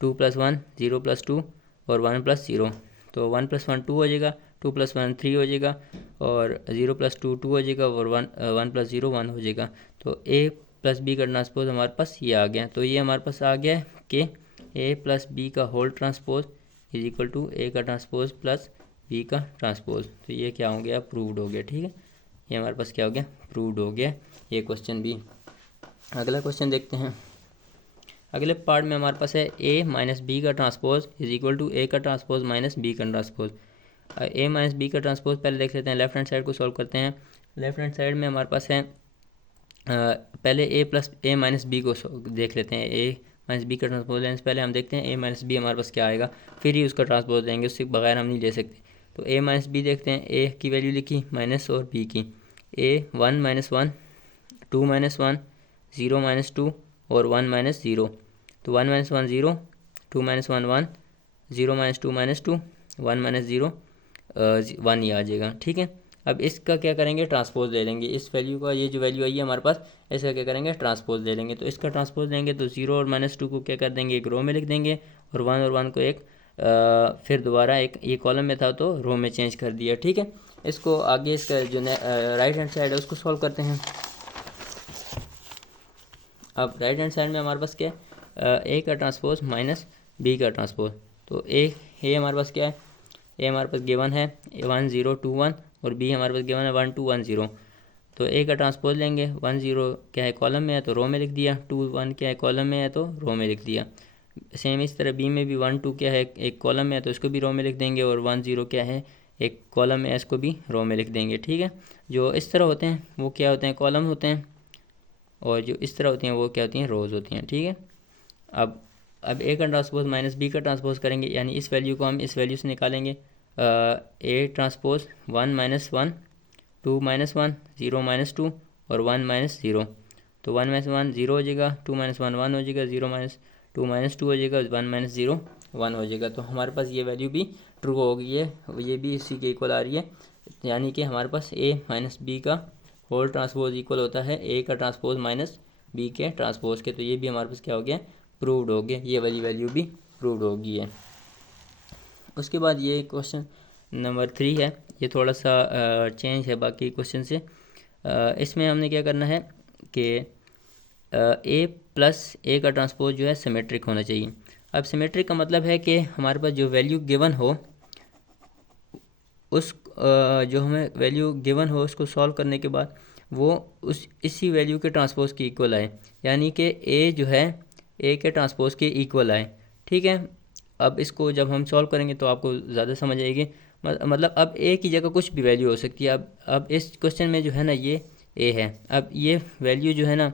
2 + 1 0 + 2 और 1 + 0। तो 1 + 1 2 हो जाएगा, 2 + 1 3 हो जाएगा और 0 + 2 2 हो जाएगा और 1 + 0 1 हो जाएगा। तो ए प्लस बी का ट्रांसपोज हमारे पास ये आ गया। तो ये हमारे पास आ गया कि ए प्लस बी का whole transpose is equal to A का ट्रांसपोज प्लस बी का ट्रांसपोज। तो ये क्या हो गया, प्रूव्ड हो गया। ठीक है, ये हमारे पास क्या हो गया, प्रूव्ड हो गया ये क्वेश्चन भी। अगला क्वेश्चन देखते हैं। अगले पार्ट में हमारे पास है ए माइनस बी का transpose is equal to A का ट्रांसपोज माइनस बी का ट्रांसपोज। ए माइनस बी का ट्रांसपोज पहले देख लेते हैं, लेफ्ट हैंड साइड को सॉल्व करते हैं। लेफ्ट हैंड साइड में हमारे पास है पहले ए प्लस ए माइनस बी को देख लेते हैं। ए माइनस बी का ट्रांसपोज लेने से पहले हम देखते हैं ए माइनस बी हमारे पास क्या आएगा, फिर ही उसका ट्रांसपोज लेंगे, उससे बगैर हम नहीं ले सकते। तो ए माइनस बी देखते हैं, ए की वैल्यू लिखी माइनस और बी की, ए 1 - 1 2 - 1 0 - 2 और 1 - 0। तो 1 - 1 0, 2 - 1 1 0 - 2 - 2 1 - 0 1 ही आ जाएगा। ठीक है, अब इसका क्या करेंगे, ट्रांसपोज ले लेंगे। इस वैल्यू का, ये जो वैल्यू आई है हमारे पास, इसका क्या करेंगे, ट्रांसपोज ले लेंगे। तो इसका ट्रांसपोज लेंगे तो 0 और -2 को क्या कर देंगे, एक रो में लिख देंगे और 1 को एक फिर दोबारा एक, ये कॉलम में था तो रो में चेंज कर दिया। ठीक है, इसको आगे इसका जो राइट हैंड साइड है उसको सॉल्व करते हैं। अब राइट हैंड साइड में हमारे पास क्या है, ए का ट्रांसपोज माइनस बी का ट्रांसपोज। तो ए हमारे पास क्या है, ए हमारे पास गिवन है 1 0 2 1 और बी हमारे पास गिवन है 1 2 1 0। तो ए का ट्रांसपोज लेंगे, 1 0 क्या है कॉलम में है तो रो में लिख दिया, 2 1 क्या है कॉलम में है तो रो में लिख दिया। सेम इस तरह बी में भी 1 2 क्या है एक कॉलम में है तो इसको भी रो में लिख देंगे और 1 0 क्या है एक कॉलम में है, इसको भी रो में लिख देंगे। ठीक है, जो इस तरह होते हैं वो क्या होते हैं, कॉलम होते हैं, और जो इस तरह होती हैं वो क्या होती हैं, रोज़ होती हैं। ठीक है, अब ए का ट्रांसपोज माइनस बी का ट्रांसपोज करेंगे, यानी इस वैल्यू को हम इस वैल्यू से निकालेंगे। ए ट्रांसपोज 1 - 1 2 - 1 0 - 2 और 1 - 0। तो 1 - 1 0 हो जाएगा, 2 - 1 1 हो जाएगा, 0 - 2 - 2 हो जाएगा, 1 - 0 1 हो जाएगा। तो हमारे पास ये वैल्यू भी ट्रू हो गई है, ये भी इसी के इक्वल आ रही है। यानी कि हमारे पास ए माइनस बी का होल ट्रांसपोज इक्वल होता है ए का ट्रांसपोज माइनस बी के ट्रांसपोज के। तो ये भी हमारे पास क्या हो गया, प्रूव्ड हो गया, ये वाली वैल्यू भी प्रूव्ड हो गई है। उसके बाद ये क्वेश्चन नंबर 3 है, ये थोड़ा सा चेंज है बाकी क्वेश्चन से। इसमें हमने क्या करना है कि ए प्लस ए का ट्रांसपोज जो है सिमेट्रिक होना चाहिए। अब सिमेट्रिक का मतलब है कि हमारे पास जो वैल्यू गिवन हो उस जो हमें वैल्यू गिवन हो उसको सॉल्व करने के बाद वो उस इसी वैल्यू के ट्रांसपोज के इक्वल आए, यानी कि ए जो है ए के ट्रांसपोज के इक्वल आए। ठीक है, अब इसको जब हम सॉल्व करेंगे तो आपको ज़्यादा समझ आएगी। मतलब अब ए की जगह कुछ भी वैल्यू हो सकती है। अब इस क्वेश्चन में जो है ना ये ए है, अब ये वैल्यू जो है ना,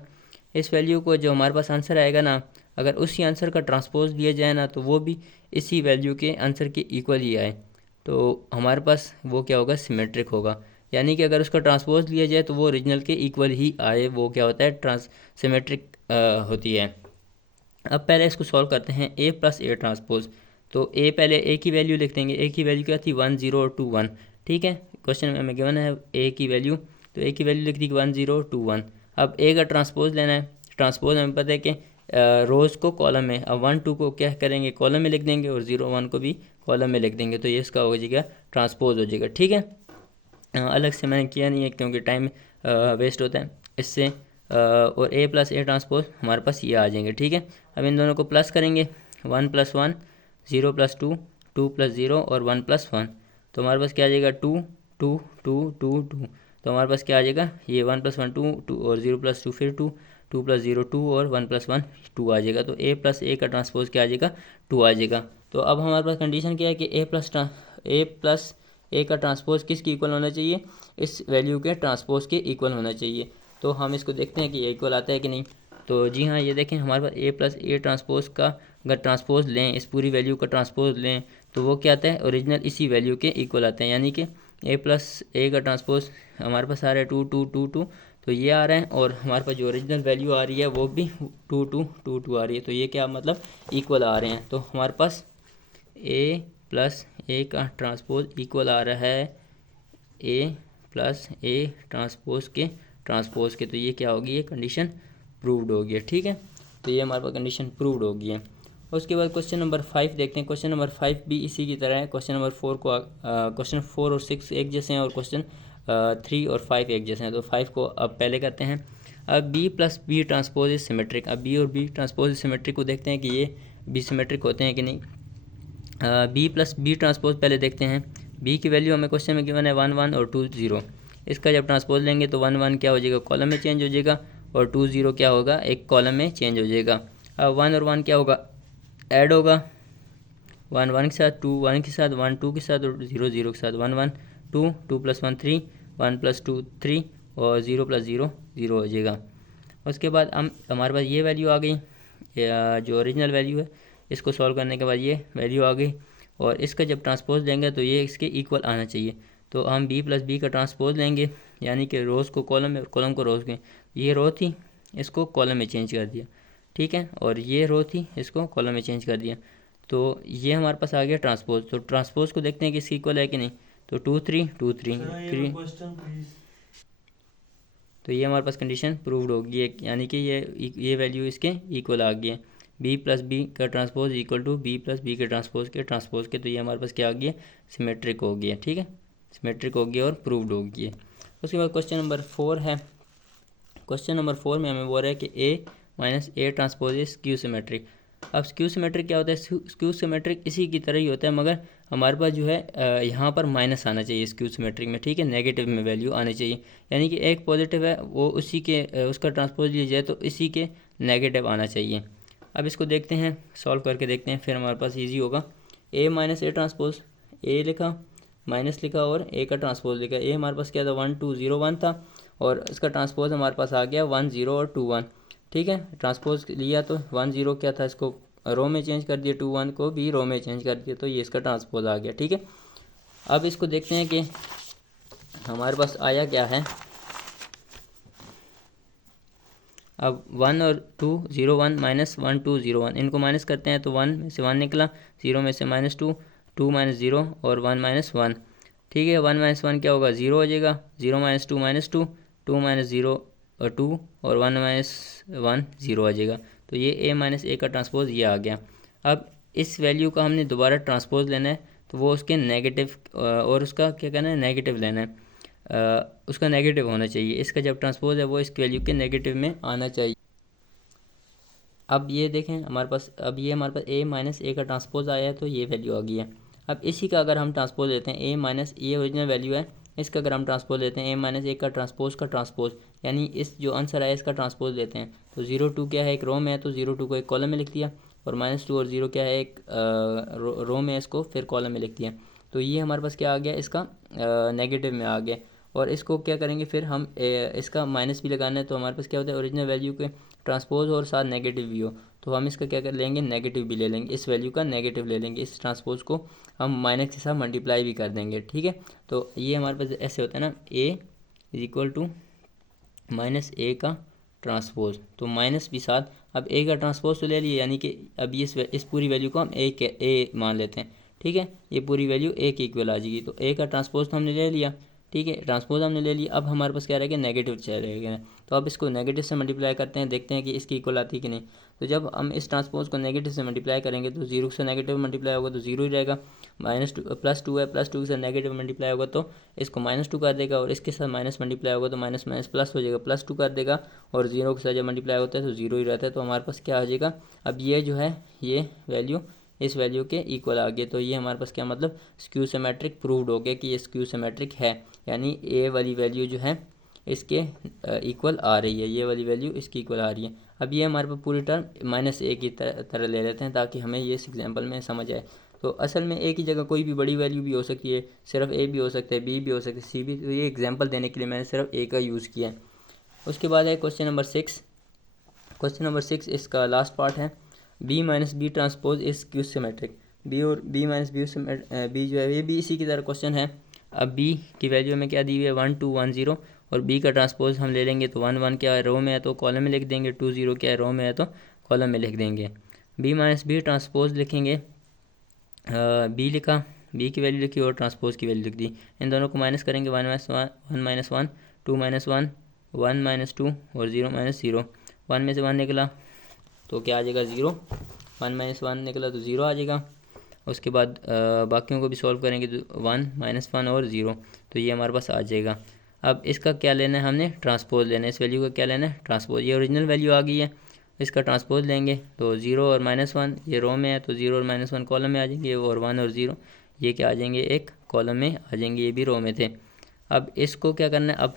इस वैल्यू को जो हमारे पास आंसर आएगा ना, अगर उसी आंसर का ट्रांसपोज लिया जाए ना तो वो भी इसी वैल्यू के आंसर के इक्वल ही आए, तो हमारे पास वो क्या होगा, सिमेट्रिक होगा। यानी कि अगर उसका ट्रांसपोज लिया जाए तो वो ओरिजिनल के इक्वल ही आए, वो क्या होता है, सिमेट्रिक होती है। अब पहले इसको सॉल्व करते हैं, ए प्लस ए ट्रांसपोज। तो ए पहले ए की वैल्यू लिख देंगे, ए की वैल्यू क्या थी 1 0 और 2 1। ठीक है, क्वेश्चन में हमें गिवन है ए की वैल्यू, तो ए की वैल्यू लिख दी 1 0 2 1। अब ए का ट्रांसपोज लेना है, ट्रांसपोज हमें पता है कि रोज़ को कॉलम में, अब 1 2 को क्या करेंगे कॉलम में लिख देंगे और 0 1 को भी कॉलम में लिख देंगे, तो ये इसका हो जाएगा ट्रांसपोज हो जाएगा। ठीक है, अलग से मैंने किया नहीं है क्योंकि टाइम वेस्ट होता है इससे। और ए प्लस ए ट्रांसपोज हमारे पास ये आ जाएंगे। ठीक है, अब इन दोनों को प्लस करेंगे, 1 + 1 0 + 2 2 + 0 और 1 + 1। तो हमारे पास क्या आ जाएगा 2 2 2 2 2। तो हमारे पास क्या आ जाएगा, ये 1 + 1 2 2 और 0 + 2 फिर 2 2 + 0 2 और 1 + 1 2 आ जाएगा। तो ए प्लस ए का ट्रांसपोज क्या आ जाएगा, 2 आ जाएगा। तो अब हमारे पास कंडीशन क्या है कि ए प्लस ए का ट्रांसपोज किसकी इक्वल होना चाहिए, इस वैल्यू के ट्रांसपोज के इक्वल होना चाहिए। तो हम इसको देखते हैं कि ये इक्वल आता है कि नहीं। तो जी हाँ, ये देखें हमारे पास ए प्लस ए ट्रांसपोज का अगर ट्रांसपोज लें, इस पूरी वैल्यू का ट्रांसपोज लें तो वो क्या आता है, ओरिजिनल इसी वैल्यू के इक्वल आता है। यानी कि a प्लस ए का ट्रांसपोज हमारे पास आ रहा है 2 2 2 2, तो ये आ रहा है, और हमारे पास जो ओरिजिनल वैल्यू आ रही है वो भी 2 2 2 2 आ रही है। तो ये क्या मतलब इक्वल आ रहे हैं। तो हमारे पास a प्लस ए का ट्रांसपोज इक्वल आ रहा है a प्लस ए ट्रांसपोज के। तो ये क्या होगी, ये कंडीशन प्रूव्ड होगी। ठीक है, तो ये हमारे पास कंडीशन प्रूव्ड होगी है। उसके बाद क्वेश्चन नंबर 5 देखते हैं। क्वेश्चन नंबर 5 भी इसी की तरह है। क्वेश्चन नंबर 4 को क्वेश्चन 4 और 6 एक जैसे हैं, और क्वेश्चन 3 और 5 एक जैसे हैं। तो 5 को अब पहले करते हैं। अब B plus B transpose is symmetric. अब बी और बी ट्रांसपोज इज सिमेट्रिक को देखते हैं कि ये बी सिमेट्रिक होते हैं कि नहीं। बी प्लस बी ट्रांसपोज पहले देखते हैं। बी की वैल्यू हमें क्वेश्चन में गिवन है 1 1 और 2 0। इसका जब ट्रांसपोज लेंगे तो 1 1 क्या हो जाएगा, कॉलम में चेंज हो जाएगा, और 2 0 क्या होगा, एक कॉलम में चेंज हो जाएगा। अब 1 और 1 क्या होगा, ऐड होगा, 1 1 के साथ, 2 1 के साथ, 1 2 के साथ, और 0 0 के साथ। 1 1 2, 2 + 1 3, 1 + 2 3, और 0 + 0 0 हो जाएगा। उसके बाद हमारे पास ये वैल्यू आ गई, जो ओरिजिनल वैल्यू है। इसको सॉल्व करने के बाद ये वैल्यू आ गई, और इसका जब ट्रांसपोज लेंगे तो ये इसके इक्वल आना चाहिए। तो हम बी प्लस बी का ट्रांसपोज लेंगे, यानी कि रोज़ को कॉलम में और कॉलम को रोज़ में। ये रो थी, इसको कॉलम में चेंज कर दिया, ठीक है, और ये रो थी, इसको कॉलम में चेंज कर दिया। तो ये हमारे पास आ गया ट्रांसपोज। तो ट्रांसपोज को देखते हैं कि इसकी इक्वल है कि नहीं। तो 2 3 2 3 3, तो ये हमारे पास कंडीशन प्रूव्ड होगी है, यानी कि ये वैल्यू इसके इक्वल आ गई है। बी प्लस बी का transpose equal to B plus B के ट्रांसपोज के। तो ये हमारे पास क्या आ गया, सिमेट्रिक हो गया। ठीक है, सिमेट्रिक हो गया और प्रूव्ड हो गया। उसके बाद क्वेश्चन नंबर 4 है। क्वेश्चन नंबर 4 में हमें बोल रहा है कि A minus A transpose is skew symmetric. अब स्क्यू सिमेट्रिक क्या होता है, स्क्यू सिमेट्रिक इसी की तरह ही होता है, मगर हमारे पास जो है यहाँ पर माइनस आना चाहिए स्क्यू सिमेट्रिक में। ठीक है, नेगेटिव में वैल्यू आनी चाहिए, यानी कि एक पॉजिटिव है वो उसी के उसका ट्रांसपोज लिया जाए तो इसी के नेगेटिव आना चाहिए। अब इसको देखते हैं, सॉल्व करके देखते हैं, फिर हमारे पास ईजी होगा। ए माइनस ए ट्रांसपोज, ए लिखा, माइनस लिखा, और ए का ट्रांसपोज लिखा। ए हमारे पास क्या था, 1 2 0 1 था, और इसका ट्रांसपोज हमारे पास आ गया 1 0 और 2 1। ठीक है, ट्रांसपोज लिया तो 1 0 क्या था, इसको रो में चेंज कर दिया, 2 1 को भी रो में चेंज कर दिया, तो ये इसका ट्रांसपोज आ गया। ठीक है, अब इसको देखते हैं कि हमारे पास आया क्या है। अब 1 और 2 0 1 माइनस 1 2 0 1, इनको माइनस करते हैं तो 1 में से 1 निकला, 0 में से -2, 2 - 0 और 1 - 1। ठीक है, 1 - 1 क्या होगा, 0 हो जाएगा, 0 - 2 -2, 2 - 0 और 2, और 1 - 1 0 आ जाएगा। तो ये a माइनस ए का ट्रांसपोज ये आ गया। अब इस वैल्यू का हमने दोबारा ट्रांसपोज लेना है, तो वो उसके नेगेटिव और उसका क्या करना है, नेगेटिव लेना है, उसका नेगेटिव होना चाहिए। इसका जब ट्रांसपोज है वो इस वैल्यू के नेगेटिव में आना चाहिए। अब ये देखें हमारे पास, अब ये हमारे पास a माइनस ए का ट्रांसपोज आया है, तो ये वैल्यू आ गई है। अब इसी का अगर हम ट्रांसपोज लेते हैं, a माइनस ये ओरिजिनल वैल्यू है, इसका अगर हम ट्रांसपोज लेते हैं a माइनस ए का ट्रांसपोज, यानी इस जो आंसर आया इसका ट्रांसपोज लेते हैं, तो 0 2 क्या है, एक रो में है, तो 0 2 को एक कॉलम में लिख दिया, और -2 और 0 क्या है, एक रो में, इसको फिर कॉलम में लिख दिया। तो ये हमारे पास क्या आ गया, इसका नेगेटिव में आ गया। और इसको क्या करेंगे, फिर हम इसका माइनस भी लगाना है, तो हमारे पास क्या होता है, ओरिजिनल वैल्यू के ट्रांसपोज और साथ नेगेटिव भी हो, तो हम इसका क्या कर लेंगे, नेगेटिव भी ले लेंगे, इस वैल्यू का नेगेटिव ले लेंगे, इस ट्रांसपोज को हम माइनस के साथ मल्टीप्लाई भी कर देंगे। ठीक है, तो ये हमारे पास ऐसे होता है ना, a is equal to minus A का ट्रांसपोज, तो माइनस भी साथ। अब a का ट्रांसपोज तो ले लिए, यानी कि अब इस पूरी वैल्यू को हम a मान लेते हैं। ठीक है, ये पूरी वैल्यू a के इक्वल आ जाएगी, तो a का ट्रांसपोज तो हमने ले लिया। ठीक है, ट्रांसपोज हमने ले लिया। अब हमारे पास क्या रहेगा, नेगेटिव रहेगा, तो अब इसको नेगेटिव से मल्टीप्लाई करते हैं, देखते हैं कि इसकी इक्वल आती है कि नहीं। तो जब हम इस ट्रांसपोज को नेगेटिव से मल्टीप्लाई करेंगे तो 0 से नेगेटिव मल्टीप्लाई होगा तो 0 ही रहेगा, +2 है, +2 से नेगेटिव मल्टीप्लाई होगा तो इसको -2 कर देगा, और इसके साथ माइनस मल्टीप्लाई होगा तो माइनस माइनस प्लस हो जाएगा, +2 कर देगा, और 0 के साथ जब मल्टीप्लाई होता है तो 0 ही रहता है। तो हमारे पास क्या आ जाएगा, अब ये जो है ये वैल्यू इस वैल्यू के इक्वल आ गया। तो ये हमारे पास क्या मतलब, स्क्यू सिमेट्रिक प्रूव्ड हो गया कि ये स्क्यू सिमेट्रिक है, यानी ए वाली वैल्यू जो है इसके इक्वल आ रही है, ये वाली वैल्यू इसकी इक्वल आ रही है। अब ये हमारे पास पूरी टर्म -a की तरह ले लेते हैं, ताकि हमें ये इस एग्जाम्पल में समझ आए। तो असल में a की जगह कोई भी बड़ी वैल्यू भी हो सकती है, सिर्फ a भी हो सकता है, b भी हो सकता है, c भी। तो ये एग्जाम्पल देने के लिए मैंने सिर्फ a का यूज़ किया है। उसके बाद है क्वेश्चन नंबर 6। क्वेश्चन नंबर 6 इसका लास्ट पार्ट है। B minus B transpose is skew symmetric. B और बी माइनस बी जो है ये भी इसी की तरह क्वेश्चन है। अब बी की वैल्यू हमें क्या दी हुई है 1 2 1 0 और बी का ट्रांसपोज हम ले लेंगे तो 1 1 क्या है रो में है तो कॉलम में लिख देंगे, 2 0 क्या है रो में है तो कॉलम में लिख देंगे। बी माइनस बी ट्रांसपोज लिखेंगे, बी लिखा, बी की वैल्यू लिखी और ट्रांसपोज की वैल्यू लिख दी। इन दोनों को माइनस करेंगे 1 माइनस 1 2 माइनस 1 1 माइनस 2 और 0 माइनस 0। 1 में से 1 निकला तो क्या आ जाएगा 0, 1 माइनस 1 निकला तो 0 आ जाएगा। उसके बाद बाकियों को भी सॉल्व करेंगे तो 1 माइनस 1 और 0 तो ये हमारे पास आ जाएगा। अब इसका क्या लेना है, हमने ट्रांसपोज लेना है, इस वैल्यू का क्या लेना है ट्रांसपोज। ये ओरिजिनल वैल्यू आ गई है, इसका ट्रांसपोज लेंगे तो 0 और माइनस 1 ये रो में है तो 0 और माइनस 1 कॉलम में आ जाएंगे और 1 और 0 ये क्या आ जाएंगे एक कॉलम में आ जाएंगे, ये भी रो में थे। अब इसको क्या करना है, अब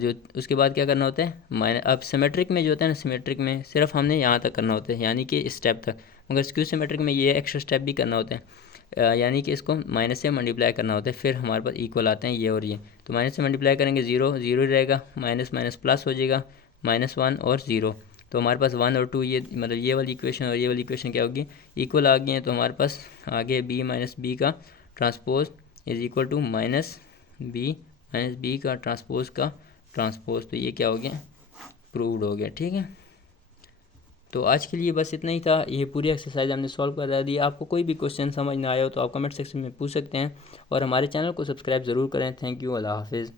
जो उसके बाद क्या करना होता है अब सिमेट्रिक में जो होता है ना, सिमेट्रिक में सिर्फ हमने यहाँ तक करना होता है यानी कि स्टेप तक, मगर स्क्यू सिमेट्रिक में ये एक्स्ट्रा स्टेप भी करना होता है यानी कि इसको माइनस से मल्टीप्लाई करना होता है, फिर हमारे पास इक्वल आते हैं ये और ये। तो माइनस से मल्टीप्लाई करेंगे 0 0 ही रहेगा, माइनस माइनस प्लस हो जाएगा, माइनस 1 और 0 तो हमारे पास 1 और 2 ये मतलब ये वाली इक्वेशन और ये वाली इक्वेशन क्या होगी इक्वल आ गई है। तो हमारे पास आगे बी माइनस बी का transpose is equal to minus B का ट्रांसपोज का ट्रांसपोज, तो ये क्या हो गया प्रूव्ड हो गया। ठीक है, तो आज के लिए बस इतना ही था, ये पूरी एक्सरसाइज हमने सॉल्व करा दी। आपको कोई भी क्वेश्चन समझ ना आया हो तो आप कमेंट सेक्शन में पूछ सकते हैं और हमारे चैनल को सब्सक्राइब ज़रूर करें। थैंक यू, अल्लाह हाफिज़।